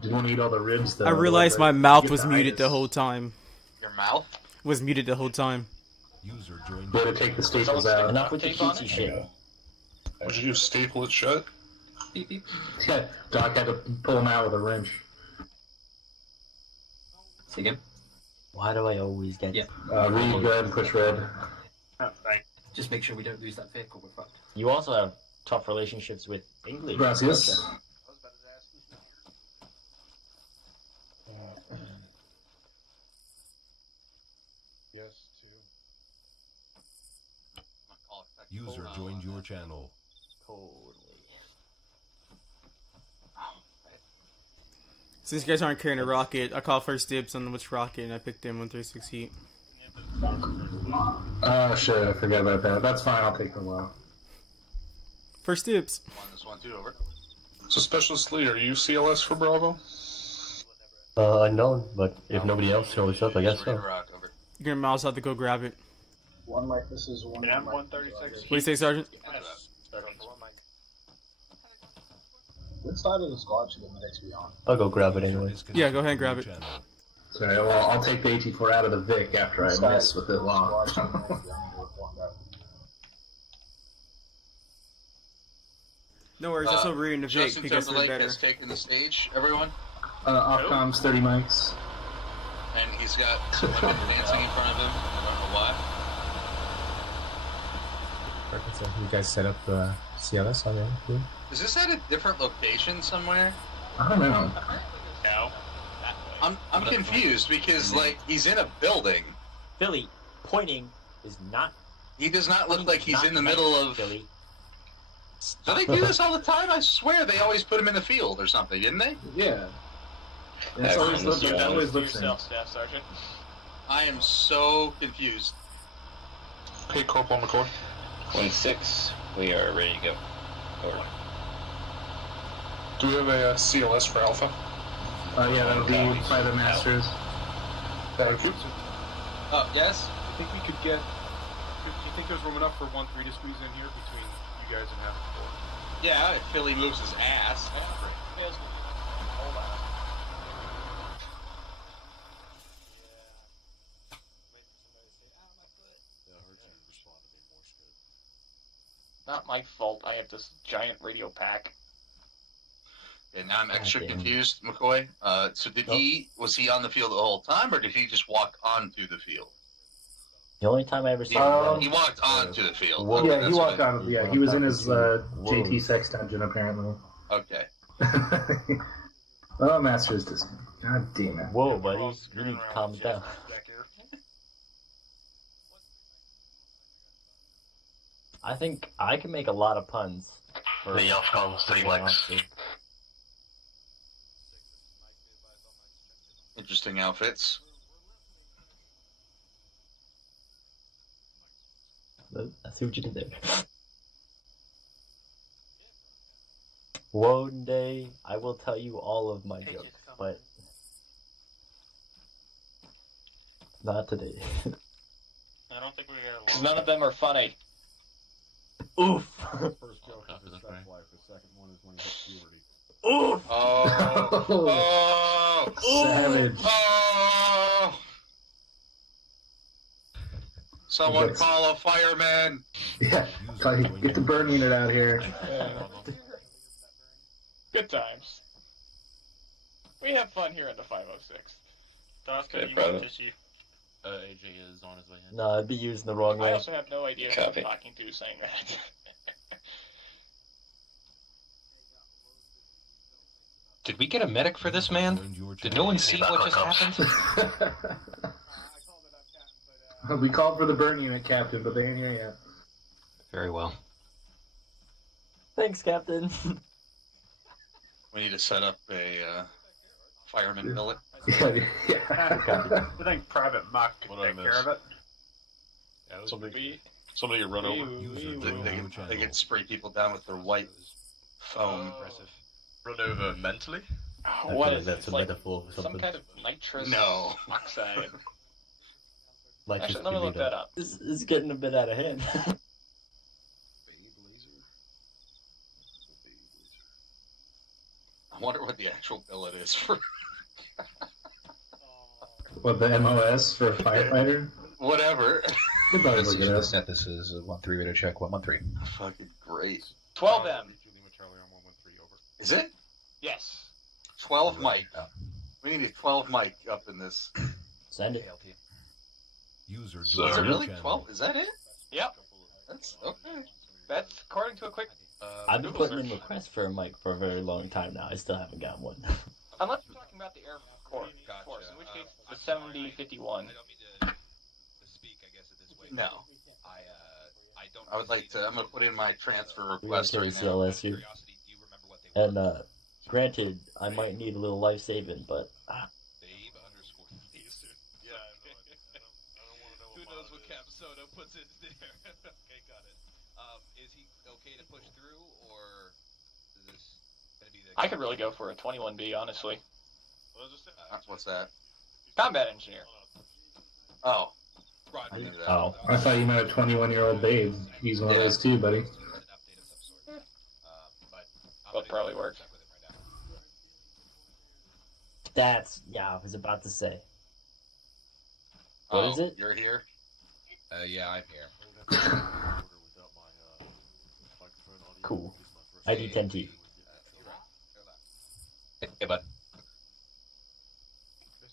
Didn't want to eat all the ribs, though. I realized my mouth was muted the whole time. Your mouth? Was muted the whole time. User joined. Better take the staples out. Enough with the cutesy shit. Would you staple it shut? Beep, beep. Yeah, Doc had to pull them out with a wrench. Say again? Why do I always get... Yeah. Reed, go ahead and push red. Oh, right. Just make sure we don't lose that vehicle, we're fucked. You also have tough relationships with English. Gracias. Yes, too. User joined your channel. Totally. Since you guys aren't carrying a rocket, I call first dibs on which rocket, and I picked M136 heat. Oh shit, I forgot about that. That's fine, I'll take the low. First dibs. This one, two, over. So, Specialist Lee, are you CLS for Bravo? Unknown, but if nobody else shows up, I guess so. Rock, over. You're gonna mouse out to go grab it. One mic, this is one. I'm 136. What do you say, Sergeant? What side of the squad should the medics be on? I'll go grab it anyway. Yeah, go ahead and grab it. Sorry, well, I'll take the AT4 out of the Vic after I mess with it long. No worries, that's over in the Vic Justin because they're Timberlake better. has taken the stage, everyone. Off-comms, 30 mics. And he's got some women dancing in front of him. I don't know why. You guys set up CLS already? Cool. Is this at a different location somewhere? I don't know. No. I'm confused because, like, he's in a building. Philly, pointing is not... He does not look like he's in the middle of... Philly. Do they do this all the time? I swear they always put him in the field or something, didn't they? Yeah. It's always looks Yourself, Staff Sergeant. I am so confused. Hey, Corporal McCoy. 1-6, we are ready to go. Over. Do we have a CLS for Alpha? Yeah, that'll be by the Masters. Thank you. Yes? I think we could get... Do you think there's room enough for 1-3 to squeeze in here between you guys and having 4? Yeah, if Philly moves his ass. Hold on. Not my fault, I have this giant radio pack. And now I'm extra confused, McCoy. So was he on the field the whole time, or did he just walk onto the field? The only time I ever saw him... He walked onto the field. Yeah, Okay, he walked on. Yeah, he was in his JT sex dungeon, apparently. Okay. Oh, Masters just... God damn it. Whoa, buddy. You need to calm down. I think I can make a lot of puns. The Ofcom 3 legs. Interesting outfits. I see what you did there. One day, I will tell you all of my jokes, but not today. I don't think we're gonna... Because none of them are funny. Oof! First joke is his sex life, the second one is when he hits puberty. Oof! Oh! Savage. Oh! Someone That's... call a fireman! Yeah, get the burn unit out here. Good times. We have fun here at the 506. Okay, you brother. want to see? AJ is on his way in. No, I'd be using the wrong I way. also have no idea who I'm Copy. talking to saying that. Did we get a medic for this man? Did no one see what just happened? We called for the burn unit, Captain, but they ain't here yet. Very well. Thanks, Captain. We need to set up a fireman billet. Yeah. I think Private Muck can take care of it. Yeah, somebody get run over. They can spray people down with their white foam. Run over mentally? Oh, what is that's this? a Like metaphor for some something. kind of nitrous No. oxide. Like Actually, let me look that up. This is getting a bit out of hand. I wonder what the actual billet is for. What, the MOS for a firefighter? Whatever. Good probably This look is it up. set. This is 1-3 radio check. 113. Fucking great. 12M. Is it? Yes. 12 mic. We need a 12 mic up in this. Send it. User Is it really 12? Is that it? Yep. That's okay. That's according to a quick. I've been Google putting in search. requests for a mic for a very long time now. I still haven't gotten one. Unless you're talking about the Air Force, in which case the 7051. No. I would like to. I'm going to put in my transfer request Military right now. CLS here. And granted, I might need a little life saving, but Who knows what Capsoto puts in there? Okay, got it. Is he okay to push through, or is this going to be the... I could really go for a 21B, honestly. What's that? Combat engineer. Oh. I knew that. oh, I thought you meant a 21-year-old babe. He's one of those too, buddy. Well, it probably works. that's I was about to say. What is it? You're here? Yeah, I'm here. Cool. ID 10T. Hey, bud.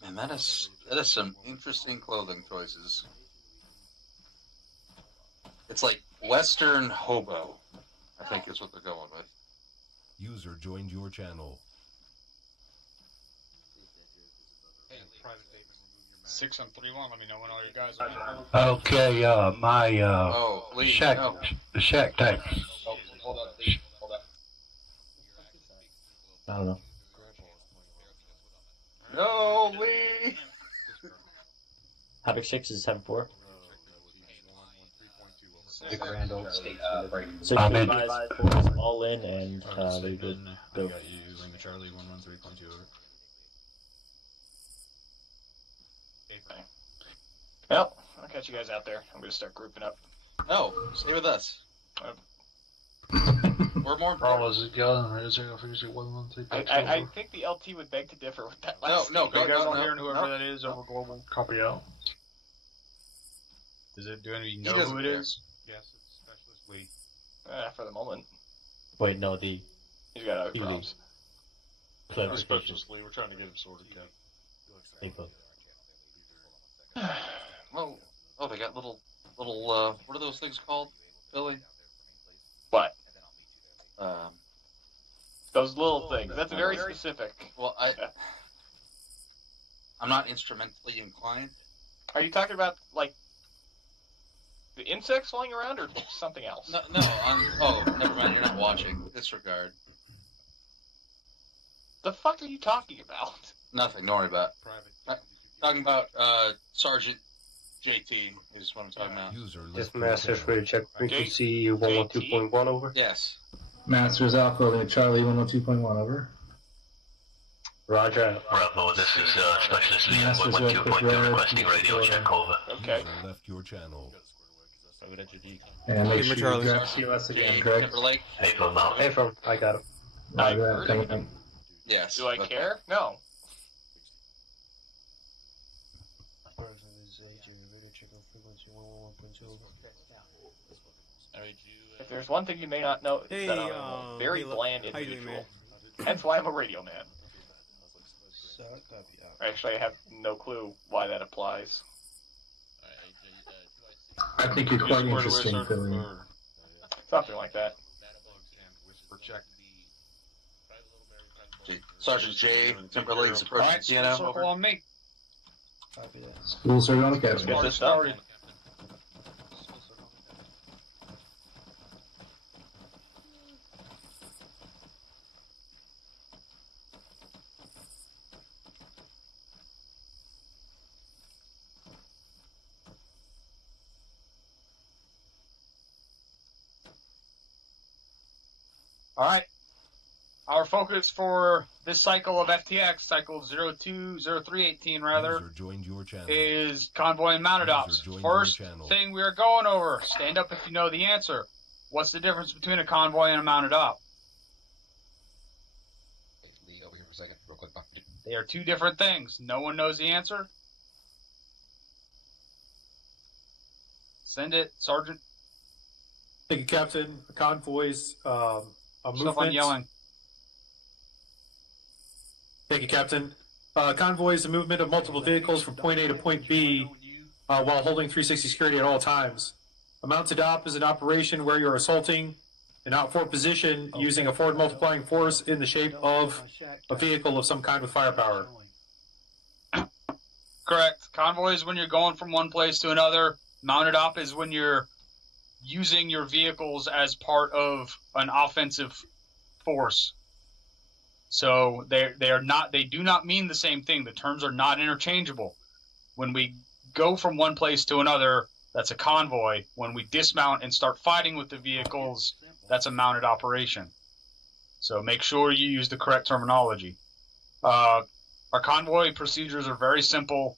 Man, that is some interesting clothing choices. It's like Western hobo, I think is what they're going with. User joined your channel. 6 on 3-1. Let me know when all your guys are. Okay, my Lee, shack, no. the shack tank. Hold on. I don't know. No, Lee! Havoc 6 is 7-4. The Grand Old State break. So I'm in. 4 all in, and they're good. I Go. got you. Lima Charlie 113.2 over. Well, I'll catch you guys out there. I'm going to start grouping up. No, stay with us. We're more important. I think the LT would beg to differ with that last No, statement. You guys no, want no, to hear whoever no. that is over global? Copy out. Is it? Do any know doesn't who it care. is? Yes, it's Specialist Lee. For the moment. Wait, no, the He's got other Lee. problems. clarification. We're trying to get him sorted, Ken. Hey, bud. Oh, they got little, what are those things called, Billy? What? Um, Those little things. That's very specific. well, I'm not instrumentally inclined. Are you talking about, like, the insects flying around or something else? No, never mind, you're not watching. Disregard. The fuck are you talking about? Nothing, don't worry about it. Talking about, Sergeant JT is what I'm talking about. This Masters radio check frequency 112.1 over. Yes. Masters Alpha, Lima Charlie 102.1 over. Roger. Bravo, this is Specialist Lee Masters 112.2 requesting radio check over. Okay. User left your channel. And make Lima sure Charlie. you grab CLS again, Jay correct? Timberlake? Hey, from now. Hey, from I got him. I've Roger heard that. of Thank you. Yes. Do I okay. care? No. If there's one thing you may not know, Hey, that I'm a very hey, bland how you doing, individual. man? That's why I'm a radio man. Actually, I have no clue why that applies. I think you're quite interesting, Billy. Something like that. Sergeant J. Timberlake's approaching Alright, piano. circle Over. on me. School started on the Let's academy. get this started. Alright. Our focus for this cycle of FTX, cycle 020318 rather, User joined your channel. is convoy and mounted ops. User joined First your channel. thing we are going over, stand up if you know the answer. What's the difference between a convoy and a mounted op? They are two different things. No one knows the answer? Send it, Sergeant. Thank you, Captain. A convoy's a movement. Stuff on yelling. Thank you, Captain. Convoy is a movement of multiple vehicles from point A to point B while holding 360 security at all times. A mounted op is an operation where you're assaulting an outfort position using a forward multiplying force in the shape of a vehicle of some kind with firepower. Correct. Convoy is when you're going from one place to another. Mounted op is when you're using your vehicles as part of an offensive force. So they do not mean the same thing. The terms are not interchangeable. When we go from one place to another, that's a convoy. When we dismount and start fighting with the vehicles, that's a mounted operation. So make sure you use the correct terminology. Our convoy procedures are very simple.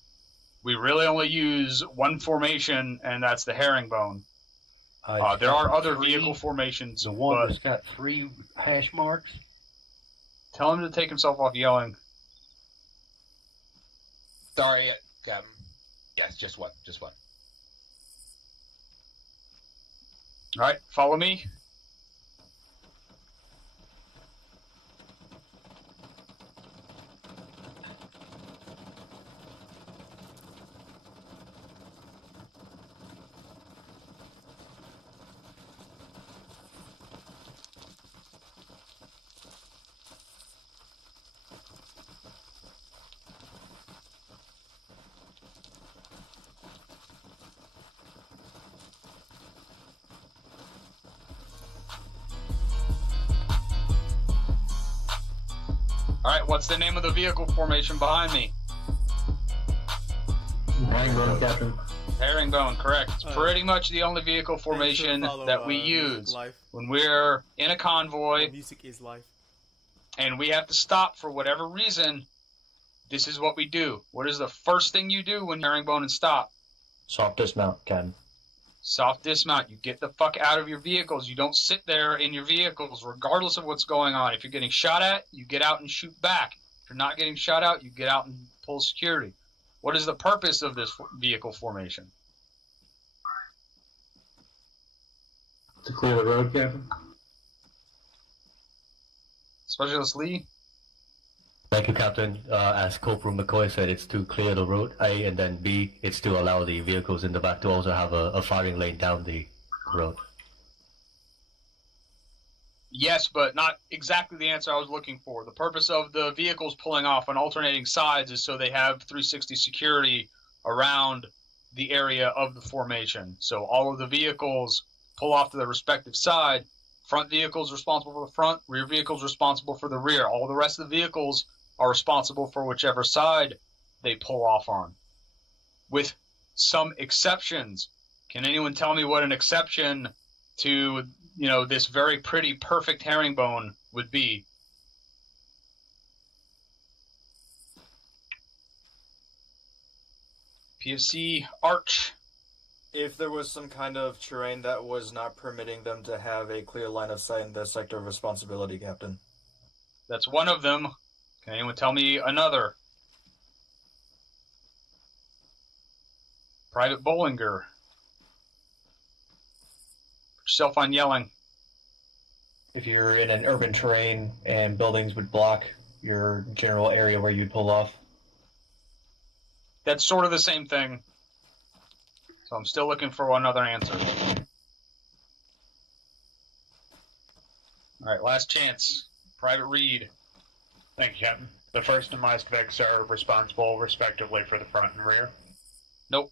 We really only use one formation, and that's the herringbone. There are other vehicle formations. The one that's got 3 hash marks? Tell him to take himself off yelling. Sorry, Captain. Yes, just one. All right, follow me. All right, what's the name of the vehicle formation behind me? Herringbone, Captain. Herringbone, correct. It's pretty much the only vehicle formation that we use when we're in a convoy. Music is life. And we have to stop for whatever reason. This is what we do. What is the first thing you do when you're herringbone and stop? Soft dismount, Captain. Soft dismount. You get the fuck out of your vehicles. You don't sit there in your vehicles regardless of what's going on. If you're getting shot at, you get out and shoot back. If you're not getting shot out, you get out and pull security. What is the purpose of this vehicle formation? To clear the road, Captain. Specialist Lee? Thank you, Captain. As Corporal McCoy said, it's to clear the road, A, and then B, it's to allow the vehicles in the back to also have a firing lane down the road. Yes, but not exactly the answer I was looking for. The purpose of the vehicles pulling off on alternating sides is so they have 360 security around the area of the formation. So all of the vehicles pull off to their respective side. Front vehicles responsible for the front, rear vehicles responsible for the rear. All the rest of the vehicles are responsible for whichever side they pull off on, with some exceptions. Can anyone tell me what an exception to, this very pretty, perfect herringbone would be? PFC Arch. If there was some kind of terrain that was not permitting them to have a clear line of sight in the sector of responsibility, Captain. That's one of them. Can anyone tell me another? Private Bollinger. Put yourself on yelling. If you're in an urban terrain and buildings would block your general area where you'd pull off. That's sort of the same thing. So I'm still looking for another answer. All right, last chance. Private Reed. Thank you, Captain. The first and last Vics are responsible, respectively, for the front and rear. Nope.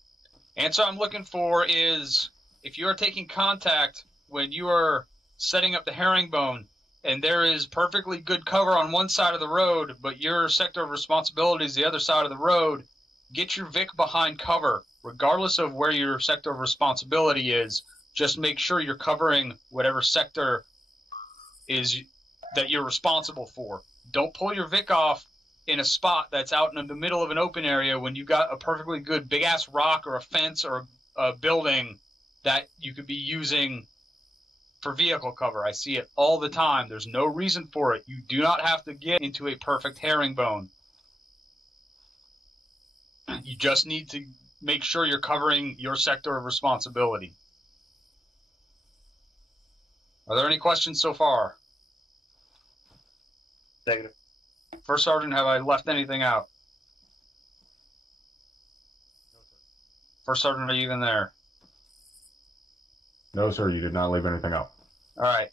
Answer I'm looking for is, if you are taking contact when you are setting up the herringbone, and there is perfectly good cover on one side of the road, but your sector of responsibility is the other side of the road, get your Vic behind cover. Regardless of where your sector of responsibility is, just make sure you're covering whatever sector is that you're responsible for. Don't pull your Vic off in a spot that's out in the middle of an open area when you got a perfectly good big-ass rock or a fence or a building that you could be using for vehicle cover. I see it all the time. There's no reason for it. You do not have to get into a perfect herringbone. You just need to make sure you're covering your sector of responsibility. Are there any questions so far? Negative. First Sergeant, have I left anything out? First Sergeant, are you even there? No, sir, you did not leave anything out. All right.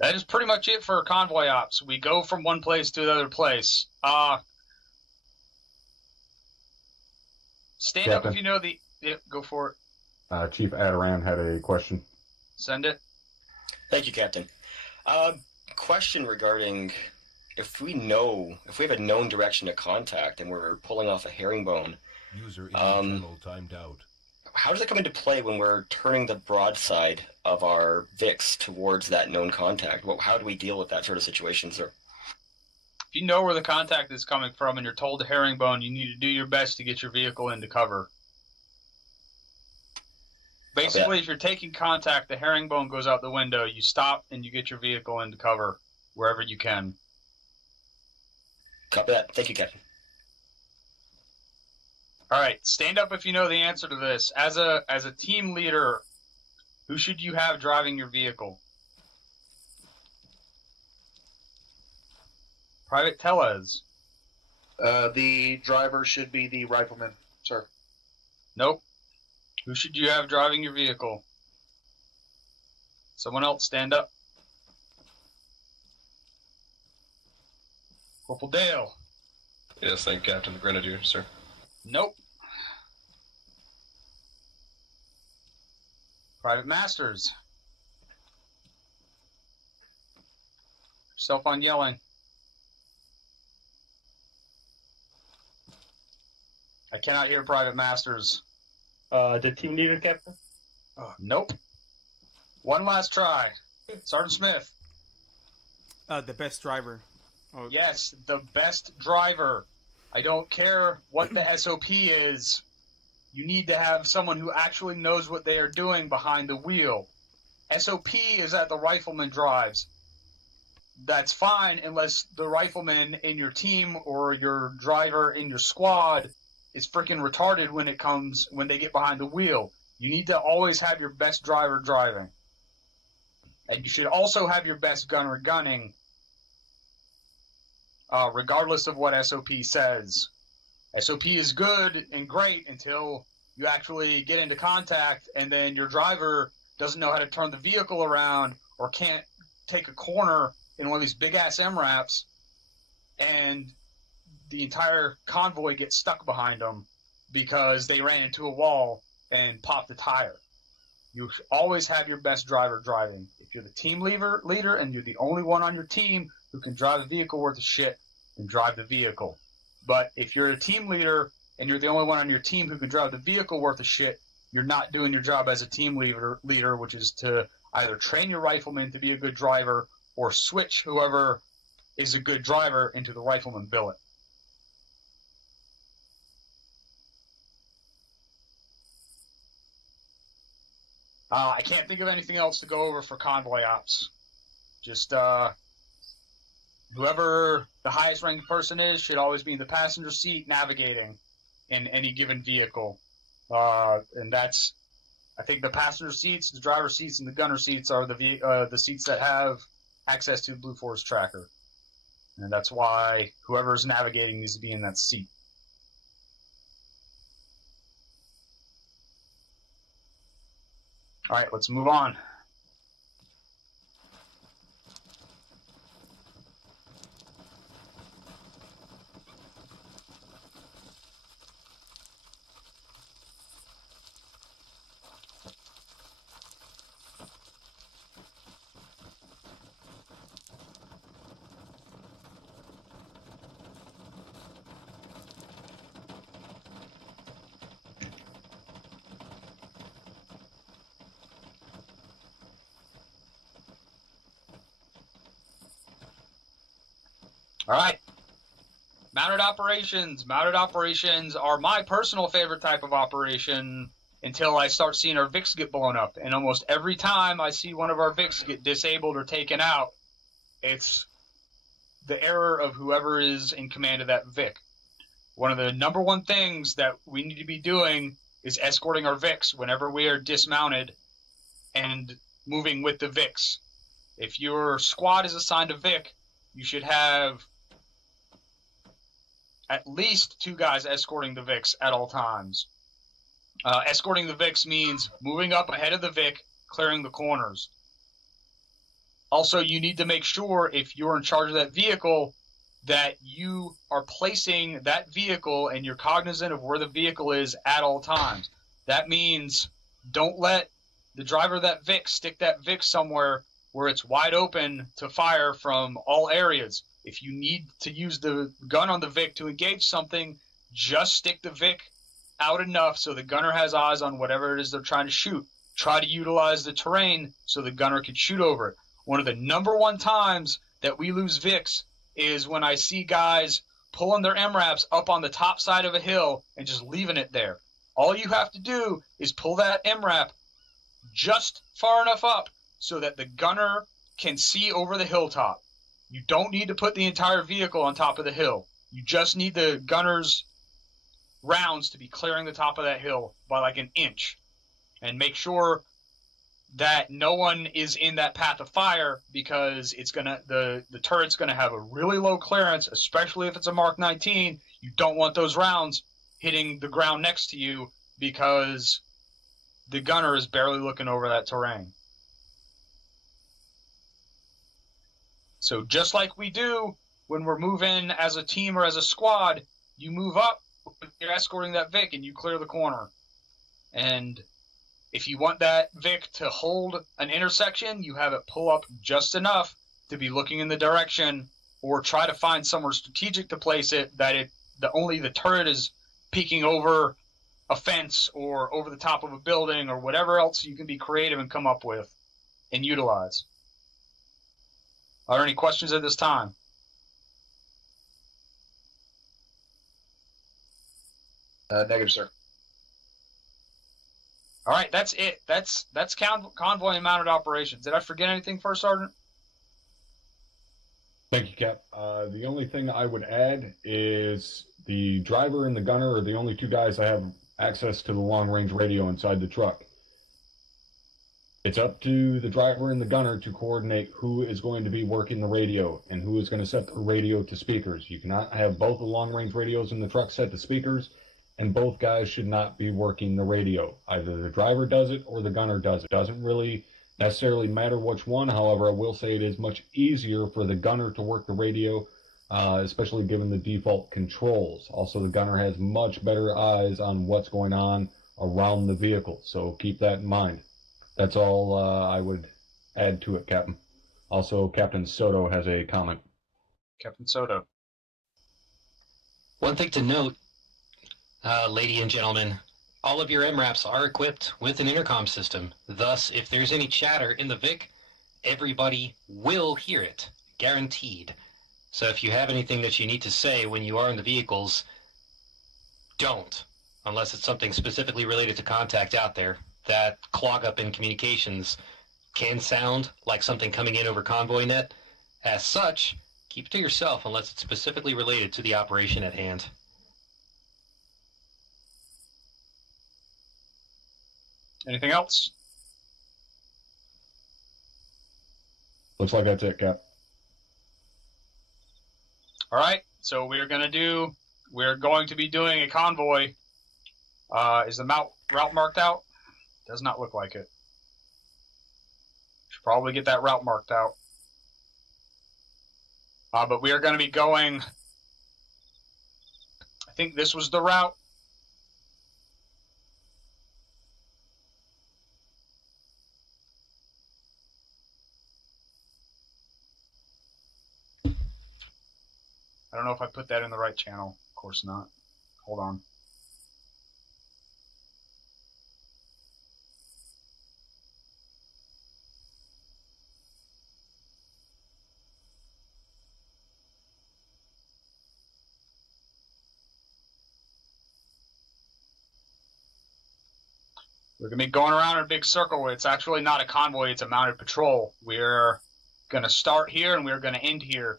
That is pretty much it for convoy ops. We go from one place to the other place. Stand up if you know the... Yep, go for it. Chief Adaran had a question. Send it. Thank you, Captain. Question regarding if we have a known direction of contact and we're pulling off a herringbone. User in the channel timed out. How does it come into play when we're turning the broadside of our VIX towards that known contact? How do we deal with that sort of situation, sir? If you know where the contact is coming from and you're told to herringbone, you need to do your best to get your vehicle into cover. Basically, if you're taking contact, the herringbone goes out the window. You stop and you get your vehicle into cover wherever you can. Copy that. Thank you, Captain. All right, stand up if you know the answer to this. As a team leader, who should you have driving your vehicle? Private Tellez. The driver should be the rifleman, sir. Nope. Who should you have driving your vehicle? Someone else stand up. Corporal Dale. Yes, thank you, Captain. The Grenadier, sir. Nope. Private Masters. Yourself on yelling. I cannot hear Private Masters. The team leader, Captain? Nope. One last try. Sergeant Smith. The best driver. Oh. Yes, the best driver. I don't care what the SOP is. You need to have someone who actually knows what they are doing behind the wheel. SOP is that the rifleman drives. That's fine unless the rifleman in your team or your driver in your squad is freaking retarded when they get behind the wheel. You need to always have your best driver driving. And you should also have your best gunner gunning, regardless of what SOP says. SOP is good and great until you actually get into contact and then your driver doesn't know how to turn the vehicle around or can't take a corner in one of these big-ass MRAPs and the entire convoy gets stuck behind them because they ran into a wall and popped a tire. You should always have your best driver driving. If you're the team leader and you're the only one on your team who can drive a vehicle worth of shit, then drive the vehicle. But if you're a team leader and you're the only one on your team who can drive the vehicle worth of shit, you're not doing your job as a team leader, which is to either train your rifleman to be a good driver or switch whoever is a good driver into the rifleman billet. I can't think of anything else to go over for convoy ops. Just whoever the highest ranked person is should always be in the passenger seat navigating in any given vehicle. And that's, I think the passenger seats, the driver seats, and the gunner seats are the seats that have access to the Blue Force tracker. And that's why whoever's navigating needs to be in that seat. All right, let's move on. All right. Mounted operations. Mounted operations are my personal favorite type of operation until I start seeing our VIX get blown up. And almost every time I see one of our VIX get disabled or taken out, It's the error of whoever is in command of that Vic. One of the number one things that we need to be doing is escorting our Vics whenever we are dismounted and moving with the Vics. If your squad is assigned a Vic, you should have at least 2 guys escorting the Vics at all times. Escorting the Vics means moving up ahead of the Vic, clearing the corners. Also, you need to make sure, if you're in charge of that vehicle, that you are placing that vehicle and you're cognizant of where the vehicle is at all times. That means don't let the driver of that Vic stick that Vic somewhere where it's wide open to fire from all areas. If you need to use the gun on the Vic to engage something, just stick the Vic out enough so the gunner has eyes on whatever it is they're trying to shoot. Try to utilize the terrain so the gunner can shoot over it. One of the number one times that we lose Vics is when I see guys pulling their MRAPs up on the top side of a hill and just leaving it there. All you have to do is pull that MRAP just far enough up so that the gunner can see over the hilltop. You don't need to put the entire vehicle on top of the hill. You just need the gunner's rounds to be clearing the top of that hill by like an inch. And make sure that no one is in that path of fire, because it's gonna the turret's gonna have a really low clearance, especially if it's a Mark 19. You don't want those rounds hitting the ground next to you because the gunner is barely looking over that terrain. So just like we do when we're moving as a team or as a squad, you move up, you're escorting that Vic, and you clear the corner. And if you want that Vic to hold an intersection, you have it pull up just enough to be looking in the direction, or try to find somewhere strategic to place it that only the turret is peeking over a fence or over the top of a building or whatever else you can be creative and come up with and utilize. Are there any questions at this time? Negative, sir. All right, that's it. That's convoy and mounted operations. Did I forget anything, First Sergeant? Thank you, Cap. The only thing I would add is the driver and the gunner are the only 2 guys that have access to the long-range radio inside the truck. It's up to the driver and the gunner to coordinate who is going to be working the radio and who is going to set the radio to speakers. You cannot have both the long-range radios in the truck set to speakers, and both guys should not be working the radio. Either the driver does it or the gunner does it. It doesn't really necessarily matter which one. However, I will say it is much easier for the gunner to work the radio, especially given the default controls. Also, the gunner has much better eyes on what's going on around the vehicle, so keep that in mind. That's all I would add to it, Captain. Also, Captain Soto has a comment. Captain Soto. One thing to note, lady and gentlemen, all of your MRAPs are equipped with an intercom system. Thus, if there's any chatter in the VIC, everybody will hear it. Guaranteed. So if you have anything that you need to say when you are in the vehicles, don't. Unless it's something specifically related to contact out there. That clog up in communications can sound like something coming in over convoy net. As such, keep it to yourself unless it's specifically related to the operation at hand. Anything else? Looks like that's it, Cap. All right, so we're going to be doing a convoy. Is the route marked out? Does not look like it. Should probably get that route marked out. But we are going to be going, I think this was the route. I don't know if I put that in the right channel. Of course not. Hold on. We're going to be going around in a big circle. It's actually not a convoy, it's a mounted patrol. We're going to start here and we're going to end here.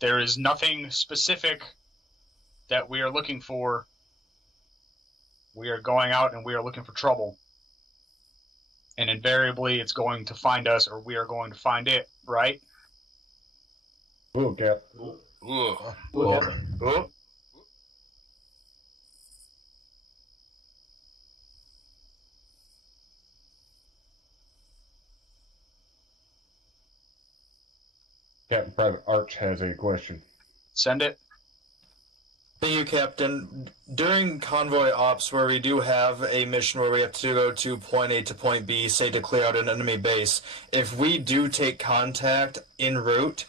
There is nothing specific that we are looking for. We are going out and we are looking for trouble. And invariably it's going to find us or we are going to find it, right? Ooh, Cap. Ooh. Ooh. Captain Private Arch has a question. Send it. Thank you, Captain. During convoy ops, where we do have a mission where we have to go to point A to point B, say to clear out an enemy base, if we do take contact en route,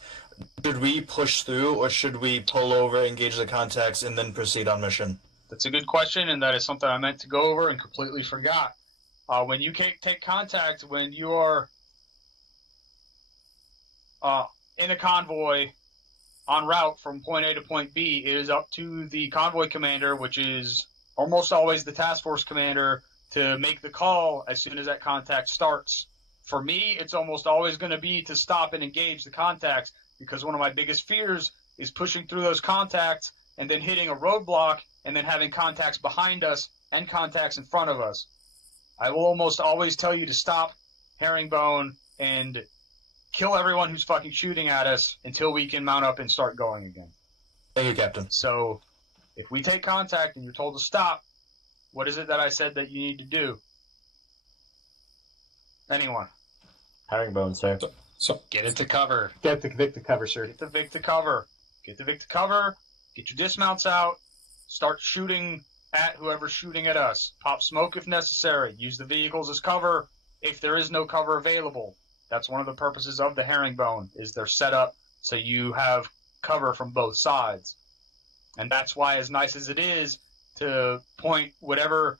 should we push through or should we pull over, engage the contacts, and then proceed on mission? That's a good question, and that is something I meant to go over and completely forgot. When you take contact, when you are in a convoy en route from point A to point B, it is up to the convoy commander, which is almost always the task force commander, to make the call as soon as that contact starts. For me, it's almost always going to be to stop and engage the contacts, because one of my biggest fears is pushing through those contacts and then hitting a roadblock and then having contacts behind us and contacts in front of us. I will almost always tell you to stop, herringbone, and kill everyone who's fucking shooting at us until we can mount up and start going again. Thank you, Captain. So, if we take contact and you're told to stop, what is it that I said that you need to do? Anyone? Herringbone, sir. So get it to cover. Get the Vic to cover, sir. Get the Vic to cover. Get the Vic to cover. Get your dismounts out. Start shooting at whoever's shooting at us. Pop smoke if necessary. Use the vehicles as cover if there is no cover available. That's one of the purposes of the herringbone, is they're set up so you have cover from both sides. And that's why, as nice as it is to point whatever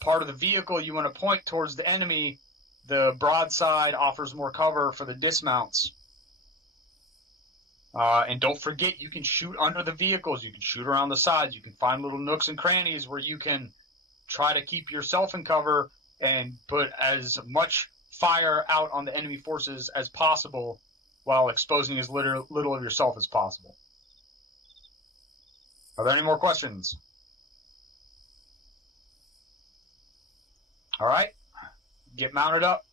part of the vehicle you want to point towards the enemy, the broadside offers more cover for the dismounts. And don't forget, you can shoot under the vehicles. You can shoot around the sides. You can find little nooks and crannies where you can try to keep yourself in cover and put as much fire out on the enemy forces as possible while exposing as little of yourself as possible. Are there any more questions? All right. Get mounted up.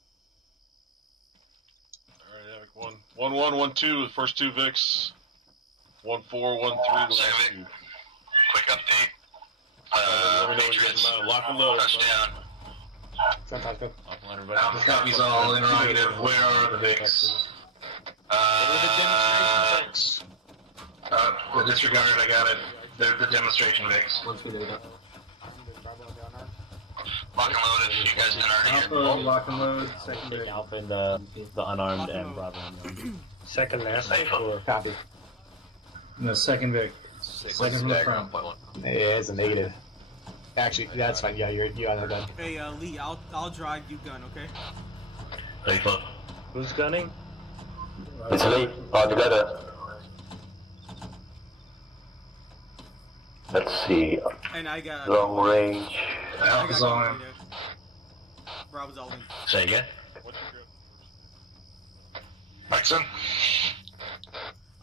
All right, Havoc 1. 1-1, 1-2, the first two Vics. 1-4, 1-3, the last two. Quick update. Let me know when you get them out. Lock and load. Touchdown. Copies all interrogative. Where are the Vics? The disregard, I got it. They're the demonstration Vics. Once we know that. Lock and loaded. You guys didn't already Alpha, lock and load, second Vic. Alpha and the unarmed and Bravo. Second last. Safe. Copy. No, second Vic. Second from the front. Yeah, it's a negative. Actually, that's fine. Yeah, you on the gun. Hey, Lee, I'll drive you gun, okay? Safe. Who's gunning? It's Lee. All together. Let's see. And I got Long range. Alpha's on. Bravo's all in. Say again. Maxim.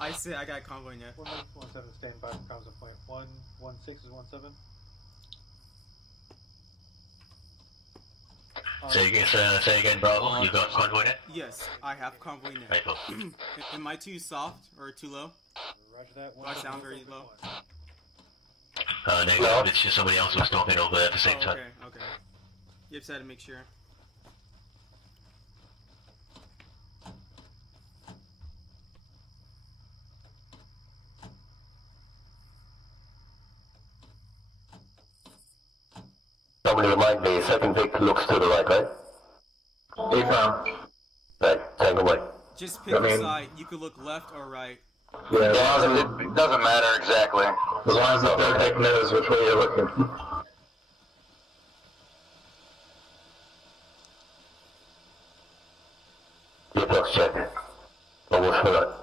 I said I got convoy net. 117 stand by for comms at point 116 is 17. Say again, Bravo. You got convoy net? Yes, I have convoy net. Right, cool. Am I too soft or too low? Roger that. Do I sound very low? Negative. It's just somebody else was talking over at the same time. Okay. You just had to make sure. Somebody remind me, second Vic looks to the right, right? Right, tango right. Just pick a side. You could look left or right. Yeah, it doesn't matter exactly. As long as the third Vic knows which way you're looking. Gearbox check. Almost for that.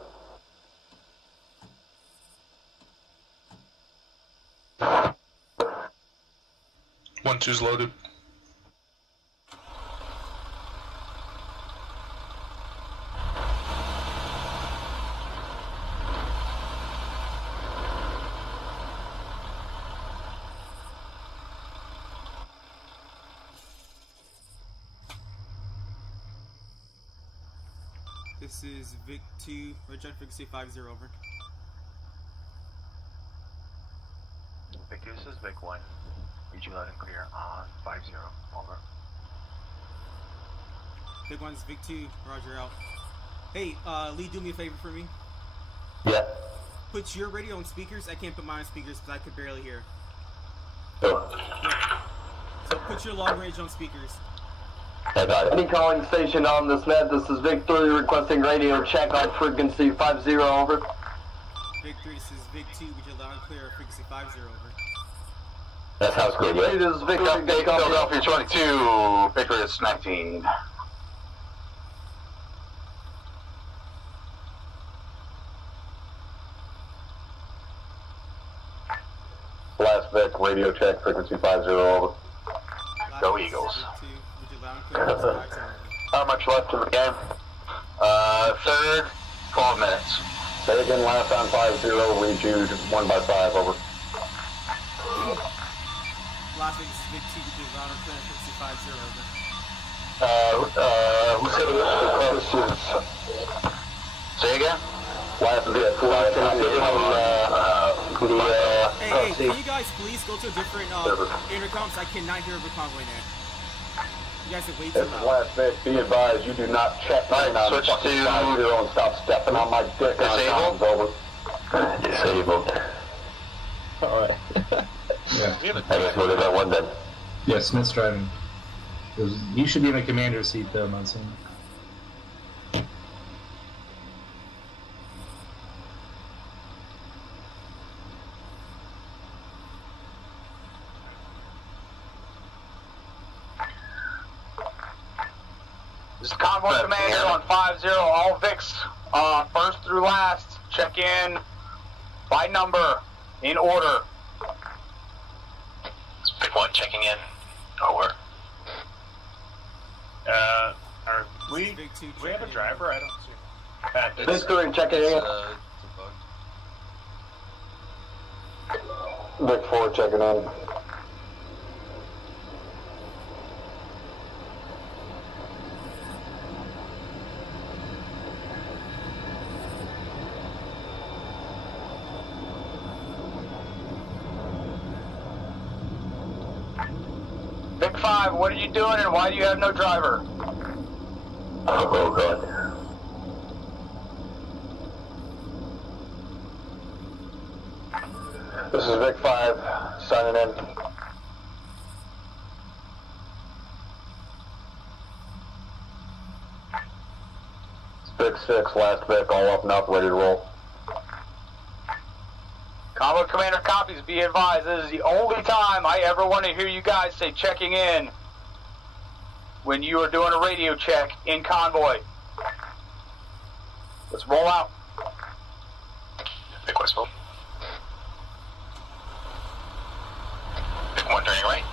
This is Vic 2, Red frequency 50, over. Vic 2, this is Vic 1. Read you loud and clear on 50, over. Vic 1's Vic 2, roger out. Hey, Lee, do me a favor for me. Yeah. Put your radio on speakers. I can't put mine on speakers because I could barely hear. Sure. So put your long range on speakers. I got it. Any calling station on this net, this is Vic 3 requesting radio check on frequency 50, over. Vic 3, this is Vic 2, would you loud and clear frequency 50, over. That sounds good, yeah? This is Vic 3, Philadelphia 22, Patriots 19. Last Vic, radio check, frequency 50, over. Go Eagles. How much left in the game? Third, 12 minutes. Say again, last on 50, read you 1 by 5, over. Last week, this is Vic 2, would you loud and clear frequency 50, over. Who said it was Say again? Last Vic, Hey, can you guys please go to a different intercoms? I cannot hear over convoy net. You guys are way too This is loud. last Vic, be advised, you do not check in on switch fucking to 50 and stop stepping on my dick on disabled. comms, over. Disabled. Alright. Yeah. I guess we'll do that one then. Yeah, Smith's driving. You should be in the commander's seat, though, Munson. This is Convoy Commander on 50, all VICs, first through last, check in by number, in order. Vic 1 checking in. Over. We have a driver? I don't see him. Vic 3 checking in. Vic 4 checking in. Vic 5, what are you doing and why do you have no driver? Oh, God. This is Vic 5, signing in. Vic 6, last Vic, all up and up, ready to roll. Convoy Commander copies, be advised, this is the only time I ever want to hear you guys say checking in when you are doing a radio check in convoy. Let's roll out. Vic Westfield. Vic 1 turning right.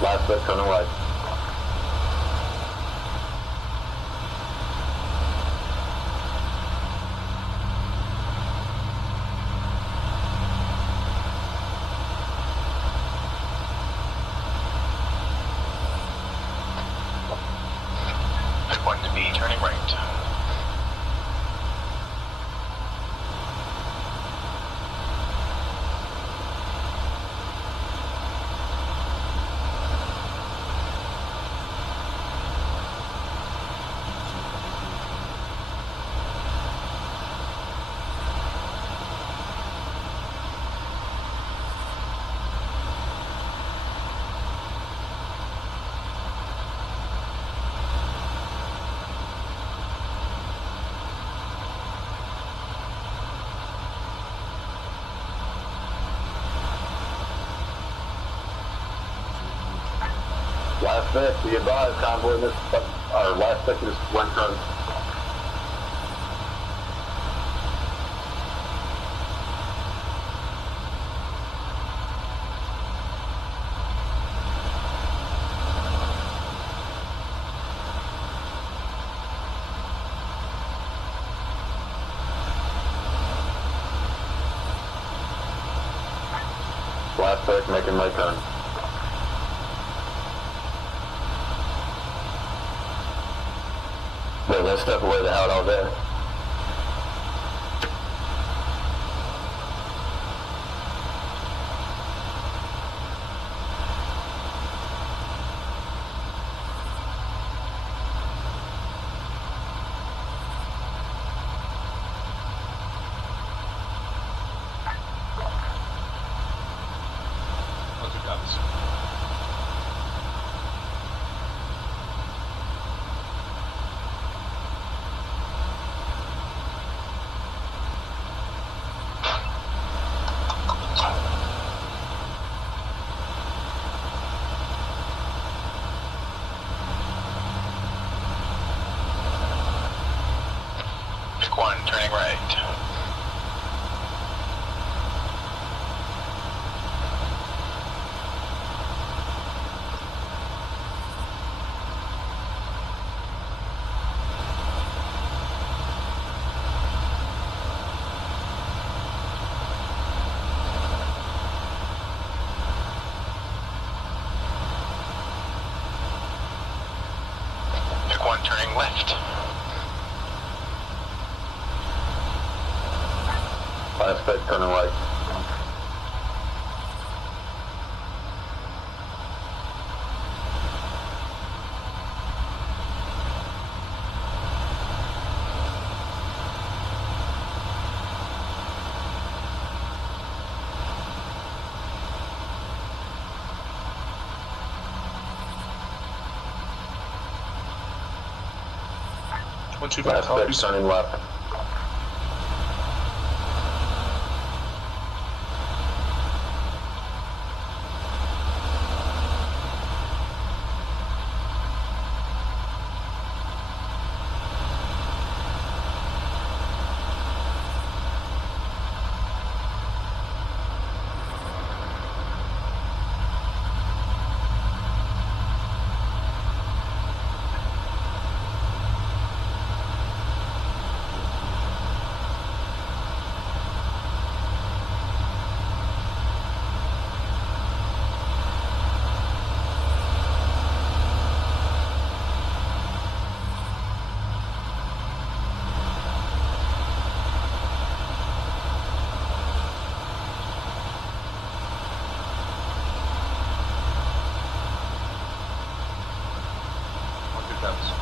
Last Vic, turning right. Vic 1 to be turning right. Last Vic, be advised, convoy in this, our last Vic is one turn. Suspect making my turn. Wait, let's step away the hell out there. Turning right. Pick one, turning left. Suspect turning right. Suspect turning left.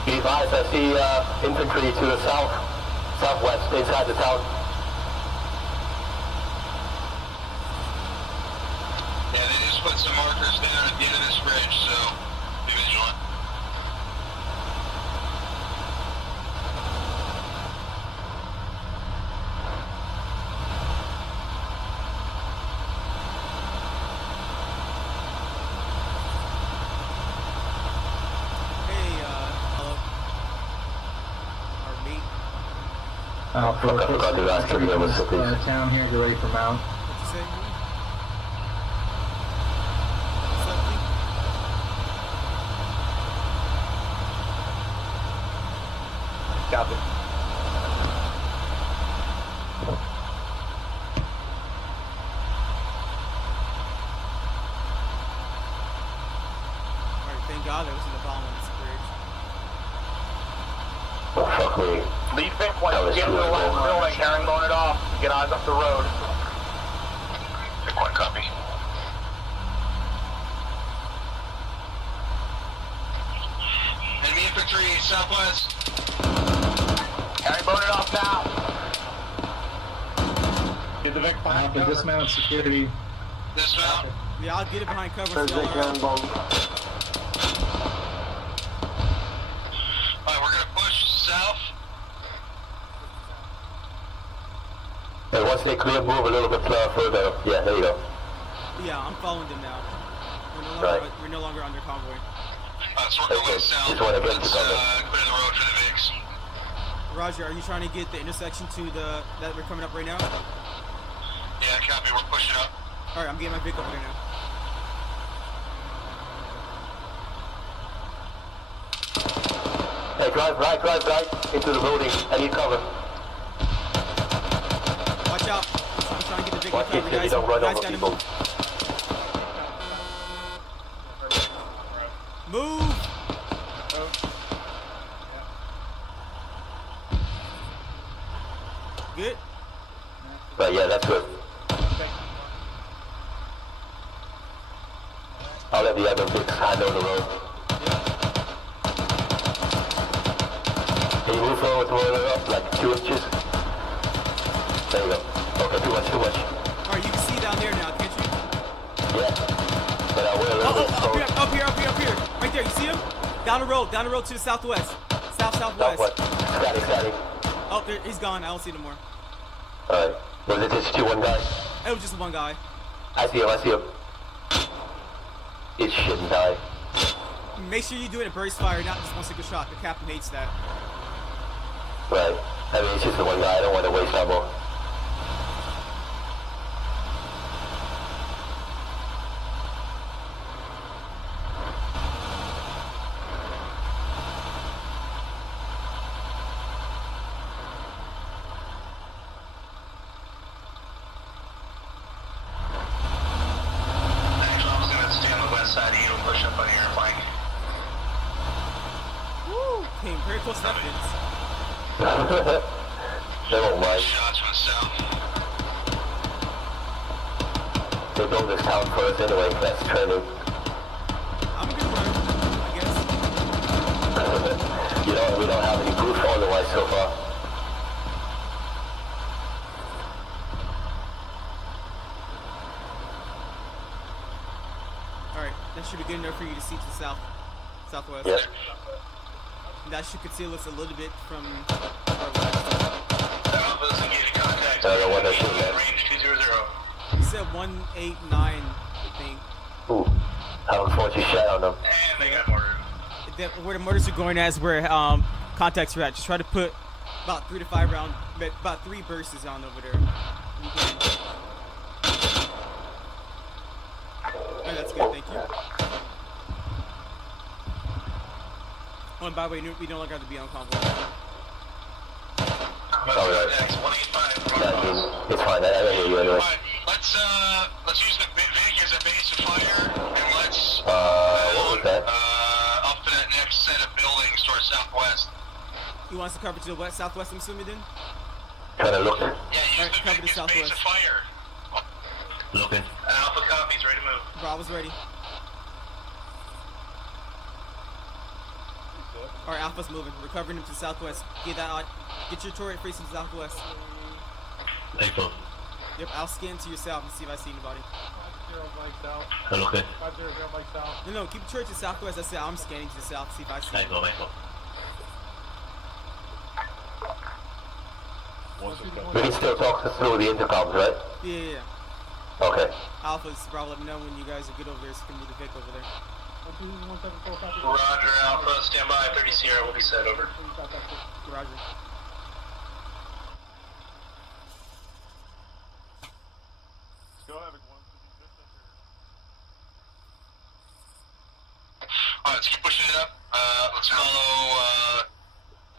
Be advised, I see infantry to the southwest, inside the town. Yeah, they just put some markers down at the end of this bridge, so be vigilant. Town here, get ready for mount. Copy. Alright, thank God that was in the bottom of this bridge. Oh, fuck me. Lead Vic, once you get to the last building, herringbone it off. Get eyes up the road. Pick one, copy. Enemy infantry, southwest. Herringbone it off now. Get the Vic behind cover. Dismount security. Dismount. Yeah, I'll get it behind cover. Alright, we're gonna push south. Hey, once they clear, move a little bit further. Yeah, there you go. Yeah, I'm following them now. We're no longer under convoy. So we're going south. Let's clear the road for the Vicks. Roger, are you trying to get the intersection to the that we're coming up right now? Yeah, copy. We're pushing up. Alright, I'm getting my Vic over there now. Hey, drive right into the building. I need cover. Watch out. I'm trying to get the Vic Watch it so you don't run over people. Move! Oh. Good? But yeah, that's good. I'll let the other Vics handle the road. Can you move forward up like 2 inches? There you go. Okay, too much. Alright, you can see down there now, can't you? Yeah. But I will a little bit forward. Up here. Right there, you see him? Down the road to the southwest. Southwest. Static. Oh, there, he's gone. I don't see him anymore. Alright. Was it just one guy? It was just one guy. I see him. It shouldn't die. Make sure you do it a burst fire, not just one single shot. The captain hates that. Right. I mean, it's just the one guy. I don't want to waste ammo. Very close evidence. They won't mind. Shots from south. They built this town for us anyway, that's training. I'm good run, I guess. We don't have any proof otherwise so far. Alright, that should be good enough for you to see to the southwest. Yep. That should conceal us a little bit from our left. Alpha's engaging contact. Range 200. You said 189, I think. Ooh, how unfortunate shot on them. And they got murdered. Where the murders are going at is where contacts are at. Just try to put about 3 to 5 rounds, about 3 bursts on over there. Oh, that's good, thank you. Oh, and by the way, we no longer have to be on convoy. Alright. It's fine, I hear you anyway. Let's use the Vic as a base of fire, and let's what was that? Up to that next set of buildings towards southwest. He wants to cover to the southwest, I'm assuming then? Trying to look. Yeah, use the cover Vic the as base of fire. Looking. Alpha copies, ready to move. Bravo's ready. Alright, Alpha's moving. We're covering him to the southwest. Get your turret facing southwest. April. Yep, I'll scan to your south and see if I see anybody. 5-0 Mike south. Okay. 5-0 Mike south. No, keep the turret to the southwest. I said I'm scanning to the south to see if I see April. We can still talk through the intercoms, right? Yeah. Okay. Alpha's probably let me know when you guys are good over there so we can move the Vic over there. Roger, Alpha, stand by, 30 Sierra will be set, over. Roger. Alright, let's keep pushing it up. Let's follow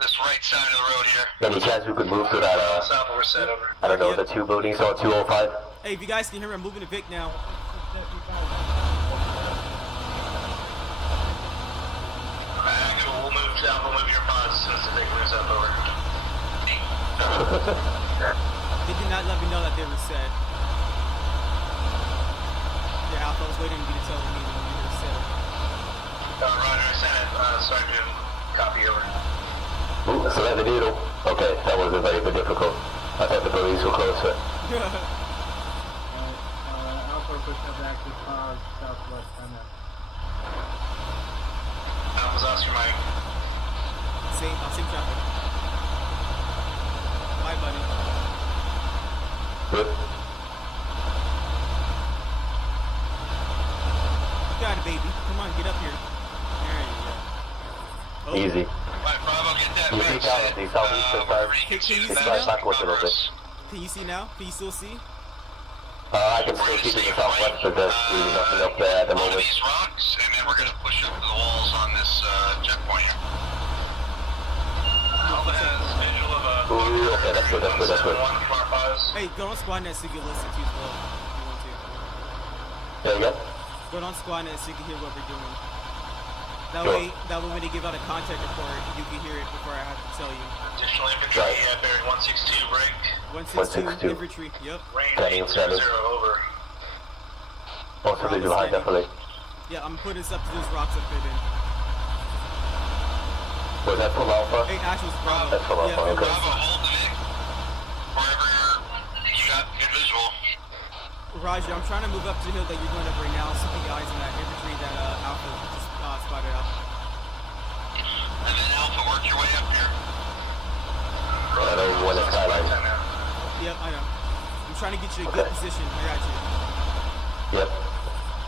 this right side of the road here. Any chance we could move to that, South, we're set, over. I don't know, the 2 buildings on 205? Hey, if you guys can hear me, I'm moving to Vic now. We'll move south, we'll move your pods as soon as the Vic moves up, over. They did not let me know that they were set. Yeah, Alpha, I was waiting for you to tell me when you were set. Roger, I sent it. Sergeant, copy, over. Ooh, that's 11 needle. Okay, that wasn't very difficult. I thought the police were closer. Alpha pushing up back to southwest, I'm out. Alpha's Oscar, Mike. Same traffic. Bye, buddy. Good. You got it, baby. Come on, get up here. There you go. Oh. Easy. Right, Bravo, get that You peek out at the southeastern side. Can you see Slide now? backwards a little bit. Can you see now? Can you still see? I can still see to the southwest, but there's really nothing up there at the moment. These rocks, and then we're going to push up to the walls on this checkpoint here. Alpha has visual of a... Ooh, okay, that's good. Hey, go on SquadNet so you can listen to as well, if you want to. There you go. Go on SquadNet so you can hear what we're doing. That way when they give out a contact report, you can hear it before I have to tell you. Additional infantry at bearing 162 break. 162 infantry. Yep. Range 800 over. Possibly too high, definitely. Yeah, I'm putting this up to those rocks up there then. Was that from Alpha? Hey, Ash's Bravo. That's from Alpha, yeah, okay. Bravo, hold the Vic. Wherever you got good visual. Roger, I'm trying to move up to the hill that you're going up right now, so keep eyes on that infantry that Alpha just spotted out. And then Alpha, work your way up here. I know one is skyline. Yep, I know. I'm trying to get you a good position. I got you. Yep.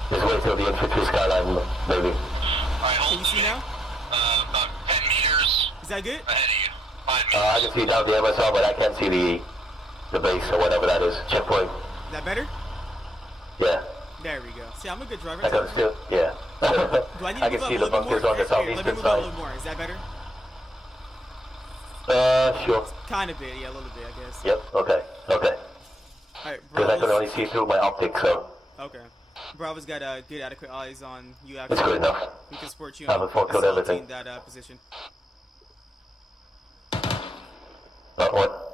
Just wait till the infantry skyline, maybe. Alright, hold Can you see now? about 10 meters. Is that good? Ahead of you. 5 meters. I can see down the MSR, but I can't see the base or whatever that is. Checkpoint. Is that better? Yeah. There we go. See, I'm a good driver. I can still, yeah. Do I need to I can see the bunkers on the southeastern let me move side. a little more. Is that better? Sure. Kind of bit, yeah, a little bit, I guess. Yep, okay, okay. Alright, Because I can only see through my optics, so. Okay. Bravo's got good, adequate eyes on you. It's good enough. We can support you I haven't fulfilled everything. that position. What?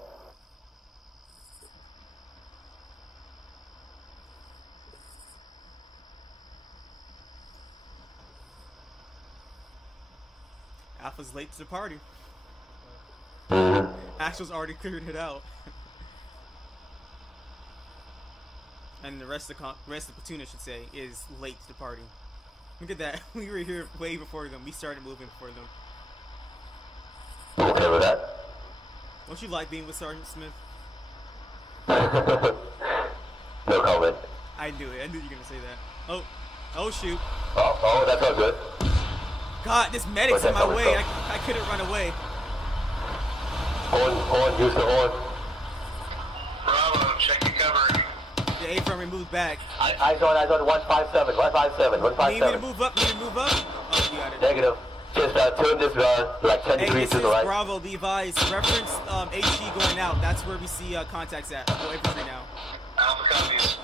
Alpha's late to the party. Mm-hmm. Axel's already cleared it out. And the rest of the platoon, I should say, is late to the party. Look at that. We were here way before them. We started moving before them. I'm okay with that. Don't you like being with Sergeant Smith? No comment. I knew it. I knew you were going to say that. Oh. Oh, shoot. Oh, that's all good. God, this medic's in my way. I couldn't run away. Horn, use the horn. Bravo, check your cover. The A-frame moved back. Eyes on 157, 157, 157. Need me to move up? Need me to move up? Oh, you got it. Negative. Just turn this like 10 degrees to the right. Bravo, Levi's. Reference HG going out. That's where we see contacts at. Go infantry now. Alpha copies.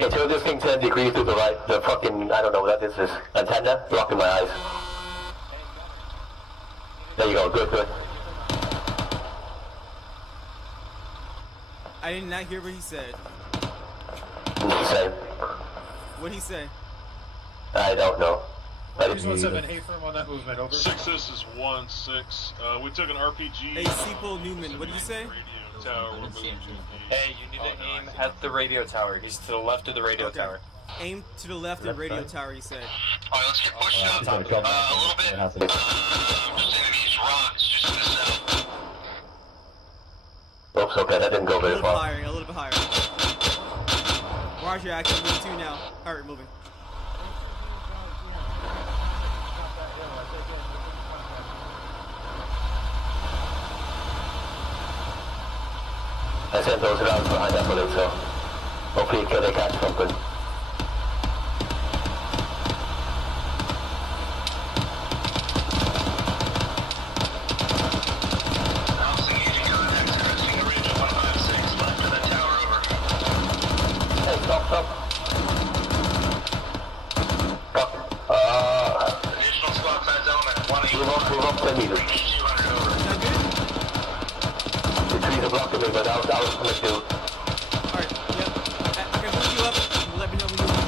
Yeah, turn this thing 10 degrees to the right. The fucking, I don't know what that is. Antenna blocking my eyes. There you go. Good, good. I did not hear what he said. What did he say? What'd he say? I don't know. 317, hey, firm on that movement, over. 6, this is 1-6. We took an RPG. Hey, Seapool Newman, what did you say? Tower, we're moving. Hey, you need to aim at the radio tower. He's to the left of the radio tower. Aim to the left of the radio tower, he said. Alright, let's get pushed up a little bit. Just into these rocks, just to the south. Oops, okay, that didn't go very far. A little bit higher. Roger, actually moving 2 now. Alright, moving. I sent those rounds behind that bullet, so hopefully they catch something. Hey, stop. Additional squad size element, Move up 10 meters. The trees are blocking me, but I was coming through. Alright, yep. I can move you up. Let me know when you want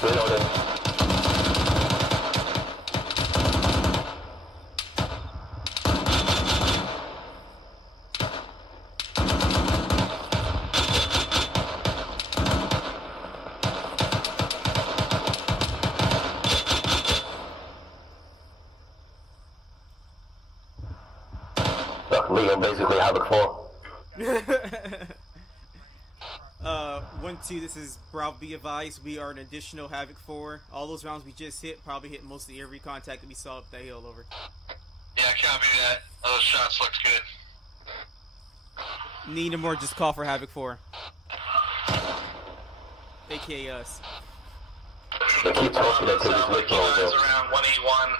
to. Reloading. Me, I'm basically Havoc 4. 1-2, this is Bravo, be advised, we are an additional Havoc 4. All those rounds we just hit probably hit mostly every contact that we saw up that hill over. Yeah, copy that. Those shots looked good. Need more, just call for Havoc 4. AKA us. They keep talking until this Keep eyes around 181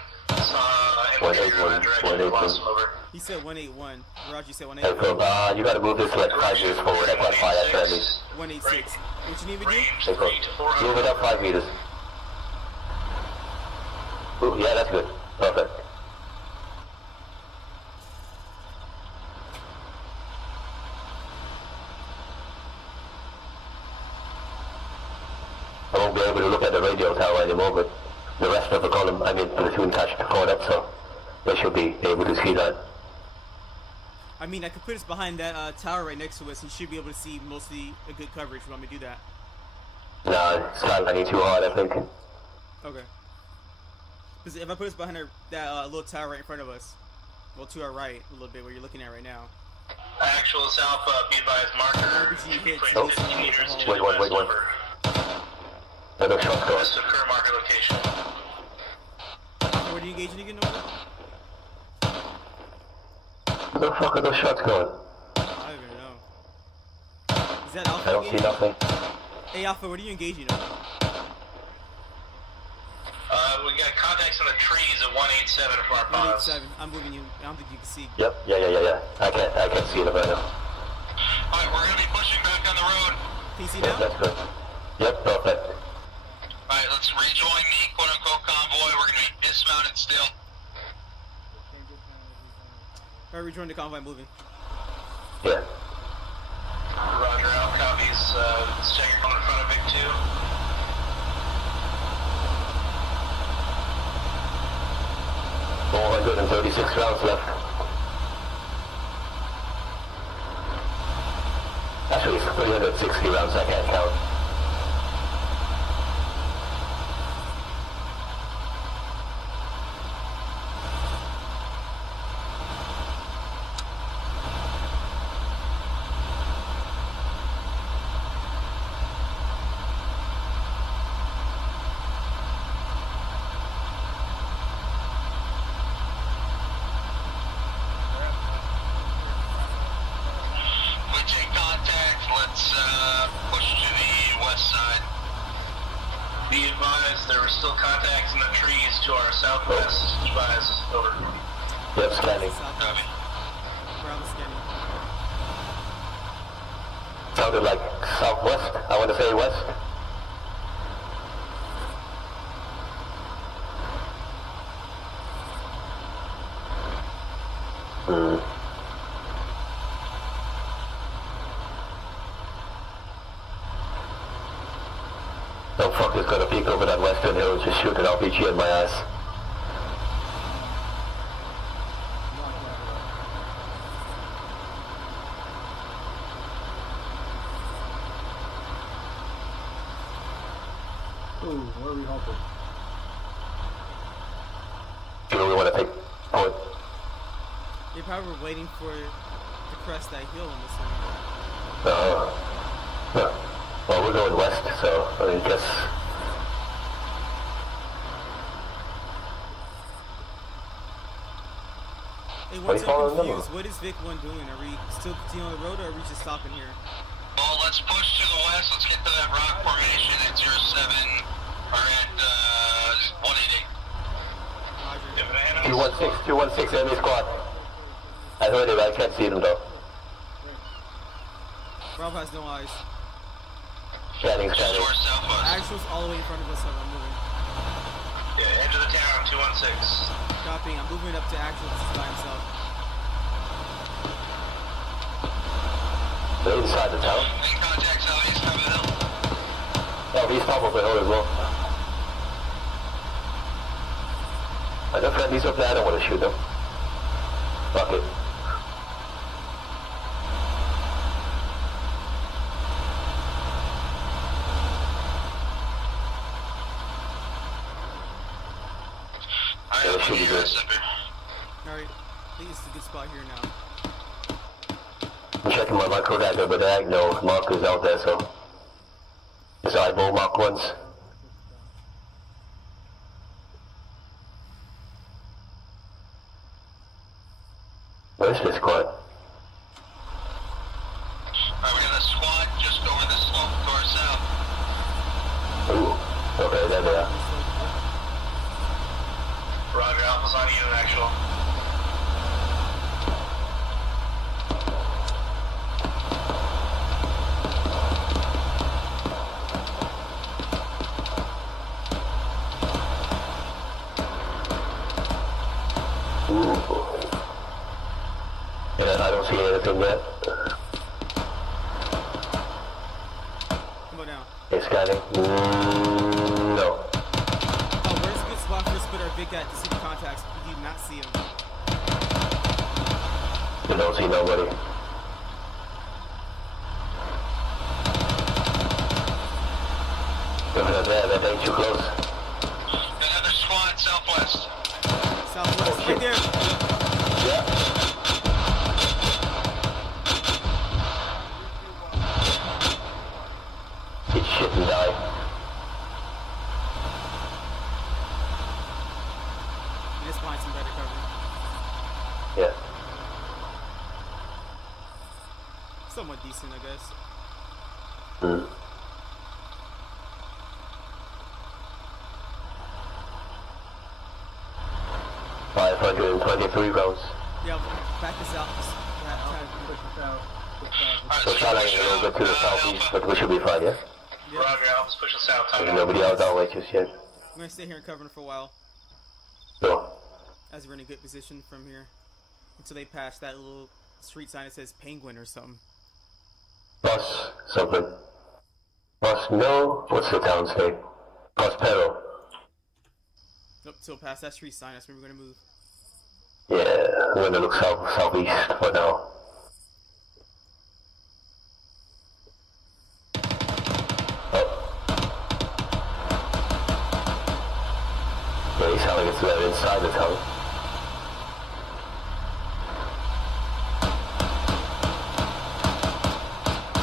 He said 181. Roger, you said 181. You gotta move this like 5 meters forward. I got 5 at friendlies. 186. What you need me to do? Move it up 5 meters. Ooh, yeah, that's good. Perfect. I won't be able to look at the radio tower anymore, but the rest of the column, I mean, platoon touched caught up, so they should be able to see that. I mean, I could put us behind that tower right next to us. He should be able to see mostly a good coverage. You want me to do that? Nah, it's not lining too hard, I think. Okay. Because if I put us behind that little tower right in front of us, well, to our right a little bit, where you're looking at right now. Actual is Alpha, be advised, marker. Oh, wait one. Another shot going. This is current marker location. Where are you engaging again, Nova? Where the fuck are those shots going? I don't even know. Is that Alpha? I don't see nothing. Hey Alpha, what are you engaging on? We got contacts in the trees at 187 from our ponds. 187. I'm moving you. I don't think you can see. Yep. Yeah. I can't see it right now. Alright, we're gonna be pushing back on the road. Can you see now? That's good. Yep, perfect. Alright, let's rejoin the quote-unquote convoy. We're gonna be dismounted still. Alright, rejoin the convoy, moving. Yeah. Roger, out copies. Let's check your phone in front of Vic 2. 436 rounds left. Actually, it's 360 rounds, I can't count. Yep, scanning. Sounded like southwest. I want to say west. No fucker's gonna peek over that western hill and just shoot an RPG in my ass. Where are we halted? Do we want to take point? They probably were waiting for to crest that hill on this one. Well, we're going west, so I guess. Hey, once I'm confused, what is Vic 1 doing? Are we still continuing on the road, or are we just stopping here? Well, let's push to the west. Let's get to that rock formation at 07, or at 188. 216, enemy squad. I heard it, I can't see them though. Rob has no eyes. Scanning. Actual's all the way in front of us, so I'm moving. Yeah, edge of the town, 216. Copy, I'm moving up to Actual, this is by himself. They're inside the town. Main contacts out east of the hill. Oh, he's top of the hill as well. I got friendlies up there, I don't want to shoot them. Fuck it. Alright, I think it's a good spot here now. I'm checking my micro dagger, but there ain't no markers out there, so it's eyeball mark ones. Where's this squad? Alright, we got a squad just over the slope to our south. Ooh, okay, there they are. Roger, Alpha was on you, actual. Yeah, I don't see anything yet. Come on down. It's scanning. No. Oh, where's a good spot for us to put our Vic at to see the contacts? We do not see them. We don't see nobody. They're too close. Another squad southwest. Southwest, right there. Yeah. Eat shit and die. Just find some better cover. Yeah. Somewhat decent, I guess. Hmm. $523 rounds. Yeah, back this out. So Charlie a little bit to the southeast, but we should be fine, yeah? Roger, Alpha's pushing south. There's nobody out that way just yet. I'm gonna stay here and cover for a while. No. As we're in a good position from here. Until they pass that little street sign that says Penguin or something. Bus something. Bus no, what's the town's name? Prospero. Nope, till past that street sign, that's where we're gonna move. Yeah, I'm gonna look southeast for now. Yeah, he's telling us they're inside the town.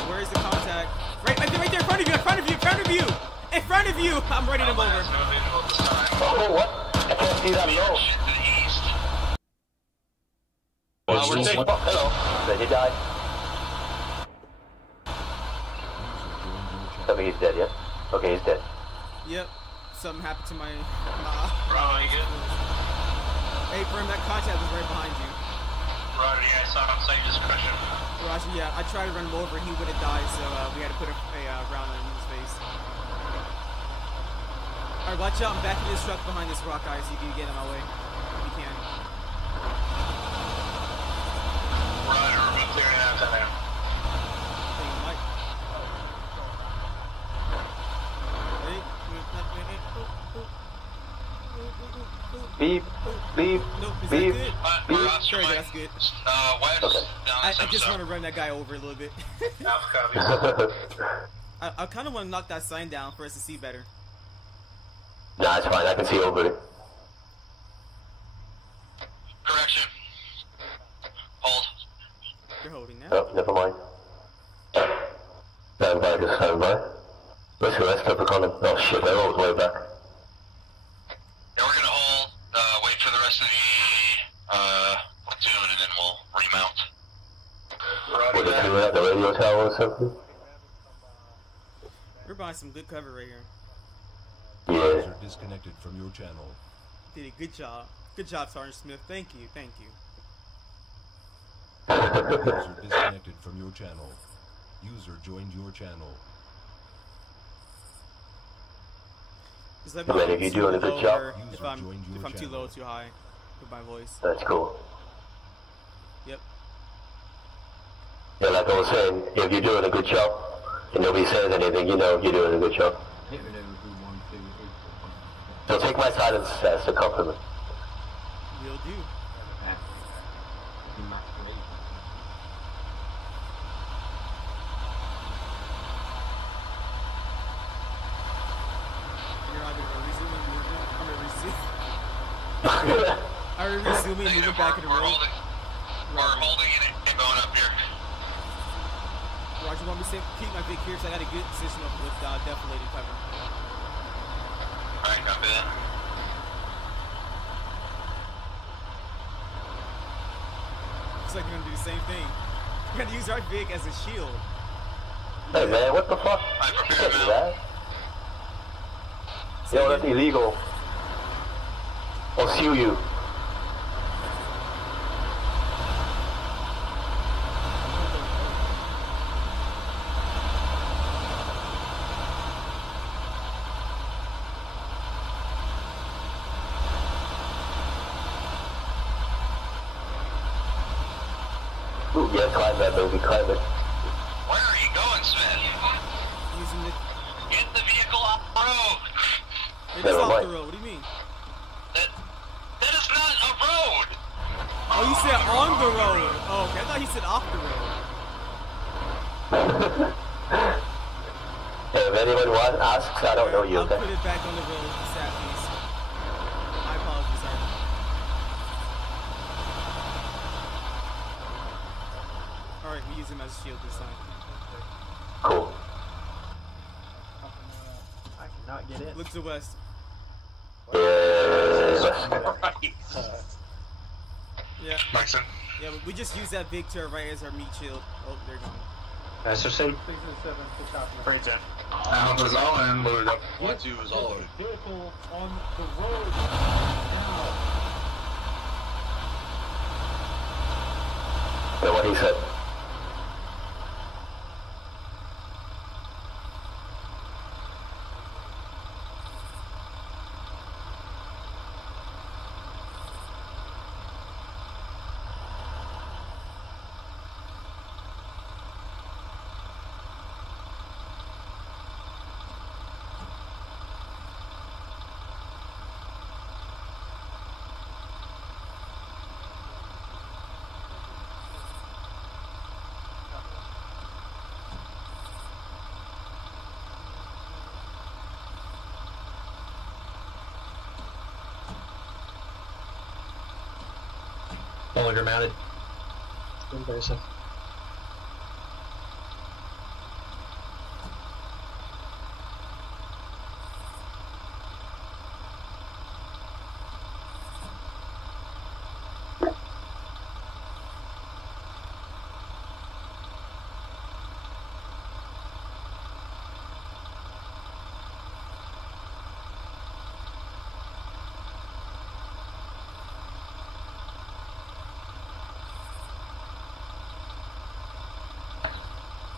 Where is the contact? Right there, in front of you, in front of you, in front of you! In front of you! I'm running him over. Oh, what? I can't see that low. We're taking... Hello. Did he die? I think he's dead, yeah? Okay, he's dead. Yep. Something happened to my... Bravo, you good? Hey, Brim, that contact was right behind you. Roger, yeah, I saw him, so you just crushed him. Roger, yeah, I tried to run him over, he would have died, so we had to put a round in his face. Alright, watch out, I'm back in this truck behind this rock, guys, you can get in my way. If you can. Roger, we're clearing out to there. Thank you, Mike. Beep, beep, nope, beep, beep. Sure, that's good. West, okay. I just want to run that guy over a little bit. I kind of want to knock that sign down for us to see better. Nah, it's fine. I can see over it. Correction. Hold. You're holding now. Oh, never mind. Stand by, just stand by. Where's the rest of the column? Oh shit, they're all the way back. Yeah, we're gonna hold, wait for the rest of the, platoon, and then we'll remount. Would it be at the radio tower or something? We're buying some good cover right here. Yeah. Disconnected from your channel. Did a good job. Good job, Sergeant Smith. Thank you. Thank you. User disconnected from your channel. User joined your channel. Just let me know if you're doing a good job. If I'm too low or too high with my voice. That's cool. Yep. Yeah, like I was saying, if you're doing a good job and nobody says anything, you know you're doing a good job. So take my silence as a compliment. Will do. Are we resuming moving back in the road? We're holding it and going up here. Roger, want me to keep my Vic here so I got a good position up with deflated cover. Alright, copy that. Looks like we're gonna do the same thing. We're gonna use our Vic as a shield. Hey man, what the fuck? I You can't do that. Yo, that's illegal. I'll sue you. Yeah, climb that, baby, climb it. Where are you going, Smith? Using the... Get the vehicle off the road! It is off the road, what do you mean? That is not a road! Oh, you said on the road. Oh, okay, I thought he said off the road. Hey, if anyone asks, I don't know you, I'll okay? put it back on the road, sad piece. My apologies, Arma. Alright, we use him as a shield this time. Cool. I cannot get in. Look to the west. Yeah. Maxon. Yeah, but we just use that big turret right as our meat shield. Oh, they're gone. That's just it. 6 and 7 to top. Braids in. Hound is all in. Loaded up. 1-2 is all in. Vehicle on the road now. That's what he said. No longer mounted. Embarrassing.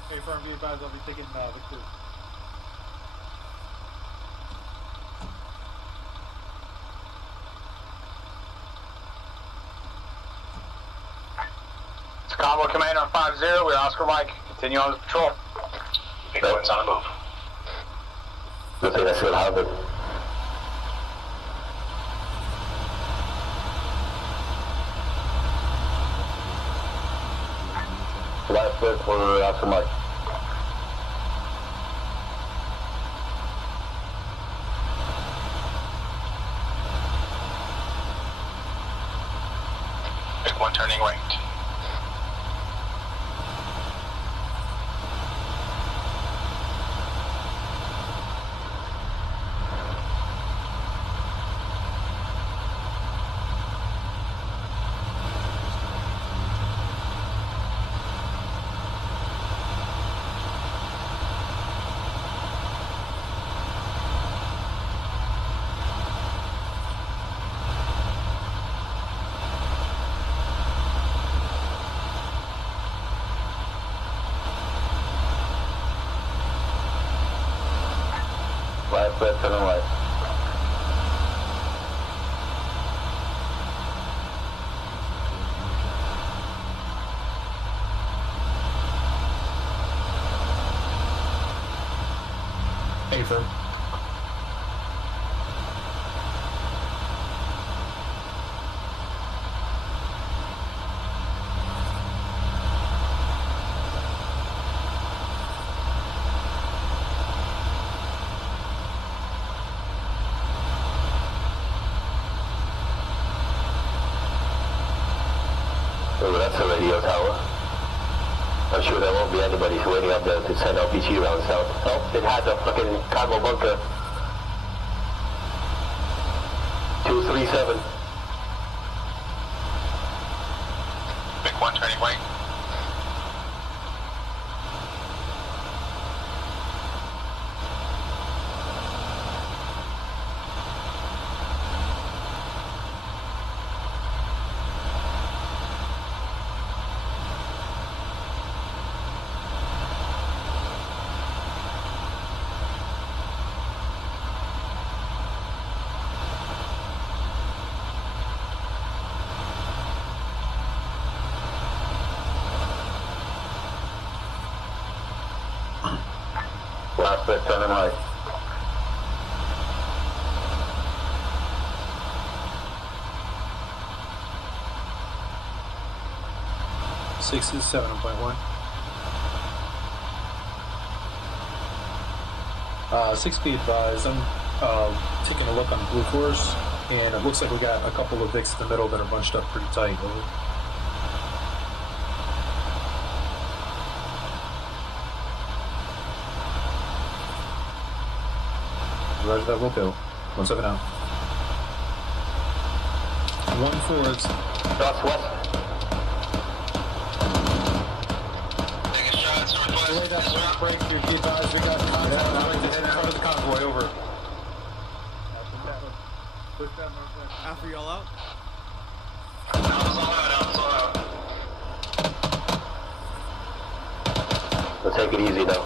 Hey, firm, be advised, I'll be taking the crew. It's Convoy Commander on 5-0. We're Oscar Mike. Continue on this patrol. Penguin's on the move. Good thing I still have it. Last bit for Oscar Mike. Pick one turning right. Last bit to the right. Hey, firm. Oh, that's a radio tower. I'm sure there won't be anybody waiting up there to send LPG rounds out. Oh, it has a fucking cargo bunker. 237. Pick one turning right. Prospect turning right. Six is 7.1. 6 be advised. I'm taking a look on Blue Force, and it looks like we got a couple of Vicks in the middle that are bunched up pretty tight. Over. Roger that, will go. 17 out. 1 forwards. Northwest. Taking shots northwest. Delay that left break, you keep advised. We got contact right in front of the convoy, over. After y'all out? Alpha's all out, Alpha's all out. We'll take it easy now.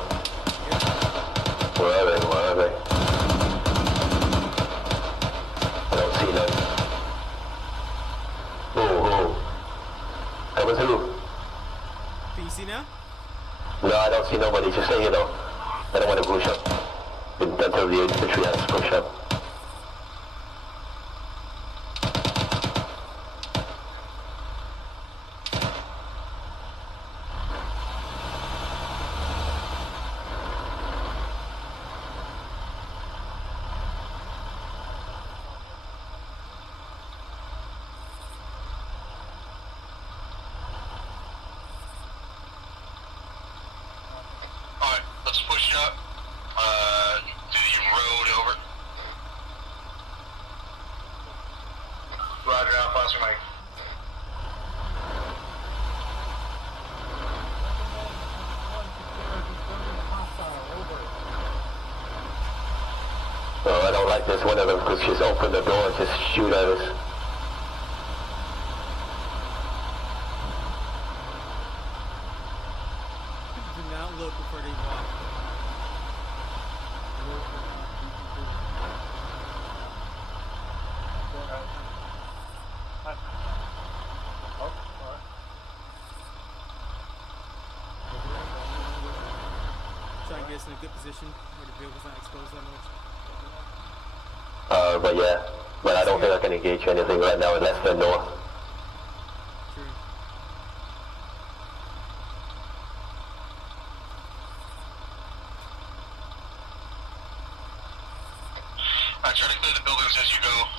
Where are they? Where are they? I don't see them. Oh. Coming through. Can you see now? No, I don't see nobody. Just say, I don't want to push up until the infantry has to push up. Alright, let's push up. Do your road over. Roger, Alpha, Oscar Mike. Oh, I don't like this. One of them could just open the door and just shoot at us. Do not look before they walk. Try and get us in a good position where the vehicle's not exposed that much. But yeah, but I don't think I can engage anything right now unless they're north. True. Alright, try to clear the buildings as you go.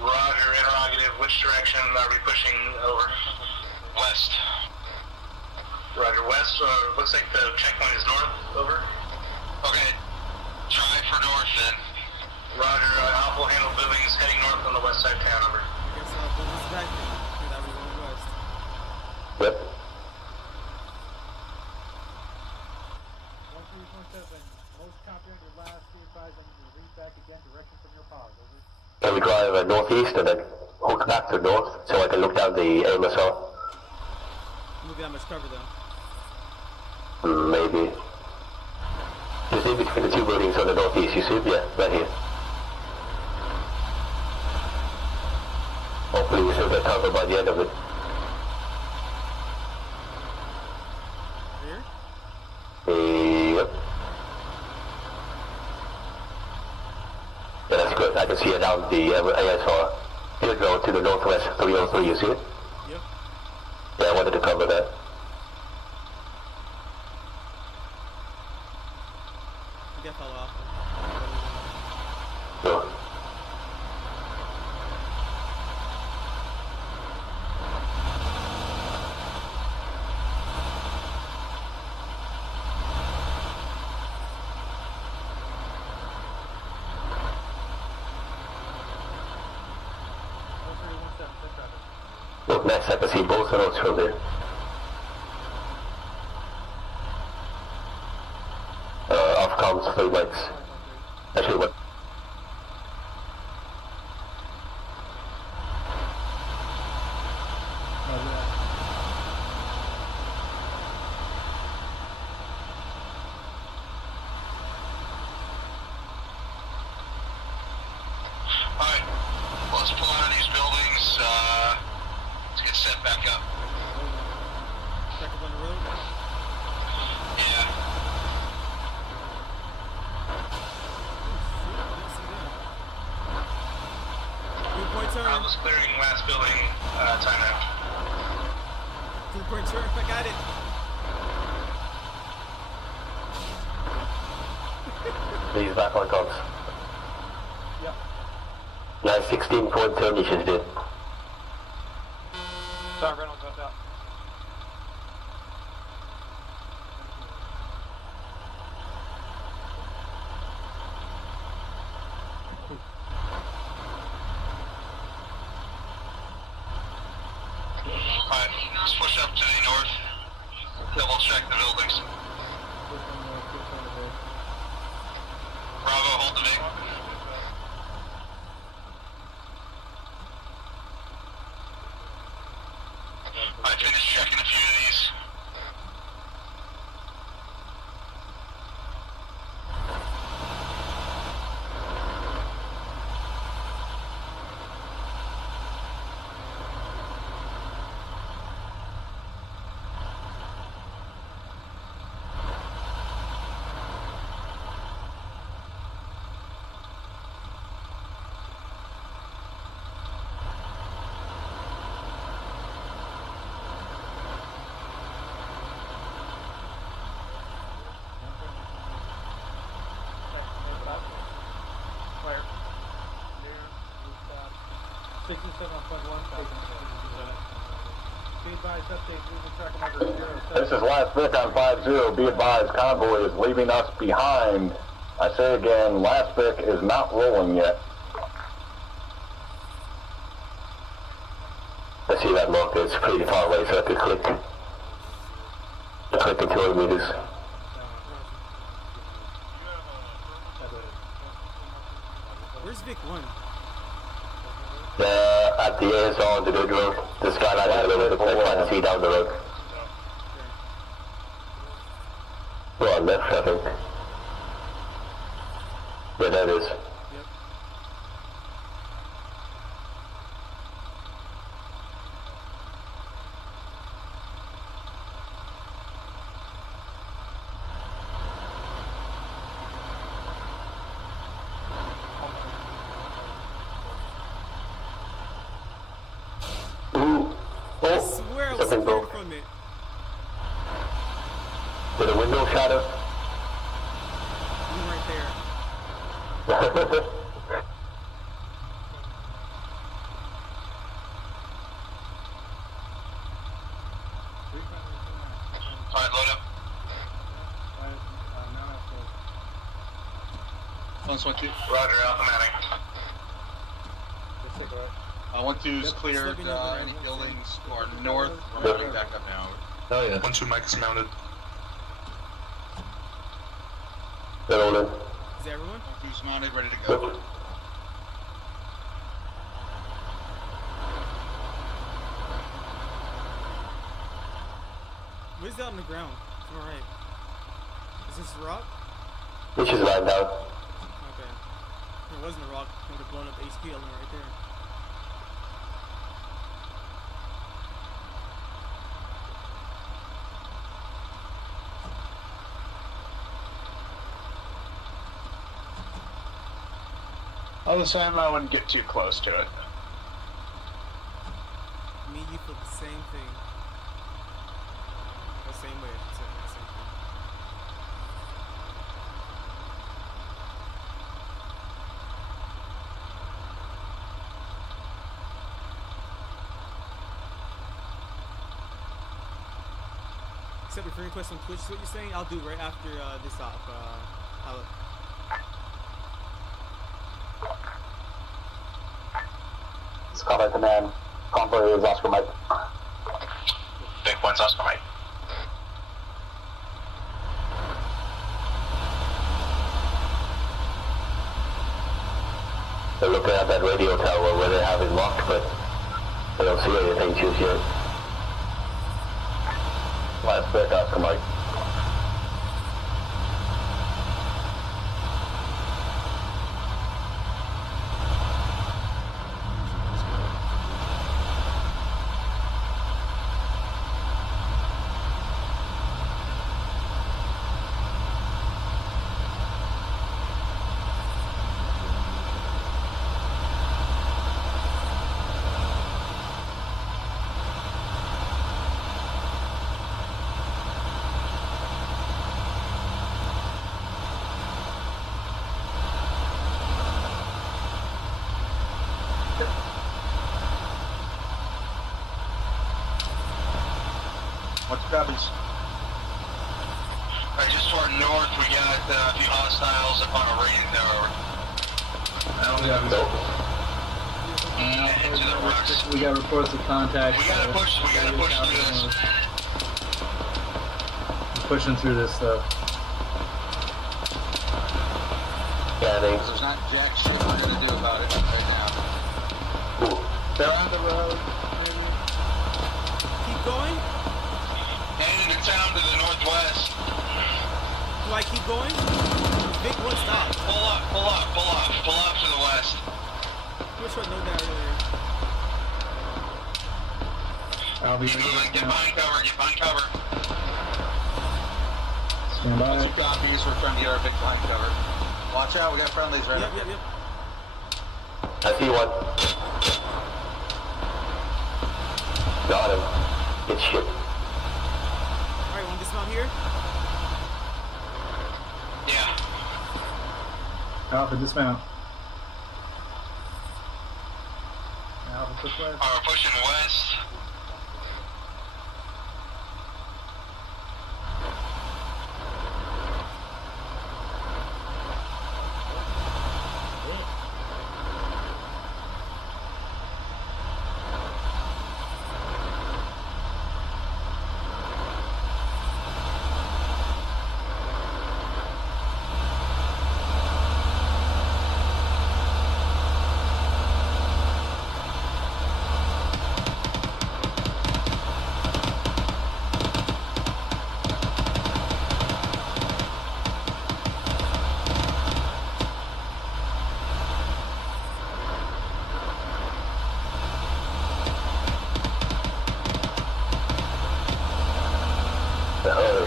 Roger, interrogative. Which direction are we pushing over? West. Roger, west. Looks like the checkpoint is north. Over. Okay. Try for north then. Roger, Alpha will handle buildings heading north on the west side of town. Over. I guess I'll build this back then. And I'll be going west. Yep. 1317, most copy on your last. Be advised, I need you to read back again. Direction from your pod. Over. Can we drive northeast and then hook back to north so I can look down the AMSR? Moving that much cover though. Maybe. Just in between the two buildings on the northeast, you see? Yeah, right here. Hopefully we should get covered by the end of it. Here? Yep. Yeah, that's good. I can see it down the ASR. Here we go to the northwest 303, you see it? Yep. Yeah, I wanted to cover that. I think I fell off. No. Look, next I can see both of those from there. Off comms 3 mics. Actually, what? Alright, let's pull out of these buildings. Let's get set back up. turn. Alpha's clearing last building, time out. 2-point turn, I got it. Please back on comms. Yep. Line 16.10 is dead. Sorry, Reynolds, got that. Alright, let's push up to the north. Double check the buildings. Bravo, hold the Vic. Alright, finish checking a few of these. This is last Vic on 5-0. Be advised, convoy is leaving us behind. I say again, last Vic is not rolling yet. I see that mark. It's pretty far away, so I could click in 200 meters. Where's Vic 1? At the ASR on the dirt road. The skyline is a little bit trying to see down the road. Go on left, I think. Yeah, there it is. I swear I was something broke from it. with a window shadow. You right there. Alright, load up. 1-2. Roger, Alpha Manning. 1-2 is cleared. Any buildings to our north? We're moving back up now. Oh yeah. 1-2 Mike is mounted. They're all in. Is that everyone? 1-2's mounted, ready to go. Where's that on the ground? To my right. Is this a rock? Which is lying down. Okay. If it wasn't a rock, it would have blown up the HQ element right there. Other side, I wouldn't get too close to it. Me, you feel the same thing. The same way, I should say. The same thing. Except if your request on Twitch is what you're saying, I'll do right after this off. Combat command. Convoy is Oscar Mike. Vic 1's Oscar Mike. They're looking at that radio tower where they have it marked, but they don't see anything just yet. Last Vic, Oscar Mike. Copies. Alright, just to our north, we got a few hostiles up on a radio tower. Into the rocks. We got reports of contact. We gotta push through this. We're pushing through this stuff. Yeah, There's not jack shit we're gonna do about it right now. They're on the road. Keep going? Heading into town to the northwest. Do I keep going? Vic won't stop. Pull up to the west. Which one know that earlier? I'll be Keep moving, get behind cover. Stand by. 2 copies, we're trying to get our Vic behind cover. Watch out, we got friendlies right now. Yep. I see one. Got him. Good shit. Alright, want to dismount here? Yeah. Alpha, dismount. Alpha, push west. Alright, we're pushing west.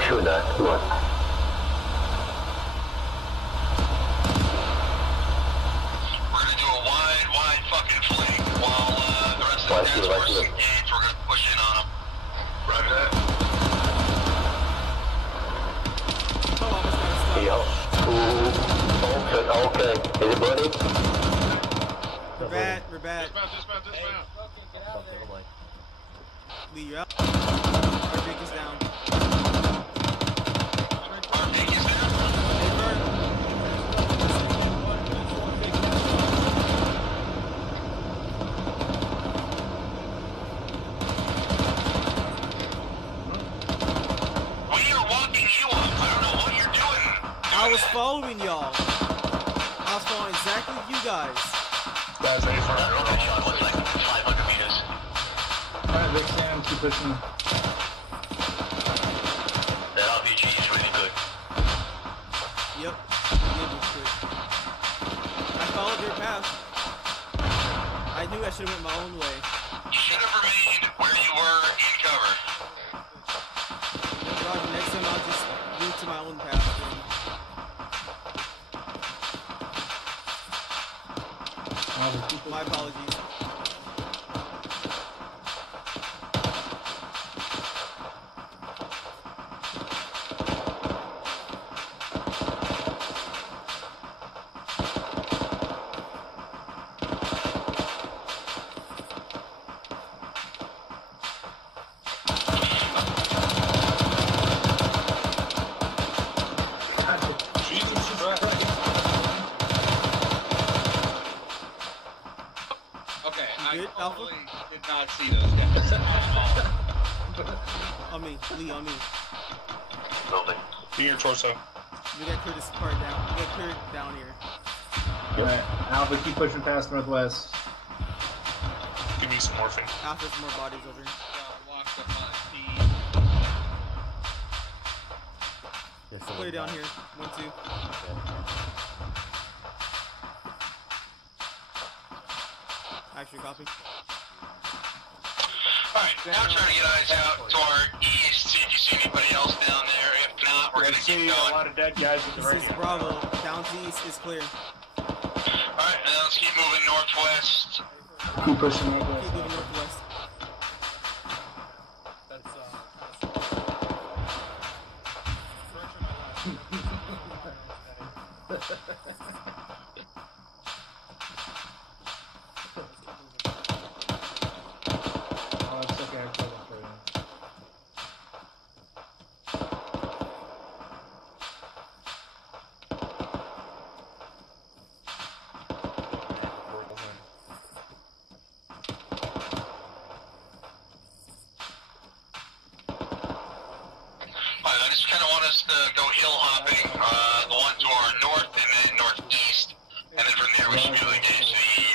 Shooting that. Come on. We're gonna do a wide fucking flank while the rest of the task force is engaged. We're gonna push in on them. Roger that. Okay. Is it burning? We're bad. Dismount. Lee, you're out. Our Vic is down. I was following y'all. I was following exactly you guys. That's a for shot was like 500 meters. Alright, Vic, Sam, keep pushing. That RPG is really good. Yep. It was good. I followed your path. I knew I should have went my own way. You should have remained where you were in cover. Roger, next time I'll just move to my own path. My apologies. Did not see those guys. On me, Lee, on me. Building. In your torso. We got Curtis part down. We got Curtis down here. Alright, Alpha, keep pushing past northwest. Give me some morphine. Alpha's more bodies over here. Locked up on Play down here. 1, 2. Actually, copy. Alright, now trying to get eyes out to our east, see if you see anybody else down there. If not, we're gonna keep going. A lot of dead guys at the This is Bravo. Down to east is clear. Alright, now let's keep moving northwest. Keep pushing northwest. Keep moving northwest.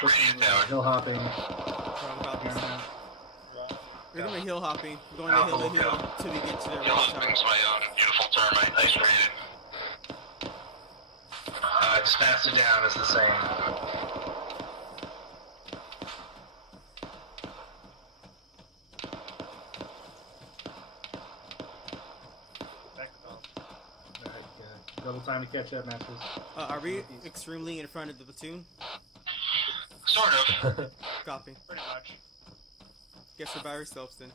pushing hill hopping. We're going hill hopping. Going to hill to hill until we get to the radio tower. Hopping's my beautiful term I created. Just pass it down, it's the same. Double time to catch up, Masters. Are we extremely in front of the platoon? Sort of. Copy. Pretty much. Guess we're by ourselves then.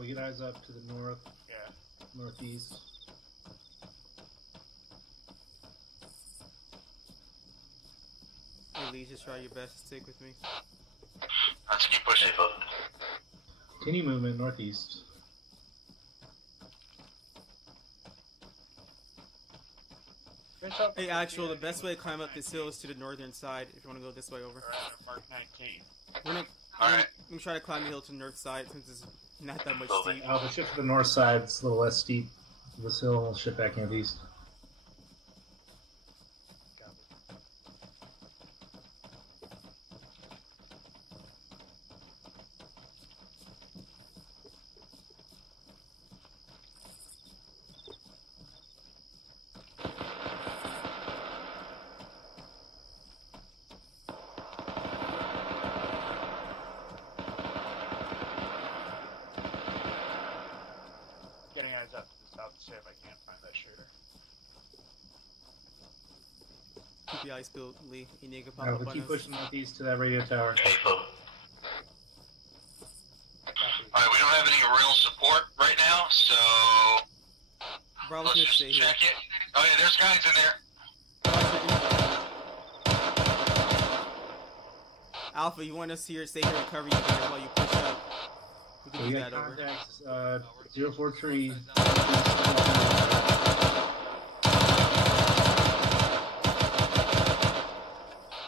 We get eyes up to the north. Yeah. Northeast. Hey Lee, just try your best to stick with me. Let's keep pushing. Continue movement northeast. Hey, actual, the best way to climb up this hill is to the northern side. If you want to go this way over. Mark 19. We're gonna try to climb the hill to the north side since it's not that much steep. Alpha, shift to the north side. It's a little less steep. This hill, we'll shift back northeast. Getting eyes up to the south to see if I can't find that shooter. Keep your eyes peeled, Lee. You need to pop Alpha, up on keep us. pushing northeast to that radio tower. Alright, we don't have any real support right now, so Bravo's let's gonna just stay here. check it. Oh yeah, there's guys in there. Alpha, you want us here, stay here and cover you guys while you push up. We can We do got that over. contacts, 043.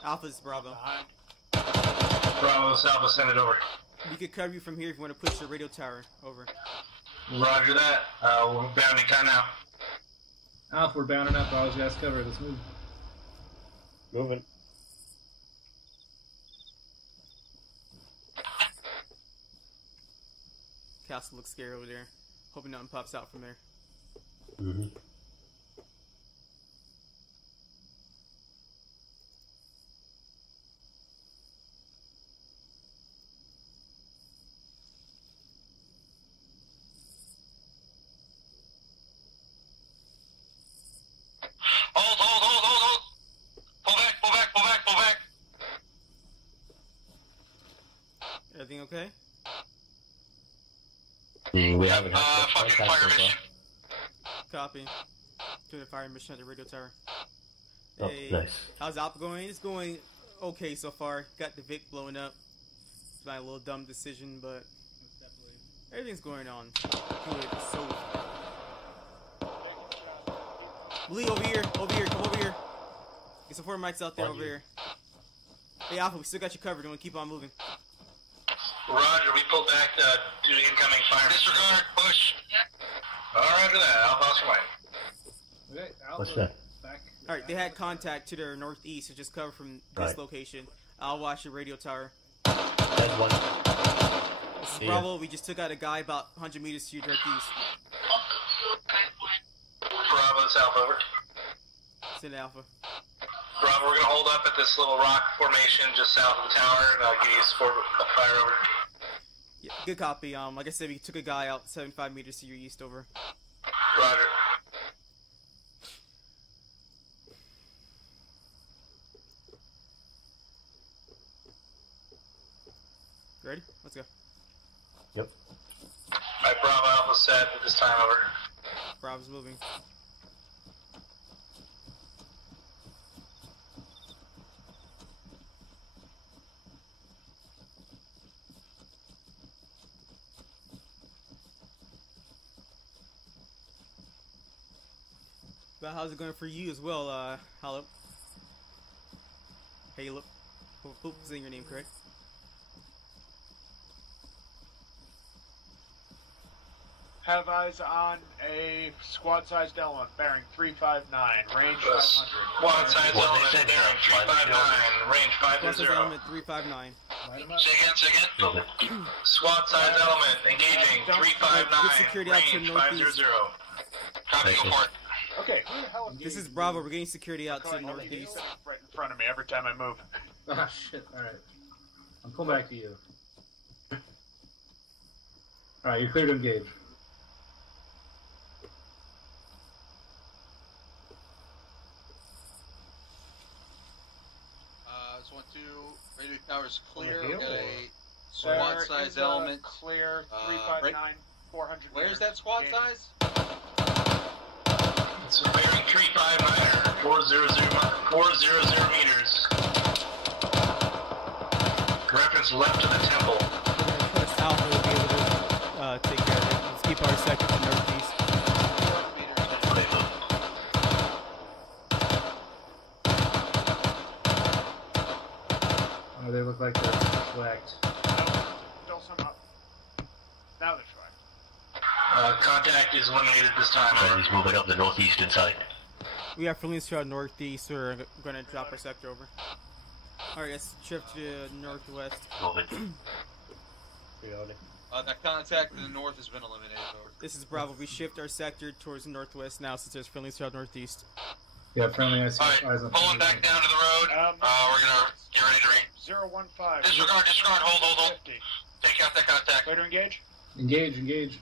Alpha's Bravo. Bravo, Alpha, send it over. We could cover you from here if you want to push the radio tower over. Roger that. We're bounding time now. Alpha, we're bounding up. Bravo's got us covered. Let's move. Moving. Castle looks scary over there. Hoping nothing pops out from there. Mm-hmm. Hold. Pull back. Everything okay? We haven't had fucking fire mission. Copy. Doing a fire mission at the radio tower. Oh, Hey, nice. how's Op going? It's going okay so far. Got the Vic blowing up. It's my little dumb decision, but everything's going on good so far. Lee, over here, come over here. Get some 4 mics out there over here. Hey, Alpha, we still got you covered. We're gonna keep on moving. Roger, we pulled back due to incoming fire. Disregard, push. Roger that. Alpha, Oscar Mike. Okay, What's that? Alright, they had contact to their northeast, so just cover from this Right. location. I'll watch the radio tower. There's one. This is See ya. Bravo. We just took out a guy about 100 meters to your direct east. Bravo, this Alpha, over. Send Alpha. Bravo, we're going to hold up at this little rock formation just south of the tower, and I'll give you support with fire over. Yeah, good copy. Like I said, we took a guy out 75 meters to your east over. Roger. Ready? Let's go. Yep. Alright, Bravo, Alpha set at this time, over. Bravo's moving. But how's it going for you as well, Halo? Hope I'm saying your name correct. Have eyes on a squad-sized element bearing 359, range 500. Squad-sized element bearing 359, range 500. Squad-sized element 359. Say again. Squad-sized element engaging 359, range 500. Copy, go for it. Okay, who the hell is This is Bravo. We're getting security out to the northeast. right in front of me every time I move? Ah, shit. Alright. I'm pulling back to you. Alright, you're clear to engage. This 1-2, radio tower's clear. On the We got hill, a squad-sized element. Clear, 359, 400 Where's that squad size? It's bearing 359, 400 meters. Reference left to the temple. Put us south, we'll be able to take care of it. Let's keep our sector to the northeast. Oh, they look like they're flagged. Still some up. Now they're trying. Contact is eliminated this time. He's moving up the northeastern side. We have friendlies throughout northeast. We're going to drop our sector over. Alright, let's shift to the northwest. That contact in the north has been eliminated. Over. This is Bravo. We shift our sector towards the northwest now since there's friendlies throughout northeast. Yeah, friendly eyes on Pulling back down to the road. We're gonna get ready to read. 015. Disregard, hold. Take out that contact. Clear to engage? Engage.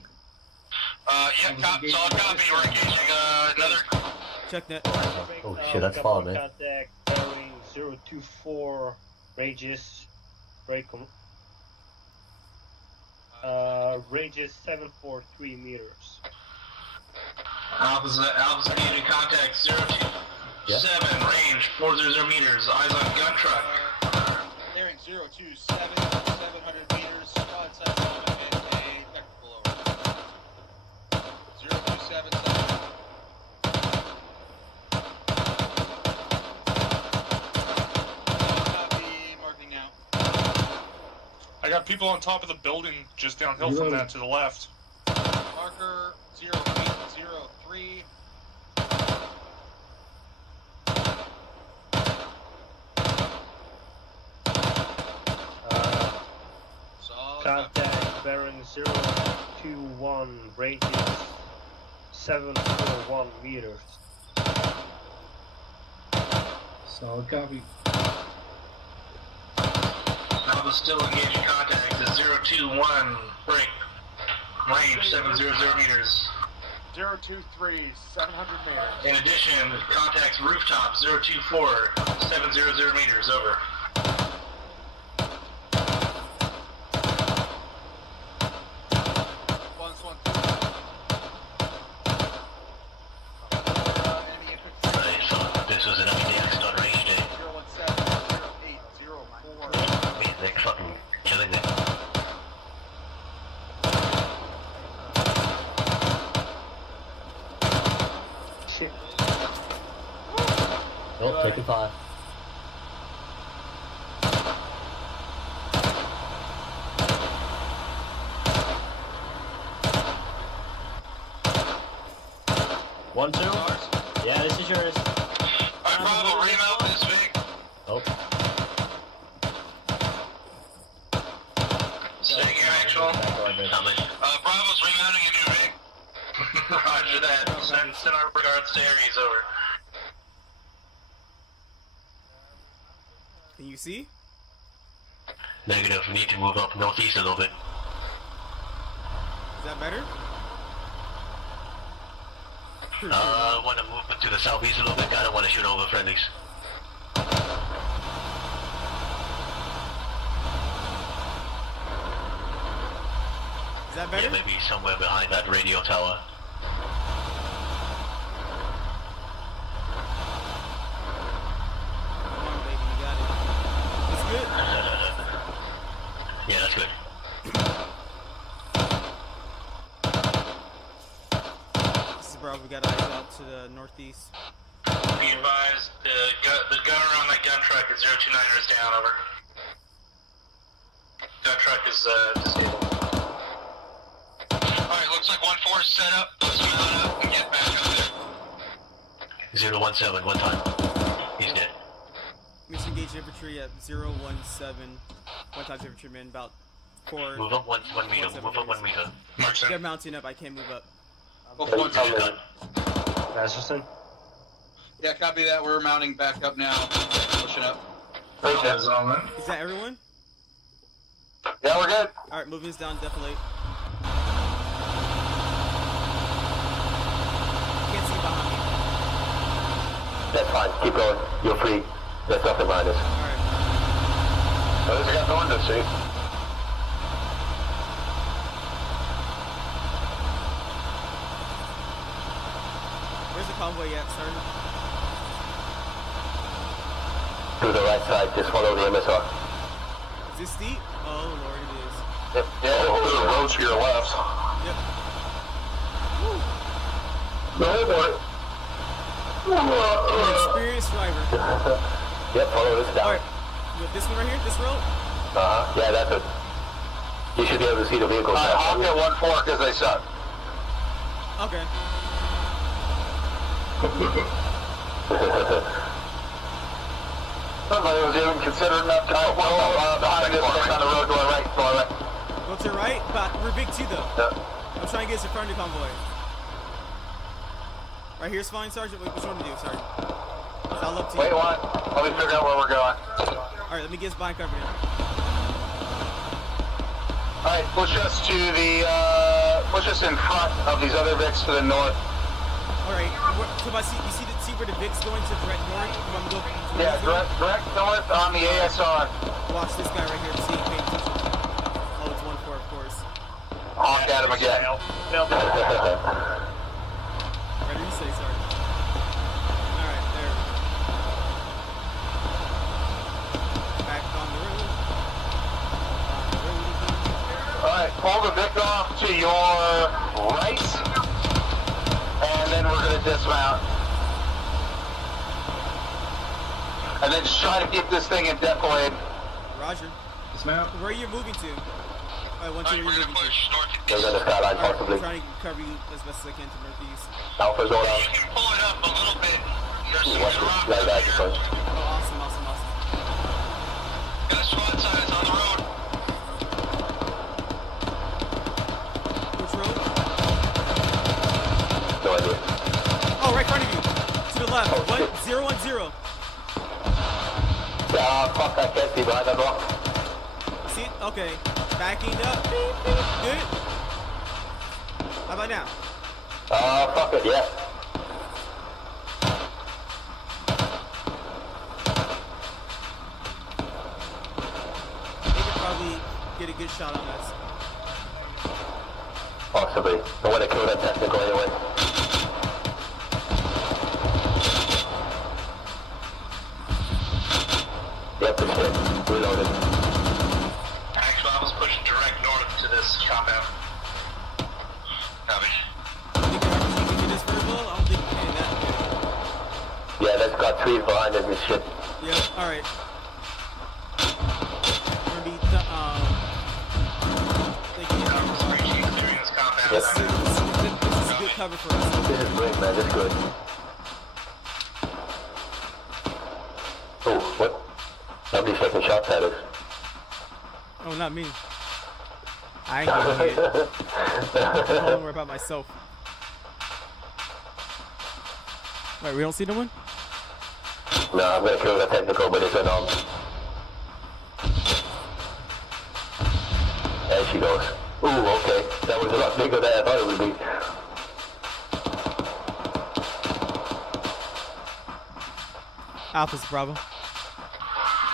Yeah, solid copy. We're engaging another. Check net. Oh shit, that's far, man. Contact bearing 024, radius, radius 743 meters. Alpha's engaging contact 027, range 400 meters. Eyes on gun truck. Bearing 027, 700 meters. Squad size element and a technical over. 027, 700. Marking out. I got people on top of the building just downhill from that to the left. Marker 0803. Contact bearing 021, radius 741 meters. Solid copy. Alpha's still engaging contact at 021, break. Range 700 meters. 023, 700 meters. In addition, contacts rooftop 024, 700 meters. Over. This was an FTX done range day. They're fucking killing it. Shit. Nope, taking 5. One, two. Yeah, this is yours. Alright, Bravo, remount this Vic. Oh. Staying here, actual. Bravo's remounting a new Vic. Roger that. Send our regards to Aries. Over. Can you see? Negative, we need to move up northeast a little bit. Is that better? I want to move to the southeast a little bit. I don't want to shoot over friendlies. Is that better? Yeah, maybe somewhere behind that radio tower. Come on, baby, you got it. That's good. Yeah, that's good. This is Bravo. We got eyes out to the northeast. Be advised, the gunner on that gun truck at 029 is down. Over. That truck is disabled. Alright, looks like 1-4 is set up. Let's mount up and get back up there. 017, one time. He's dead. Misengage infantry at 017. One time infantryman about 4. Move up 1 meter. Move up 1 meter. March They're mounting up. I can't move up. Masterson? Yeah, copy that. We're mounting back up now. Pushing up. Is that everyone? Yeah, we're good. Alright, moving us down, defilate. Can't see behind me. That's fine. Keep going. You're free. There's nothing behind us. Alright. At least I got the window seat. Where's the convoy at, sir? To the right side. Just follow the MSR. Is this steep? Oh lord, it is. Yep. Yeah, there's a road to your left. Yep. No, boy. You're an experienced driver. Yep, follow this down. Alright. This one right here? This road? Yeah, that's it. You should be able to see the vehicle. I'll get 1-4 because they suck. Okay. Somebody was even considered enough to put one behind this thing on the road to our right. To our right. Go to the right, but we're big too though. I'm trying to get us in front of the convoy. Right here's fine, Sergeant. Which one to do, Sergeant? I'll look to you. Wait one. Let me figure out where we're going. Alright, let me get us behind cover now. Alright, push us to the, push us in front of these other Vics to the north. Alright, so see where the Vic's going to direct north? You want me to go direct north on the ASR. Watch this guy right here, see, pay attention. Oh, it's 1-4, of course. Honk at him again. Ready to say, Sergeant. Alright, there. Back on the road. Alright, pull the Vic off to your right. And then we're going to dismount. And then just try to keep this thing in defilade. Roger. Dismount. Where are you moving to? Alright, 1-2, where are you moving to? They're going to skyline possibly. I'm trying to cover you as best as I can to northeast. Alpha's all out. You can pull it up a little bit. There's some Watch rock this. Right back, here. Oh, awesome. Got a SWAT signs on the road. Which road? No idea. Oh, right in front of you. To the left. 010. Fuck, I can't see behind that rock. See it? Okay. Backing up. Beep, beep. Good. How about now? Fuck it, yeah. They could probably get a good shot on us. Possibly. I want to kill that technical anyway. Yep, it's hit. Reloaded. Actually, I was pushing direct north to this compound. Copy. Think you're actually gonna get this vertical? I don't think you can that good. Yeah, that's got trees behind us and shit. Yep, alright. We're gonna be, this is good cover for us. This is great, man. This is good. Oh, what? Somebody's taking shots at us. Oh, not me. I ain't gonna get it. Don't worry about myself. Wait, we don't see no one? No, I'm gonna kill that technical, but it's unarmed. There she goes. Ooh, okay. That was a lot bigger than I thought it would be. Alpha's Bravo.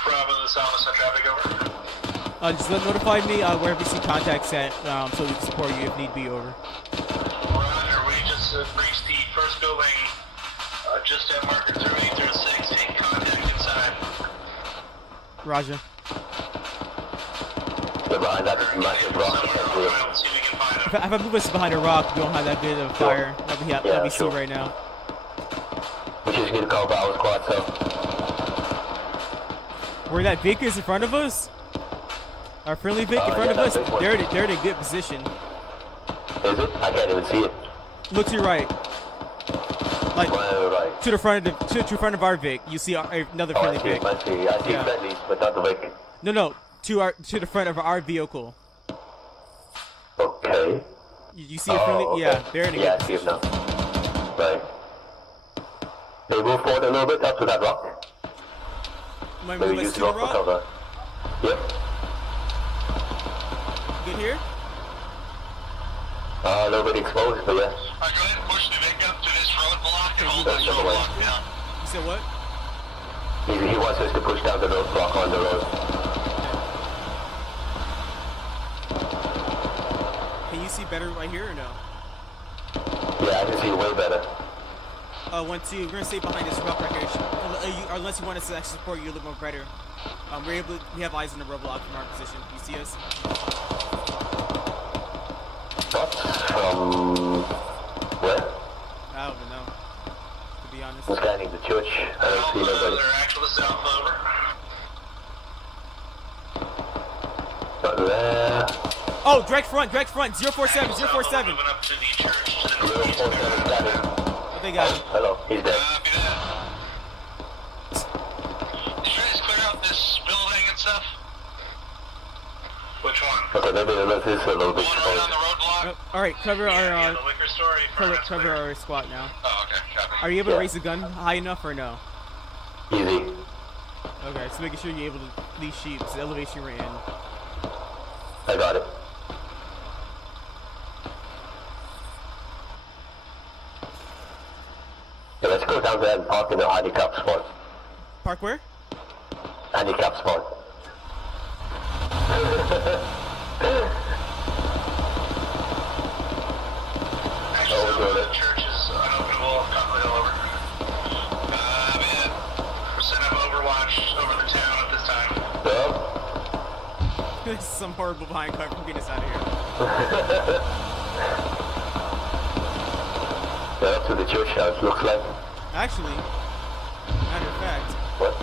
Bravo, this Alpha, send traffic over. Just notify me wherever you see contacts at, so we can support you if need be, over. Roger, we just breached the first building just at marker 3806. Take contact inside. Roger. They're behind that massive rock. If I move us behind a rock, we don't have that bit of fire that we see right now. We just need to call Bravo Squad, so. Where that Vic is in front of us? Our friendly Vic in front of us. They're in a good position. Is it? I can't even see it. Look to your right. Like right. to the front of to front of our Vic. You see another friendly Vic. I see friendlies, but not the Vic. No. To the front of our vehicle. Okay. You see a friendly? Okay. Yeah, they're in a good I see him now. Right. They move forward a little bit up to that rock. Maybe use the rock for cover. Yep. Good here? A little bit exposed, but yeah. Alright, go ahead and push the Vic up to this roadblock and hold this roadblock down. You said what? He wants us to push down the roadblock on the road. Can you see better right here or no? Yeah, I can see way better. 1-2, we're gonna stay behind this rock right here. Unless you want us to actually support you a little more better. We have eyes on the roadblock from our position. You see us? From where? I don't even know. To be honest. I'm scanning the church. I don't see nobody. They're actually south over. Not there. Oh, direct front, 047, 047. Moving up to the church to the 047 scanning. Oh, they got him. Hello, he's dead. Did you guys clear out this building and stuff? Which one? Okay, maybe this is a little bit exposed. All right, cover our the liquor store. cover our squad now. Oh, okay, copy. Are you able to raise the gun high enough or no? Easy. Okay, so making sure you're able to leave sheep. So the elevation you're in. I got it. So let's go down there and park in the handicap spot. Park where? Handicap spot. Actually, the church is unopenable. Copy all over. Man, we're setting up Overwatch over the town at this time. There's some horrible behind cover from getting us out of here. Yeah, up to the church house, looks like. Actually, matter of fact. What?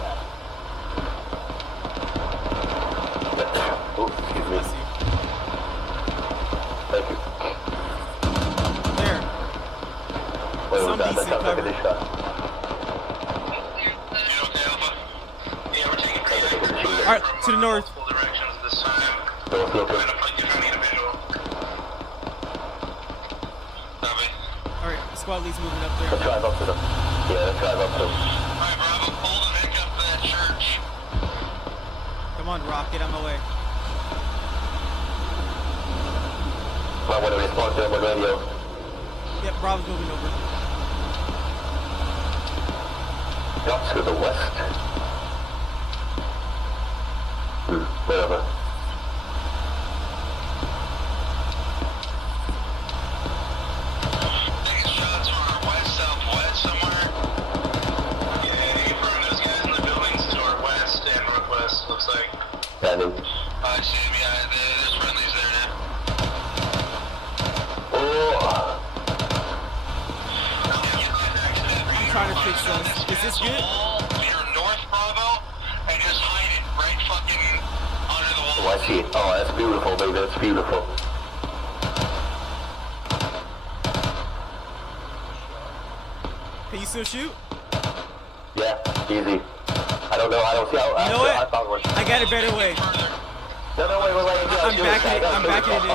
Oh, excuse me. Thank you. There. What was Some that? decent That sounds like a cover. dish shot. Alright, to the north. North looking. Alright, squad leads moving up there. Let's drive up to them. Yeah, let's drive up to them. Alright, Bravo, pull the Vic up to that church. Come on, Rock, get on my way. I want to respond to them on radio. Yep, Bravo's moving over. Up to the west. Whatever. Taking shots from our west, southwest somewhere. Yeah, confirm those guys in the buildings to our west and northwest, looks like. Standing. I see him, yeah, there's friendlies there now. I'm trying to fix this. Is this good? You're north Bravo, and just hide it right fucking under the wall. Oh, I see it. Oh, that's beautiful, baby. That's beautiful. Can you still shoot? Yeah, easy. I don't know. I don't see how. You know what? I found one. I got a better way. No, wait. I'm backing it. I'm backing it in.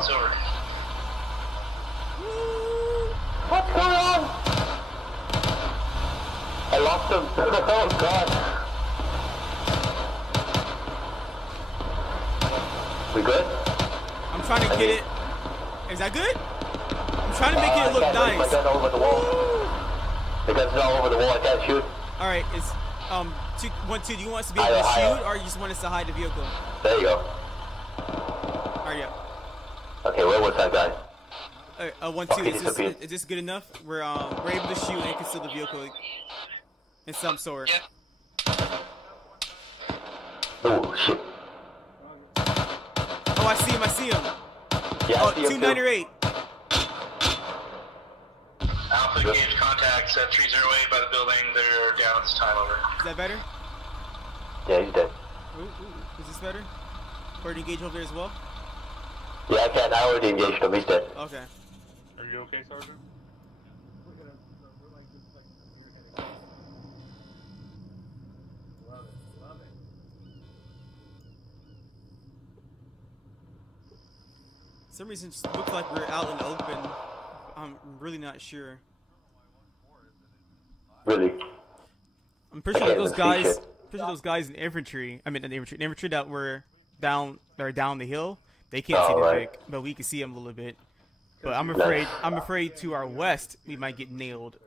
What's going on? I lost him. Oh, God. We good? I'm trying to get it. Is that good? I'm trying to make it look nice. My gun over the wall. The gun's not over the wall. I can't shoot. All right, it's 2, 1, 2. Do you want us to be able to shoot, or you just want us to hide the vehicle? There you go. Hurry up. Okay, where was that guy? 1, 2. Is this good enough? We're able to shoot and conceal the vehicle in some sort. Oh shit. Oh, I see him. Yeah, oh, I see him 298. Alpha engage contacts at 308 by the building. They're down at this time, over. Is that better? Yeah, he's dead. Is this better? Clear to engage over there as well? Yeah, I can. I already engaged him. He's dead. Okay. Are you okay, Sergeant? Love it, love it. For some reason, it just looks like we're out in the open. I'm really not sure. Really? I'm pretty sure those guys. Pretty sure those guys in infantry. I mean, in infantry that were down. They're down the hill. They can't see the Vic, but we can see them a little bit. But I'm afraid to our west we might get nailed.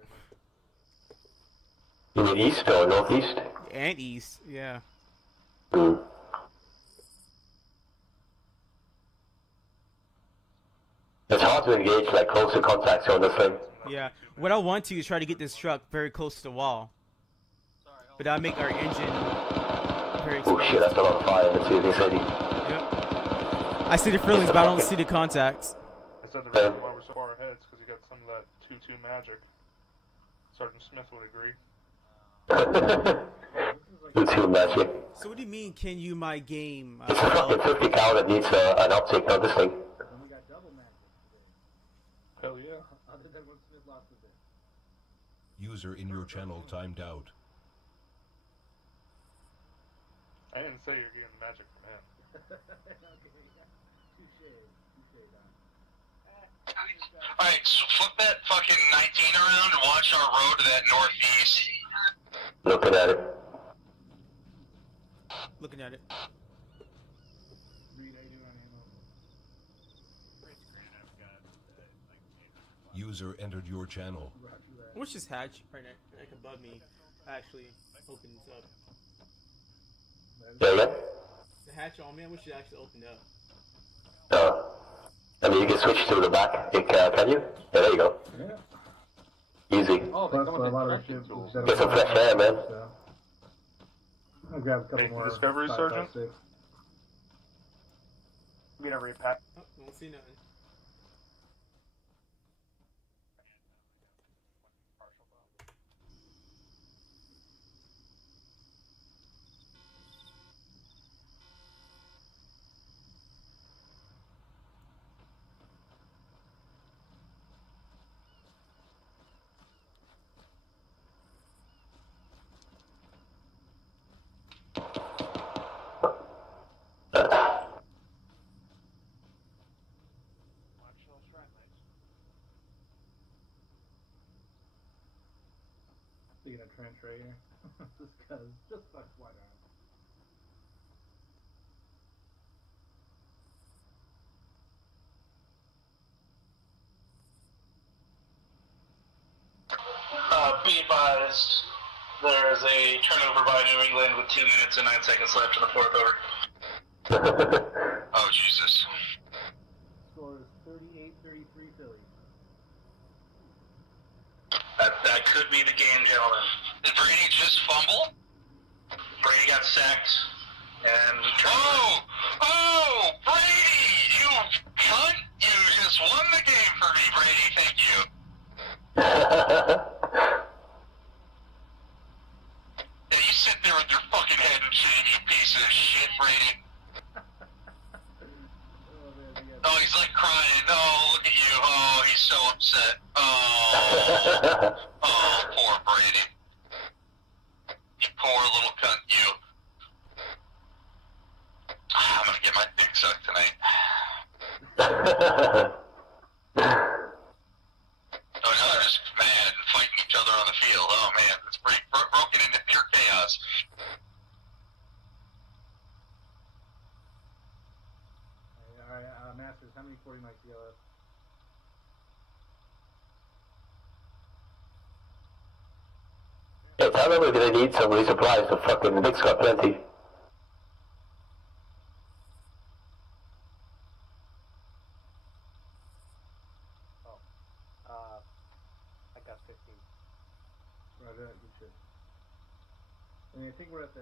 You mean east or northeast? And east, yeah. Hmm. It's hard to engage like closer contacts on this thing. Yeah. What I want to is try to get this truck very close to the wall. But that'll make our engine very exposed. Oh shit, that's a lot of fire. Let's see if they say. Yep. I see the feelings, but I don't see the contacts. I said the reason why we're so far ahead is because you got some of that 2-2 magic. Sergeant Smith would agree. 2-2 magic. So what do you mean, can you my game? It's a fucking 50 cal that needs an optic on this thing. Hell yeah. User in your channel timed out. I didn't say you're getting magic from him. Alright, so flip that fucking 19 around and watch our road to that northeast. Looking at it. Looking at it. User entered your channel. I wish this hatch right like above me actually opens up. Yeah, yeah. The hatch on me, I wish it actually opened up. I mean, you can switch to the back. Can you? Yeah, there you go. Yeah. Easy. Oh, plus a lot of ships. Get some fresh air, man. I'll grab a couple more. Discovery, Sergeant? Get a repack. Oh, won't see nothing. Speaking of trench right here. just fuck white Be advised, there is a turnover by New England with 2 minutes and 9 seconds left in the fourth over. Oh, Jesus. Score is 38-33 Philly. That could be the game, gentlemen. Did Brady just fumble? Brady got sacked. And Oh, Brady! You cunt! You just won the game for me, Brady. Thank you. Yeah, you sit there with your fucking head and shit, you piece of shit, Brady. Oh, he's like crying. Oh, look at you. Oh, he's so upset. Oh, oh, poor Brady. You poor little cunt, you. I'm gonna get my dick sucked tonight. Oh, now they're just mad and fighting each other on the field. Oh, man, it's broken into pure chaos. Alright, Masters, how many 40 mics do you have? Yeah, tell them we're gonna need some resupplies. The fucking Vic's got plenty. I got 15. Roger that, good shit. I mean, I think we're at the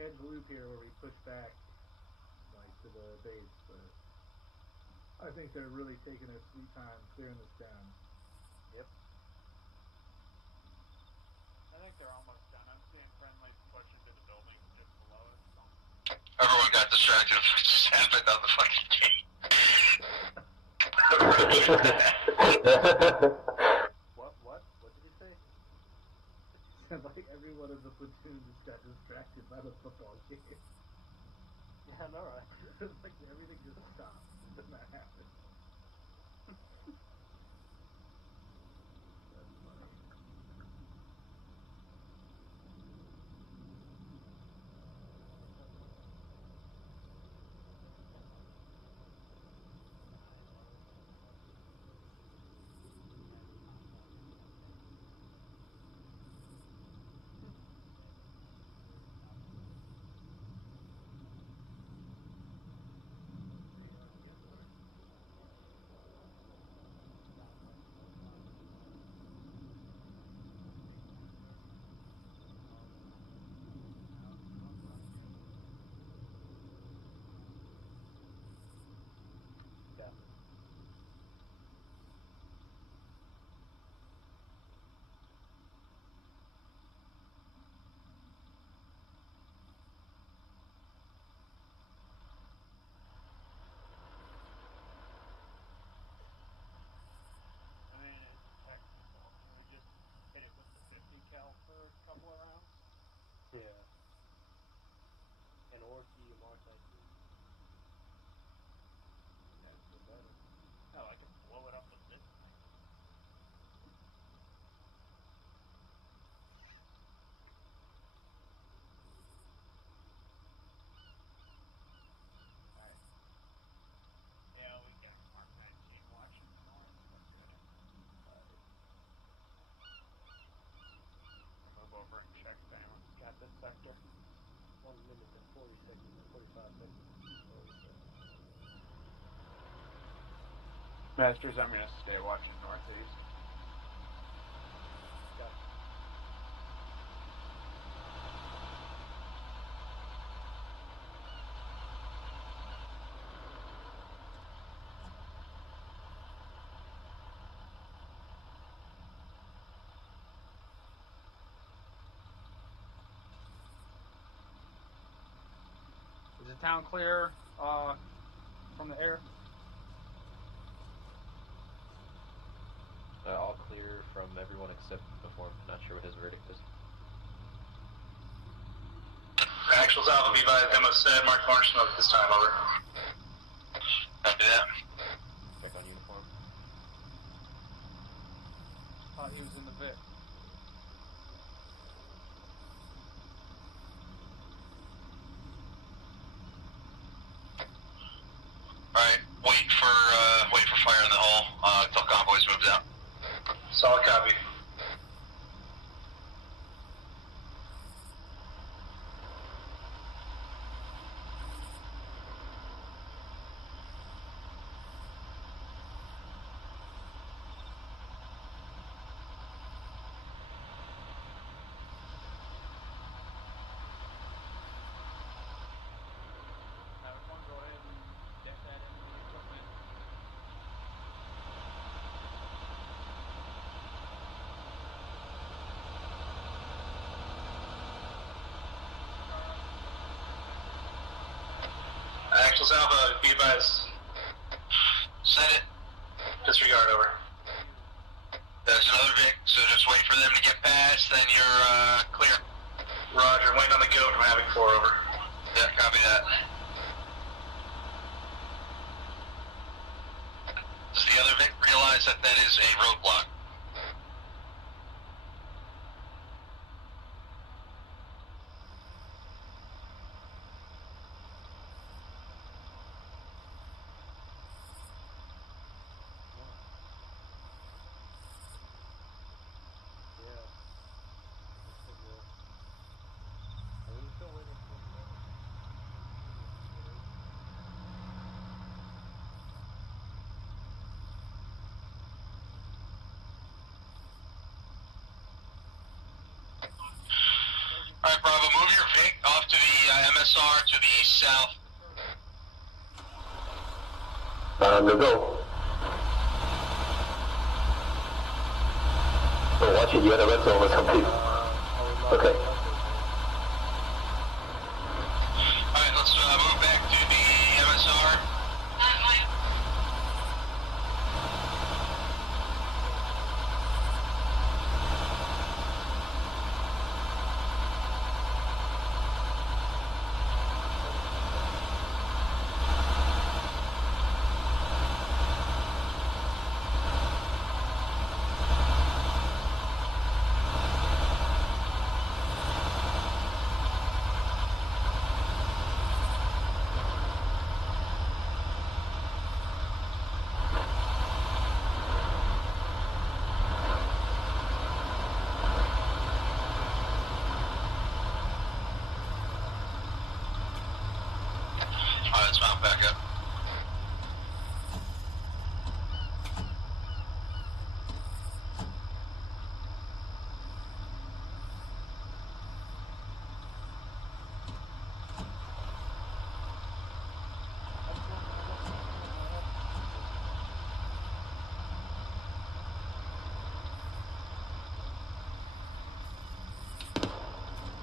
edge loop here where we push back, like, to the base, but I think they're really taking their sweet time clearing this down. Yep. I think they're almost done. I'm seeing friendly push into the building just below us. Everyone distracted with what just happened on the fucking gate. What? What did he say? Like everyone in the platoon just got distracted by the football game. Yeah, I know, right? Like everything just stopped when that happened. That's funny. Yeah. And or key multi-key. That's the better. Hell, I can blow it up with this thing. Alright. Yeah, we got Mark 19 watching the north. That's good. Move over and check down. Got this sector. 1 minute and 40 seconds and 45 seconds. Masters, I'm gonna stay watching northeast. Got Is the town clear from the air? All clear from everyone except before. I'm not sure what his verdict is. Actuals Alpha, be by demo said, Mark Marshall at this time, over. Copy that. Check on uniform. Thought he was in the Vic. Alright, wait for fire in the hole, till convoys moves out. Solid copy. Everyone go ahead and get that in the equipment. Actuals Alpha, be advised. Send it. Disregard, over. There's another Vic, so just wait for them to get past, then you're clear. Roger, waiting on the go from Havoc 4, over. Yeah, copy that. Does the other Vic realize that that is a roadblock? Alright, Bravo, move your Vic off to the MSR to the south. Go go. Oh, watch it, you're in a red zone or something. Okay. Alright, let's move back to back up.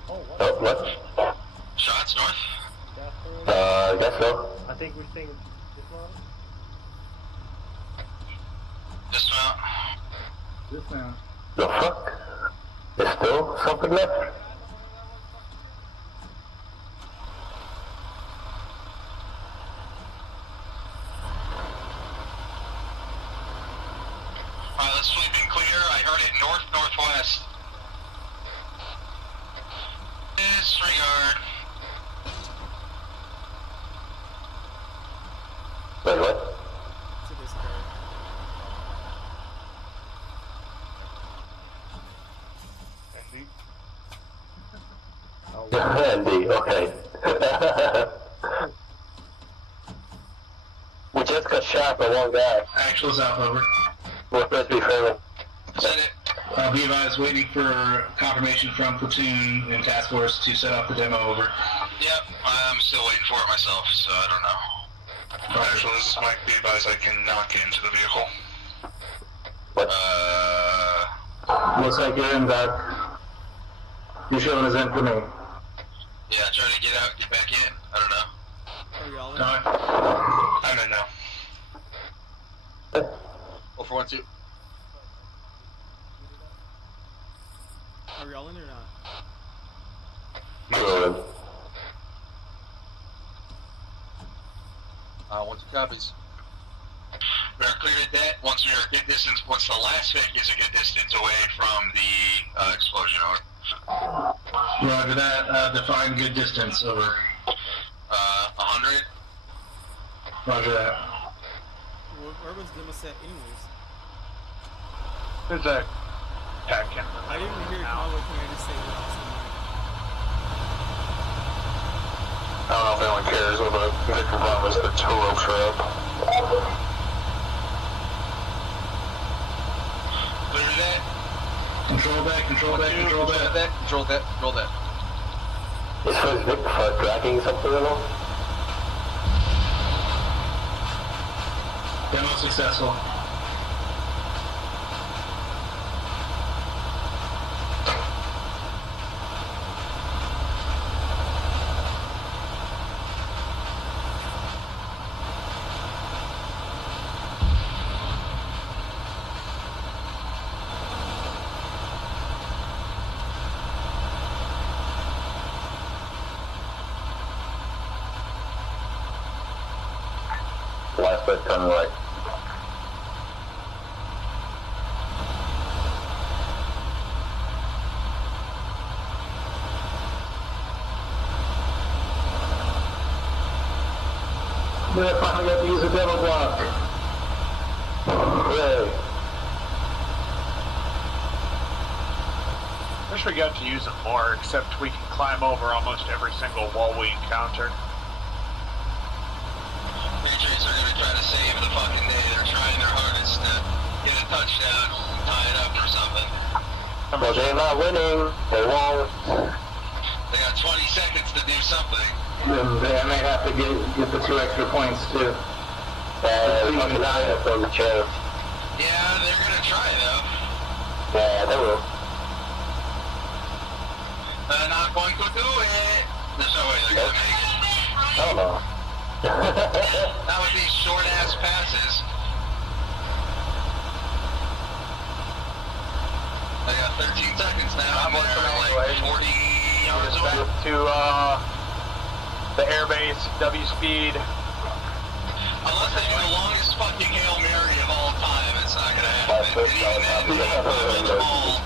Oh, what? Shots north? I guess so. I think we're seeing dismount. Dismount. Dismount. The fuck? There's still something left? Alright, let's sweep in clear. I heard it north-northwest. Disregard. Wait, what? It's a disregard. Andy, okay. We just got shot by one guy. Actual south over. We're supposed to be failing. Send it. Be advised, waiting for confirmation from platoon and task force to set off the demo over. Yep, I'm still waiting for it myself, so I don't know. Actually, this is Mike. Be advised, I cannot get into the vehicle. Looks like you're in, Doc. You're showing us in for me. Yeah, trying to get out, get back in. I don't know. Are y'all in? I'm in now. 0412. Are y'all in or not? Good. 1-2 copies. We are cleared at that. Once we are a good distance, once the last Vic is a good distance away from the explosion, over. Roger that. Define good distance, over. 100. Roger that. Where was demo set anyways? There's a tech in I didn't hear Conway Commander say what else in mind. I don't know if anyone cares, but Victor Brown was the Toro trap. Clear that. Control that, control that, control that. Control that, control that. Is first Vic tracking something at all? Demo successful. Last bit coming right. I finally got to use a demo block. Yay. Wish we got to use it more, except we can climb over almost every single wall we encounter. Patriots are going to try to save the fucking day. They're trying their hardest to get a touchdown, tie it up or something. But they're not winning. They won't. They got 20 seconds to do something. And they may have to get the 2 extra points too. Fucking eye on the chance. Yeah, they're going to try though. Yeah, they will. They're not going to do it. There's no way they're going to make it. I don't know. That would be short-ass passes. They got 13 seconds now. I'm working like 40 yards away. To the airbase, W speed. Unless they do the longest fucking Hail Mary of all time, it's not going to happen. And even then, the ball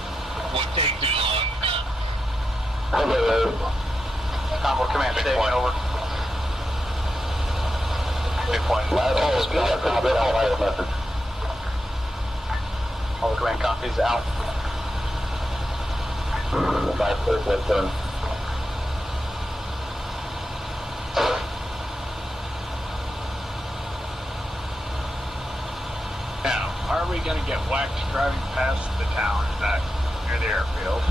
would take too long. Convoy command taking over. Big point. All the command copies out. going to get whacked driving past the town? Is that near the airfield?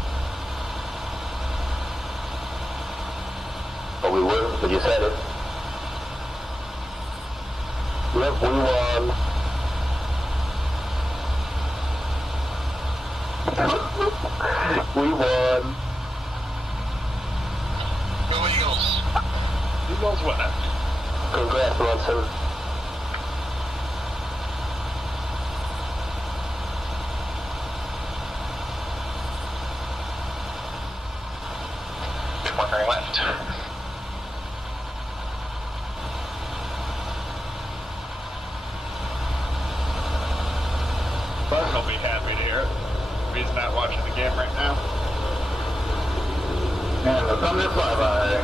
But we will, but you said it. Yep, we won. We won. Go Eagles. Eagles win. Congrats, Munson. One turning left. Button will be happy to hear it. He's not watching the game right now. And the thunder flyby.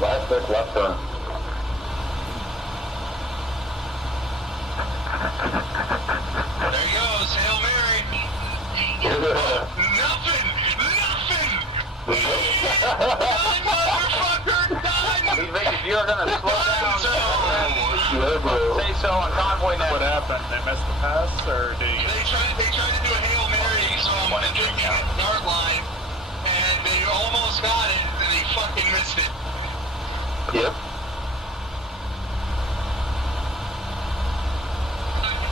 Last pick, left turn. There he goes, Hail Mary. Nothing! Motherfucker, done! If you're gonna slow down, say so on convoy now. What happened? They missed the pass, or did you... They tried to do a Hail Mary entering the start line, and they almost got it, and they fucking missed it. Yep.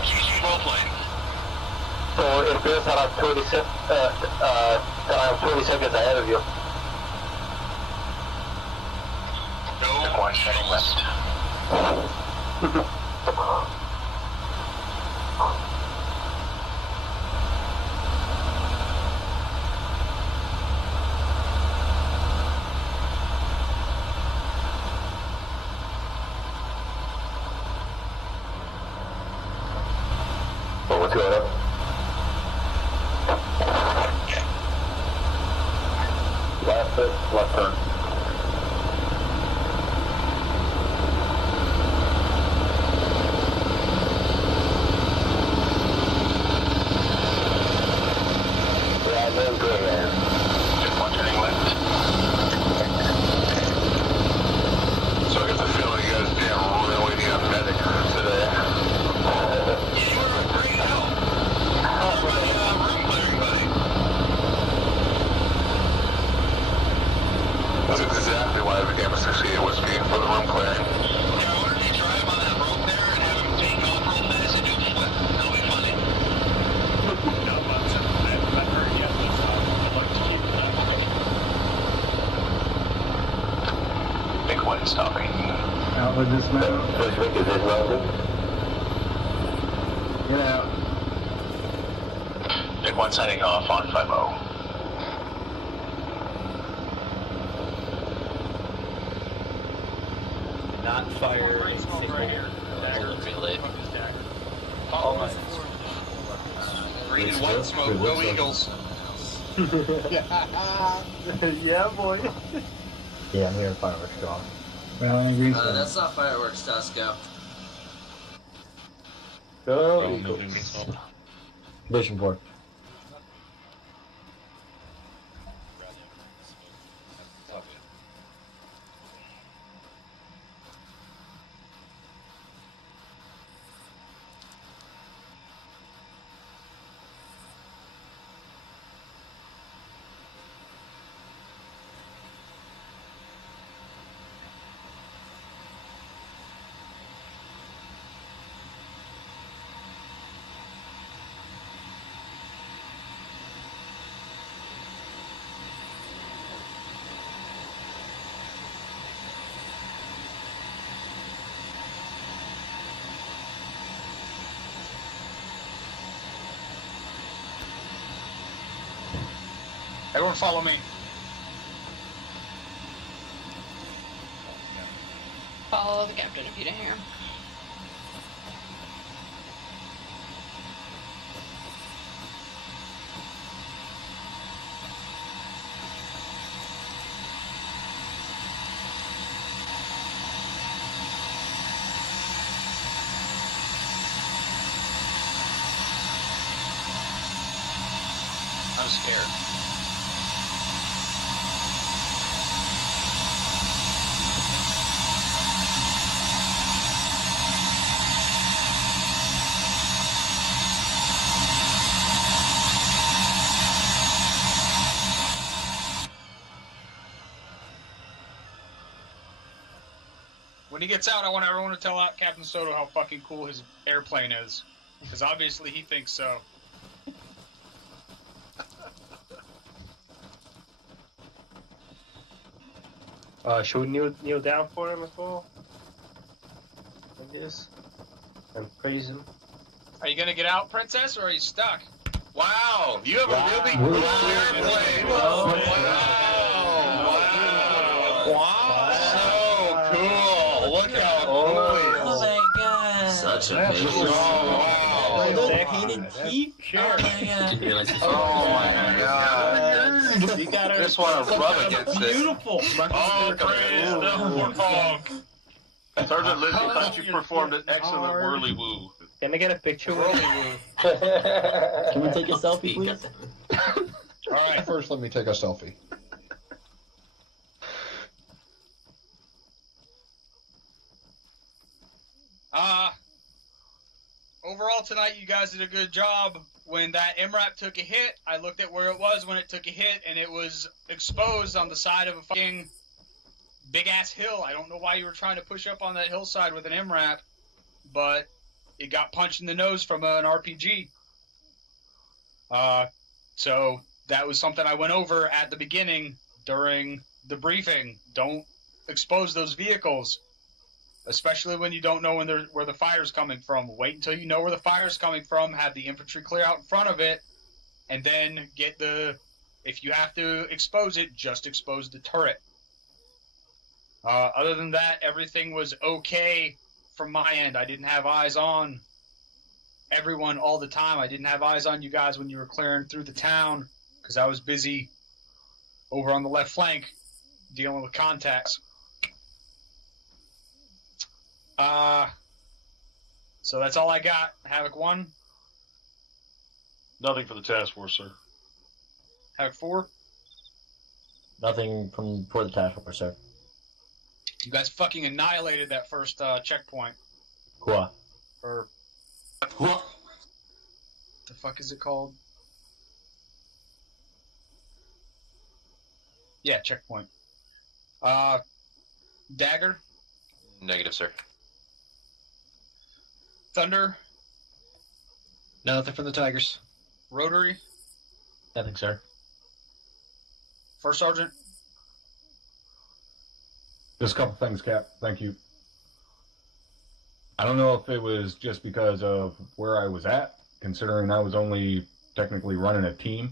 GG both lanes. So it appears that I'm 20 seconds ahead of you. No, one turning left. Oh, what's going on? Last hit, left turn. Yeah, no good, man. Just one turning left. So I get the feeling you guys damn really athletic today. Yeah, you were great help. For my room clearing, buddy. That's exactly why I became a 68 whiskey for the room clearing. Yeah, I wonder if you drive on that rope there and have him take off real fast and do a flip. That'll be funny. No, Munson. I've heard yet this time. I'd like to keep that. Big one stopping. Outlet dismount. Which week is this mountain? Get out. Big one signing off on 5-0. Not fire. Right here. Dagger. Relay. Green and white smoke. Go Eagles. Yeah, boy. Yeah, I'm hearing fireworks go off. Well, green That's not fireworks, Tasco. Go Eagles. Vision board. Everyone follow me. Follow the captain if you didn't hear him. I'm scared. When he gets out, I want everyone to tell Captain Soto how fucking cool his airplane is. Because obviously he thinks so. Should we kneel down for him as well? Like this? And praise him? Are you gonna get out, Princess, or are you stuck? Wow, you have a really cool airplane. Wow. So cool. Look how cool. Oh my god. Such a That's big wow. those painted teeth? Sure. Oh my god. Oh my god. You gotta Just want to rub against it. Beautiful. Oh, praise the warthog. Sergeant Lizzie thought you performed an excellent whirly-woo. Can I get a picture with you? Can we take a selfie, please? Alright, first let me take a selfie. Overall tonight you guys did a good job. When that MRAP took a hit, I looked at where it was when it took a hit, and it was exposed on the side of a fucking big-ass hill. I don't know why you were trying to push up on that hillside with an MRAP, but it got punched in the nose from an RPG. So that was something I went over at the beginning during the briefing. Don't expose those vehicles, especially when you don't know where the fire's coming from. Wait until you know where the fire's coming from, have the infantry clear out in front of it, and then get if you have to expose it, just expose the turret. Other than that, everything was okay from my end. I didn't have eyes on everyone all the time. I didn't have eyes on you guys when you were clearing through the town because I was busy over on the left flank dealing with contacts. So that's all I got. Havoc 1. Nothing for the task force, sir. Havoc 4. Nothing for the task force, sir. You guys fucking annihilated that first checkpoint. What? Or what? The fuck is it called? Yeah, checkpoint. Dagger. Negative, sir. Thunder. Nothing from the Tigers. Rotary. Nothing, sir. First Sergeant. Just a couple things, Cap. Thank you. I don't know if it was just because of where I was at, considering I was only technically running a team,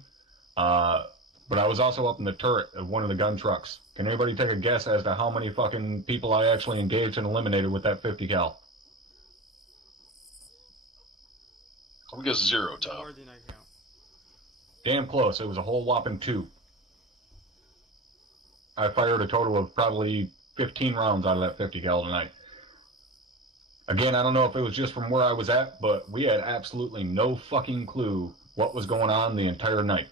but I was also up in the turret of one of the gun trucks. Can anybody take a guess as to how many fucking people I actually engaged and eliminated with that 50 cal? I guess 0, Tom. More than I count. Damn close. It was a whole whopping 2. I fired a total of probably 15 rounds out of that 50 cal tonight. Again, I don't know if it was just from where I was at, but we had absolutely no fucking clue what was going on the entire night.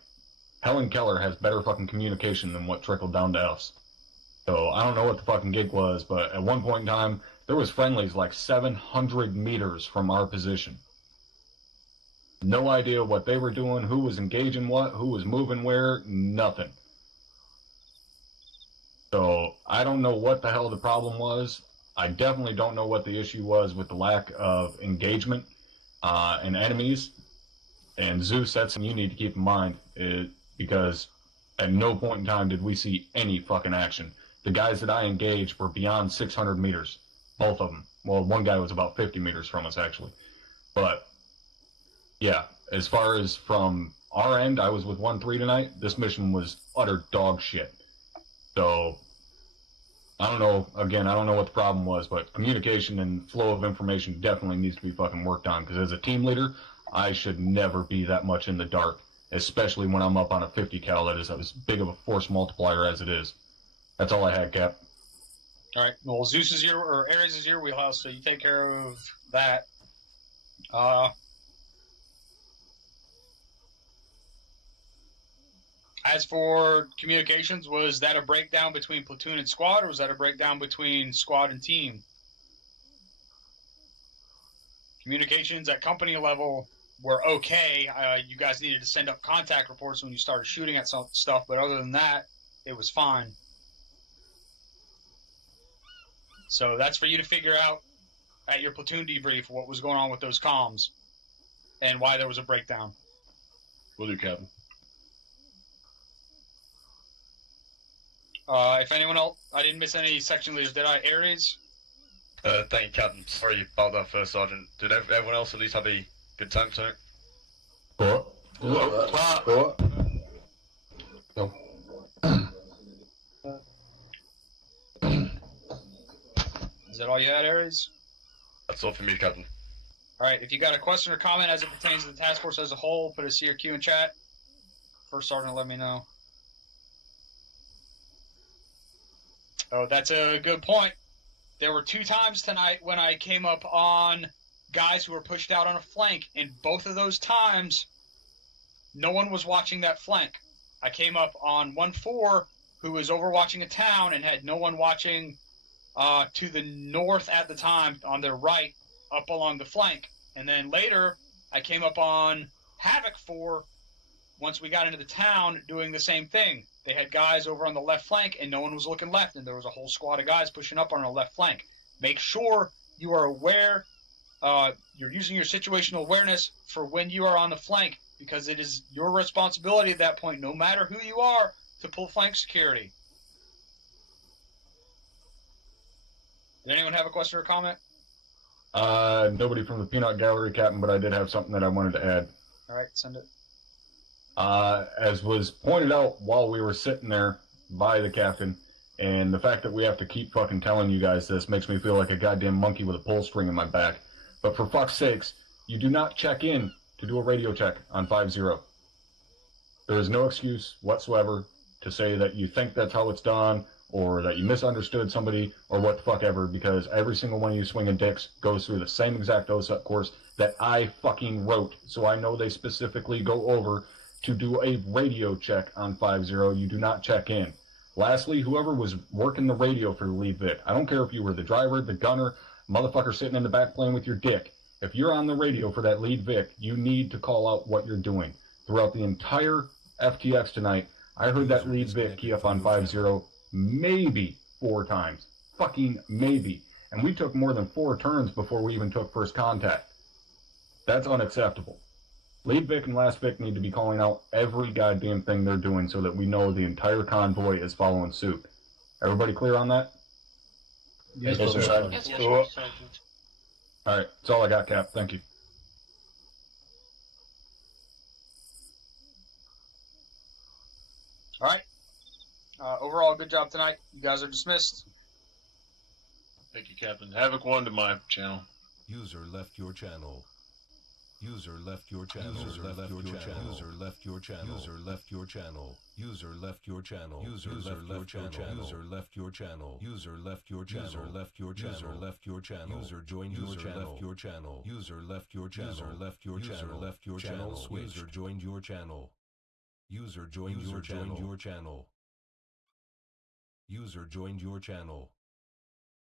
Helen Keller has better fucking communication than what trickled down to us. So I don't know what the fucking gig was, but at one point in time, there was friendlies like 700 meters from our position. No idea what they were doing, who was engaging what, who was moving where, nothing. So I don't know what the hell the problem was. I definitely don't know what the issue was with the lack of engagement and enemies. And Zeus, that's something you need to keep in mind, because at no point in time did we see any fucking action. The guys that I engaged were beyond 600 meters, both of them. Well, one guy was about 50 meters from us, actually. But yeah, as far as from our end, I was with 1-3 tonight. This mission was utter dog shit. So I don't know, again, I don't know what the problem was, but communication and flow of information definitely needs to be fucking worked on, because as a team leader, I should never be that much in the dark, especially when I'm up on a 50 cal that is as big of a force multiplier as it is. That's all I had, Cap. Alright, well, Zeus is your, or Ares is your wheelhouse, so you take care of that. As for communications, was that a breakdown between platoon and squad, or was that a breakdown between squad and team? Communications at company level were okay. You guys needed to send up contact reports when you started shooting at some stuff, but other than that, it was fine. So that's for you to figure out at your platoon debrief what was going on with those comms and why there was a breakdown. Will do, Captain. If anyone else, I didn't miss any section leaders, did I? Aries? Thank you, Captain. Sorry about that, First Sergeant. Did everyone else at least have a good time tonight? What? What? No. Is that all you had, Aries? That's all for me, Captain. Alright, if you got a question or comment as it pertains to the task force as a whole, put a C or Q in chat. First Sergeant, let me know. Oh, that's a good point. There were 2 times tonight when I came up on guys who were pushed out on a flank, and both of those times, no one was watching that flank. I came up on 1-4, who was overwatching a town and had no one watching to the north at the time, on their right, up along the flank. And then later, I came up on Havoc 4, once we got into the town, doing the same thing. They had guys over on the left flank, and no one was looking left, and there was a whole squad of guys pushing up on our left flank. Make sure you are aware, you're using your situational awareness for when you are on the flank, because it is your responsibility at that point, no matter who you are, to pull flank security. Did anyone have a question or comment? Nobody from the Peanut Gallery, Captain, but I did have something that I wanted to add. All right, send it. As was pointed out while we were sitting there by the captain, and the fact that we have to keep fucking telling you guys this makes me feel like a goddamn monkey with a pull string in my back. But for fuck's sakes, you do not check in to do a radio check on 5-0. There is no excuse whatsoever to say that you think that's how it's done, or that you misunderstood somebody, or what the fuck ever, because every single one of you swinging dicks goes through the same exact OSUT course that I fucking wrote, so I know they specifically go over to do a radio check on 5-0. You do not check in. Lastly, whoever was working the radio for the lead Vic, I don't care if you were the driver, the gunner, motherfucker sitting in the back playing with your dick. If you're on the radio for that lead Vic, you need to call out what you're doing. Throughout the entire FTX tonight, I heard that lead Vic key up on 5-0 maybe 4 times. Fucking maybe. And we took more than 4 turns before we even took first contact. That's unacceptable. Lead Vic and last Vic need to be calling out every goddamn thing they're doing so that we know the entire convoy is following suit. Everybody clear on that? Yes, sir. Yes, yes, Cool. Sergeant. Alright, that's all I got, Cap. Thank you. All right. Overall, good job tonight. You guys are dismissed. Thank you, Captain. Havoc 1 to my channel. User left your channel. User left your channel. User left your channel. User left your channel. User left your channel. User left your channel. User left your channel. User left your channel. User left your channel. User left your channel. User left your channel. User joined your channel. Left your channel. User left your channel. User left your channel. Left your channel. User joined your channel. User joined your channel. User joined your channel.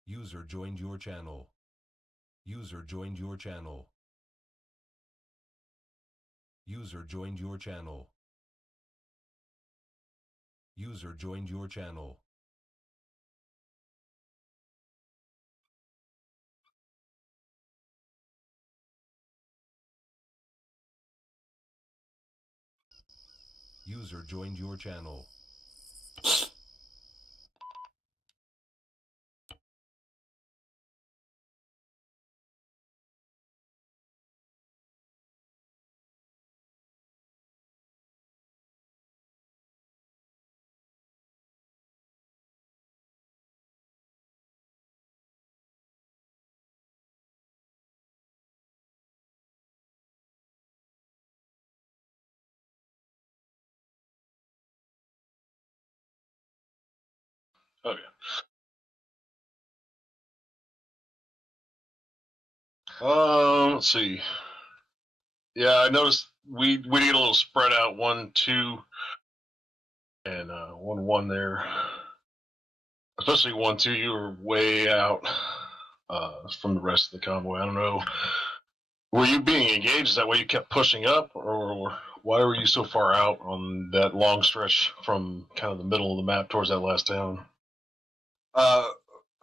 User joined your channel. User joined your channel. User joined your channel. User joined your channel. User joined your channel. Okay. Let's see. Yeah, I noticed we did a little spread out 1-2 And 1-1 there. Especially 1-2, you were way out from the rest of the convoy. I don't know. Were you being engaged? Is that why you kept pushing up? Or why were you so far out on that long stretch from kind of the middle of the map towards that last town?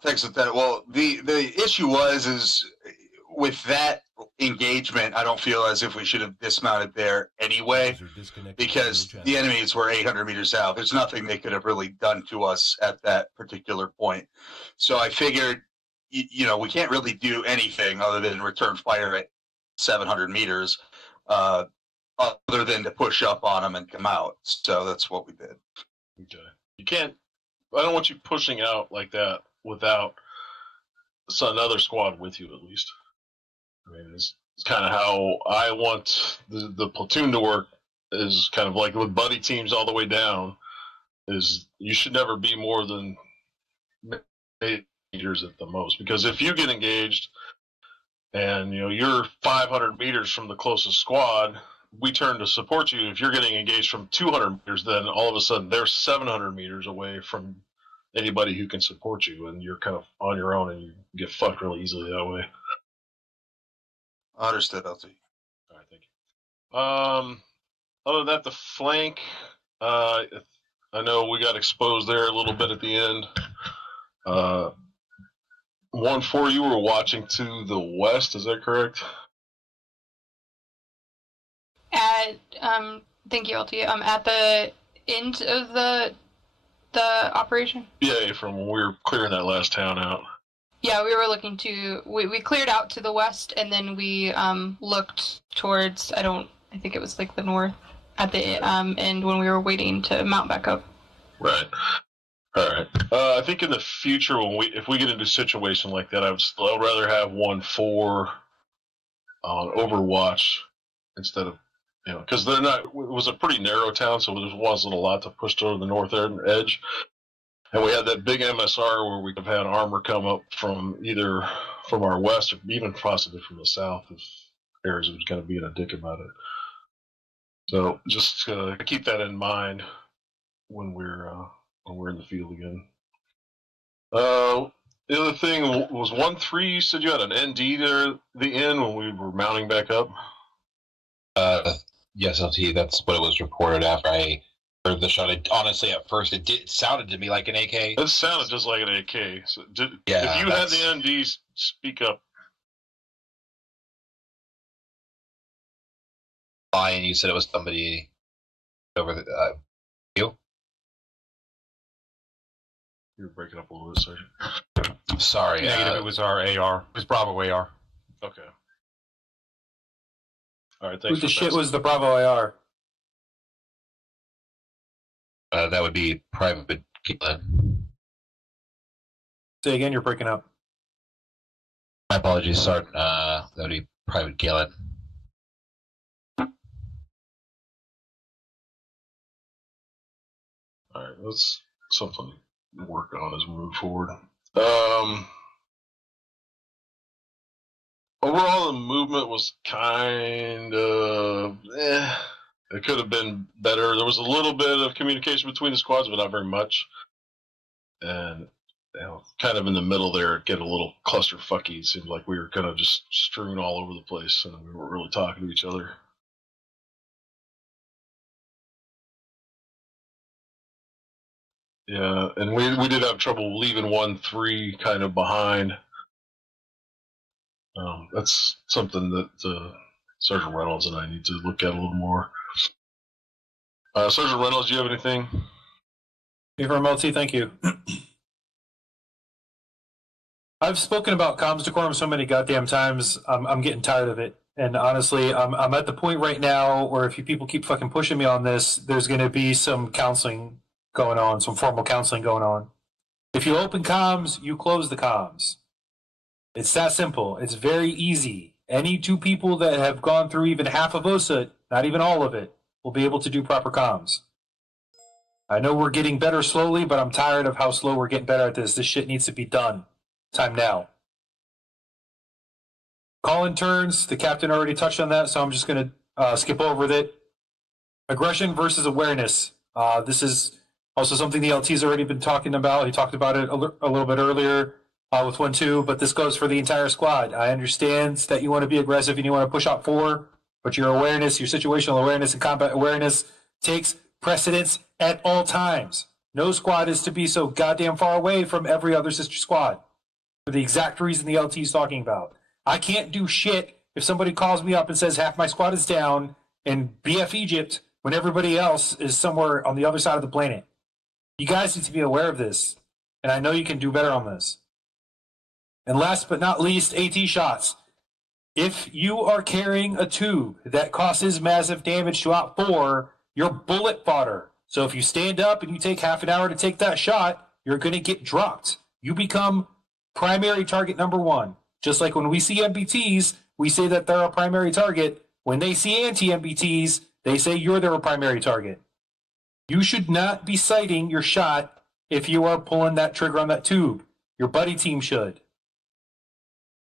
Thanks, Lieutenant. Well, the issue is with that engagement, I don't feel as if we should have dismounted there anyway, because the enemies were 800 meters out. There's nothing they could have really done to us at that particular point. So I figured, we can't really do anything other than return fire at 700 meters, other than to push up on them and come out. So that's what we did. Okay. You can't. I don't want you pushing out like that without another squad with you, at least. I mean, it's kind of how I want the platoon to work, is kind of like with buddy teams all the way down, is you should never be more than 8 meters at the most. Because if you get engaged and, you're 500 meters from the closest squad, we turn to support you. If you're getting engaged from 200 meters, then all of a sudden they're 700 meters away from anybody who can support you, and you're kind of on your own, and you get fucked really easily that way. Understood, LT. All right, thank you. Other than that, the flank, I know we got exposed there a little bit at the end. 1-4, you were watching to the west, is that correct? Thank you, LT. At the end of the operation? Yeah, from when we were clearing that last town out. Yeah, we were looking to... We cleared out to the west, and then we looked towards... I think it was like the north at the end when we were waiting to mount back up. Right. All right. I think in the future, if we get into a situation like that, I'd rather have 1-4 on Overwatch instead of, because they're not. It was a pretty narrow town, so there wasn't a lot to push to the north edge. And we had that big MSR where we could have had Armor come up from either from our west or even possibly from the south if Ares was kind of being a dick about it. So just keep that in mind when we're in the field again. The other thing was 1-3. You said you had an ND there at the end when we were mounting back up. Yes, LT. That's what it was reported after I heard the shot. Honestly, at first, it sounded to me like an AK. It sounded just like an AK. So if you had the NDs, speak up. And you said it was somebody over the you. You're breaking up a little bit, Sergeant. Sorry. Negative. It was our AR. It was Bravo AR. Okay. All right. Thanks. Who the shit was the Bravo AR? That would be Private Galen. Say again. You're breaking up. My apologies, Sergeant. That would be Private Galen. All right. That's something to work on as we move forward. Overall, the movement was kind of, it could have been better. There was a little bit of communication between the squads, but not very much. And, kind of in the middle there, it get a little clusterfucky. It seemed like we were kind of just strewn all over the place, and we weren't really talking to each other. Yeah, and we did have trouble leaving 1-3 kind of behind. That's something that Sergeant Reynolds and I need to look at a little more. Sergeant Reynolds, do you have anything? From LT, thank you. I've spoken about comms decorum so many goddamn times, I'm getting tired of it. And honestly, I'm at the point right now where if you people keep fucking pushing me on this, there's going to be some counseling going on, some formal counseling going on. If you open comms, you close the comms. It's that simple. It's very easy. Any two people that have gone through even half of OSA, not even all of it, will be able to do proper comms. I know we're getting better slowly, but I'm tired of how slow we're getting better at this. This shit needs to be done. Time now. Call-in turns. The captain already touched on that, so I'm just going to skip over it. Aggression versus awareness. This is Also, something the LT's already been talking about. He talked about it a little bit earlier with 1-2, but this goes for the entire squad. I understand that you want to be aggressive and you want to push out 4, but your awareness, your situational awareness and combat awareness takes precedence at all times. No squad is to be so goddamn far away from every other sister squad for the exact reason the LT is talking about. I can't do shit if somebody calls me up and says half my squad is down in BF Egypt when everybody else is somewhere on the other side of the planet. You guys need to be aware of this, and I know you can do better on this. And last but not least, AT shots. If you are carrying a tube that causes massive damage to Op 4, you're bullet fodder. So if you stand up and you take half an hour to take that shot, you're going to get dropped. You become primary target number 1. Just like when we see MBTs, we say that they're a primary target. When they see anti-MBTs, they say you're their primary target. You should not be sighting your shot if you are pulling that trigger on that tube. Your buddy team should.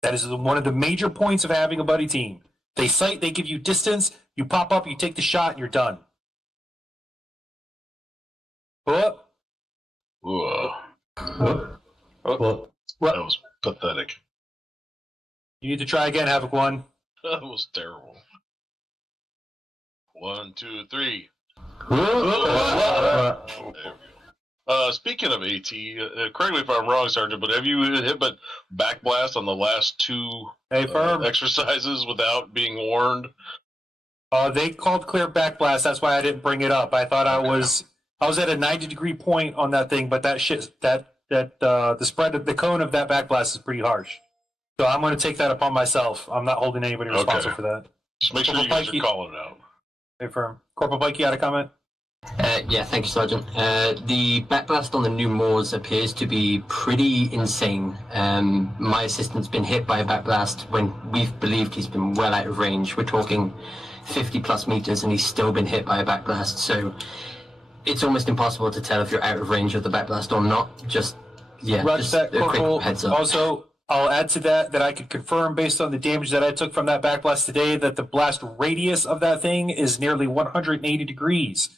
That is one of the major points of having a buddy team. They sight, they give you distance, you pop up, you take the shot, and you're done. What? Whoa. What? That was pathetic. You need to try again, Havoc 1. That was terrible. 1, 2, 3. There we go. Speaking of AT, correct me if I'm wrong, Sergeant, but have you hit but backblast on the last 2 exercises without being warned? They called clear backblast. That's why I didn't bring it up. I thought I was at a 90-degree point on that thing, but that shit, the spread of the cone of that backblast is pretty harsh. So I'm going to take that upon myself. I'm not holding anybody responsible for that. Just make sure you guys are calling it out. Confirm. Corporal Pike, you had a comment? Yeah, thank you, Sergeant. The backblast on the new Moors appears to be pretty insane. My assistant's been hit by a backblast when we've believed he's been well out of range. We're talking 50 plus meters and he's still been hit by a backblast. So it's almost impossible to tell if you're out of range of the backblast or not. Just a quick heads up. Also, I'll add to that I could confirm based on the damage that I took from that backblast today that the blast radius of that thing is nearly 180 degrees.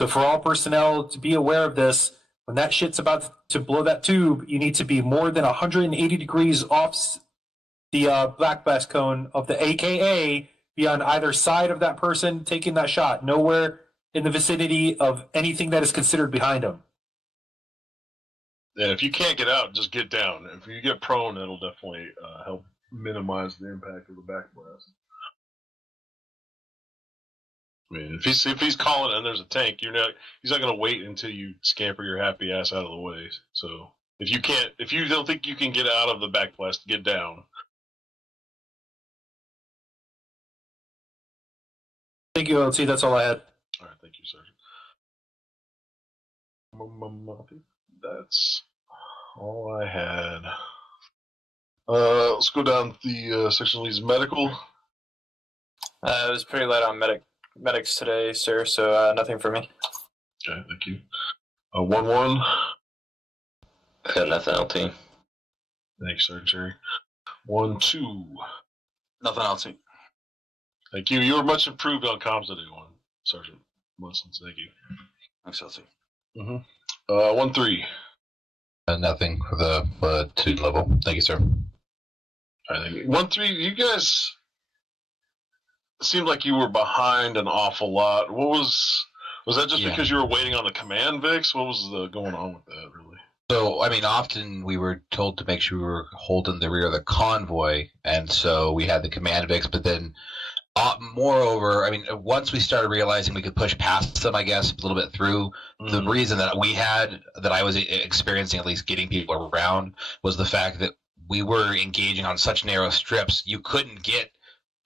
So for all personnel to be aware of this, when that shit's about to blow that tube, you need to be more than 180 degrees off the backblast cone of the AKA, be on either side of that person taking that shot, nowhere in the vicinity of anything that is considered behind them. And if you can't get out, just get down. If you get prone, that'll definitely help minimize the impact of the backblast. I mean, if he's calling and there's a tank, he's not going to wait until you scamper your happy ass out of the way. So if you don't think you can get out of the backblast, get down. Thank you, LT. That's all I had. All right, thank you, Sergeant. That's all I had. Let's go down to the section leads medical. It was pretty light on medics today, sir, so nothing for me. Okay, thank you. 1-1. I got nothing, LT. Thanks, Sergeant. 1-2. Nothing else. Thank you. You were much improved on comms today, Sergeant Munson. Thank you. Thanks, LT. 1-3. Nothing for the 2 level. Thank you, sir. All right, thank you. 1-3. You guys seemed like you were behind an awful lot. What was that? Just because you were waiting on the command Vix? What was going on with that, really? So, I mean, often we were told to make sure we were holding the rear of the convoy, and so we had the command Vix, but then moreover, I mean, once we started realizing we could push past them, I guess, a little bit through, the reason that I was experiencing, at least getting people around, was the fact that we were engaging on such narrow strips, you couldn't get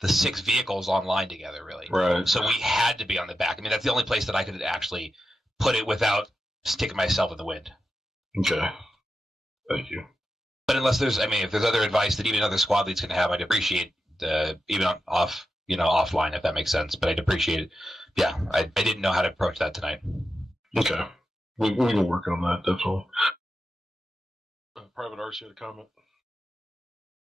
the 6 vehicles online together, really. Right. So we had to be on the back. I mean, that's the only place that I could actually put it without sticking myself in the wind. Okay. Thank you. But if there's other advice that even other squad leads can have, I'd appreciate even offline, if that makes sense. But I'd appreciate it. Yeah, I didn't know how to approach that tonight. Okay. We can work on that, definitely. Private RC had a comment.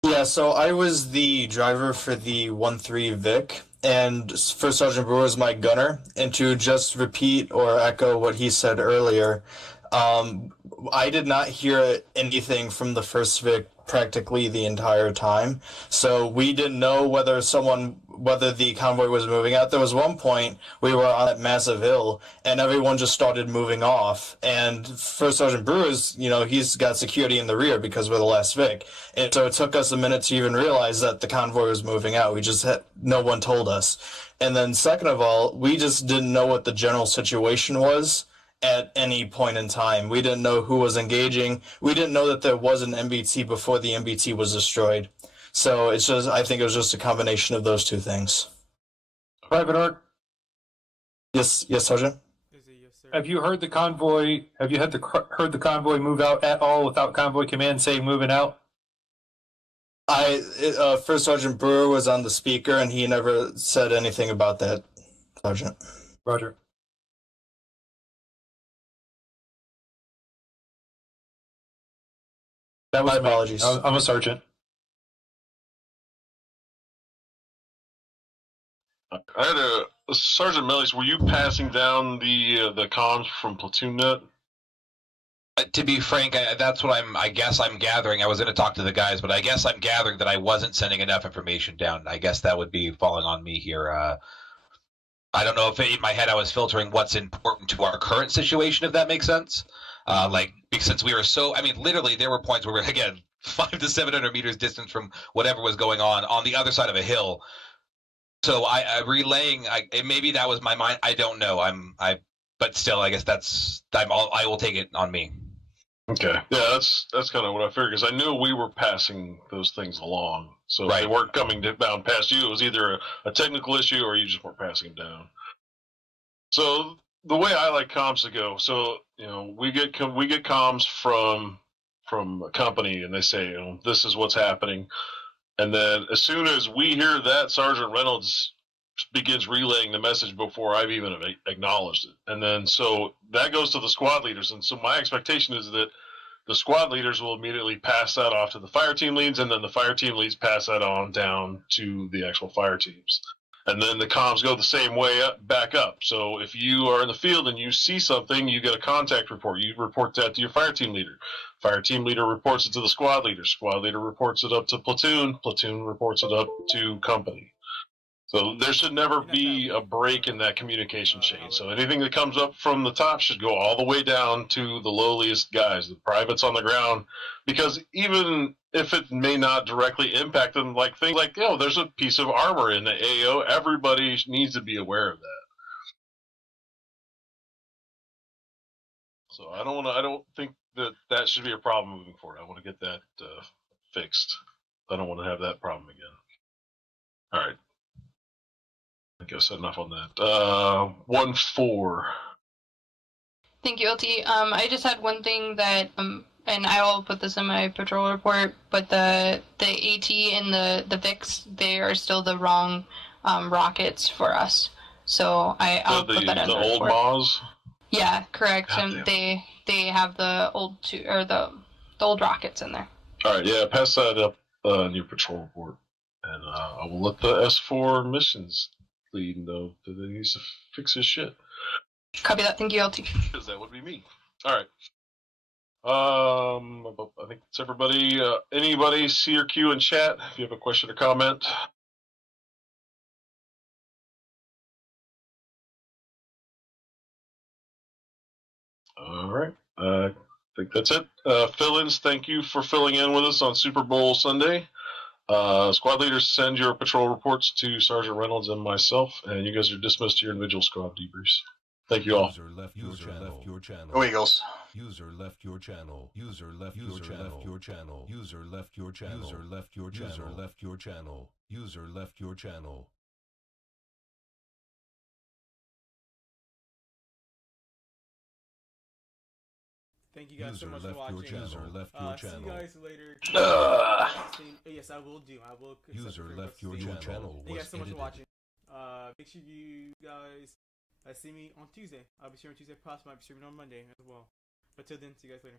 Yeah, so I was the driver for the 1-3 Vic, and First Sergeant Brewer is my gunner. And to just repeat or echo what he said earlier, I did not hear anything from the first Vic practically the entire time. So we didn't know whether the convoy was moving out. There was one point we were on that massive hill and everyone just started moving off. And First Sergeant Brewer's, he's got security in the rear because we're the last Vic. And so it took us a minute to even realize that the convoy was moving out. No one told us. And then second of all, we just didn't know what the general situation was at any point in time. We didn't know who was engaging. We didn't know that there was an MBT before the MBT was destroyed. So I think it was just a combination of those two things. Private Art? Yes, Sergeant? Have you heard the convoy, heard the convoy move out at all without convoy command saying moving out? First Sergeant Brewer was on the speaker and he never said anything about that, Sergeant. Roger. That was my apologies. I'm a sergeant. I had a Sergeant Mellis. Were you passing down the comms from Platoon Net? To be frank, that's what I guess I'm gathering. I was going to talk to the guys, but I guess I'm gathering that I wasn't sending enough information down. I guess that would be falling on me here. I don't know if in my head I was filtering what's important to our current situation, if that makes sense. Since we were literally there were points where we were, again, 500 to 700 meters distance from whatever was going on the other side of a hill. So I relaying, maybe that was my mind. I don't know. But still, I guess I will take it on me. Okay. Yeah, that's kind of what I figured, because I knew we were passing those things along. So if they weren't coming down past you, it was either a technical issue or you just weren't passing them down. So the way I like comms to go, so we get comms from a company, and they say, this is what's happening, and then as soon as we hear that, Sergeant Reynolds begins relaying the message before I've even acknowledged it, and then so that goes to the squad leaders, and so my expectation is that the squad leaders will immediately pass that off to the fire team leads, and then the fire team leads pass that on down to the actual fire teams. And then the comms go the same way back up. So if you are in the field and you see something, you get a contact report. You report that to your fire team leader. Fire team leader reports it to the squad leader. Squad leader reports it up to platoon. Platoon reports it up to company. So there should never be a break in that communication chain. So anything that comes up from the top should go all the way down to the lowliest guys, the privates on the ground, because even if it may not directly impact them, like things like, there's a piece of armor in the AO, everybody needs to be aware of that. So I don't think that should be a problem moving forward. I want to get that fixed. I don't want to have that problem again. All right. I think I've said enough on that. 1-4. Thank you, LT. I just had one thing that, and I will put this in my patrol report, but the AT and the VIX, they are still the wrong rockets for us. So I'll put that in the old report. Maz? Yeah, correct. They have the old the old rockets in there. All right, yeah, pass that up in your patrol report, and I will let the S4 missions lead know that he needs to fix his shit. Copy that. Thank you, LT. Because that would be me. All right. I think it's everybody. Anybody see or Q in chat if you have a question or comment? All right. I think that's it. Fill-ins, thank you for filling in with us on Super Bowl Sunday. Squad leaders, send your patrol reports to Sergeant Reynolds and myself, and you guys are dismissed to your individual squad debriefs. Thank you all. User left your channel. Go Eagles. User left your channel. User left your channel. User left your channel. User left your channel. User left your channel. User left your channel. Thank you guys so much for watching. User left your channel. See you guys later. Yes, I will do. I will. User left your channel. Thank you guys so much for watching. Make sure you guys see me on Tuesday. I'll be streaming Tuesday. Possibly might be streaming on Monday as well. But till then, see you guys later.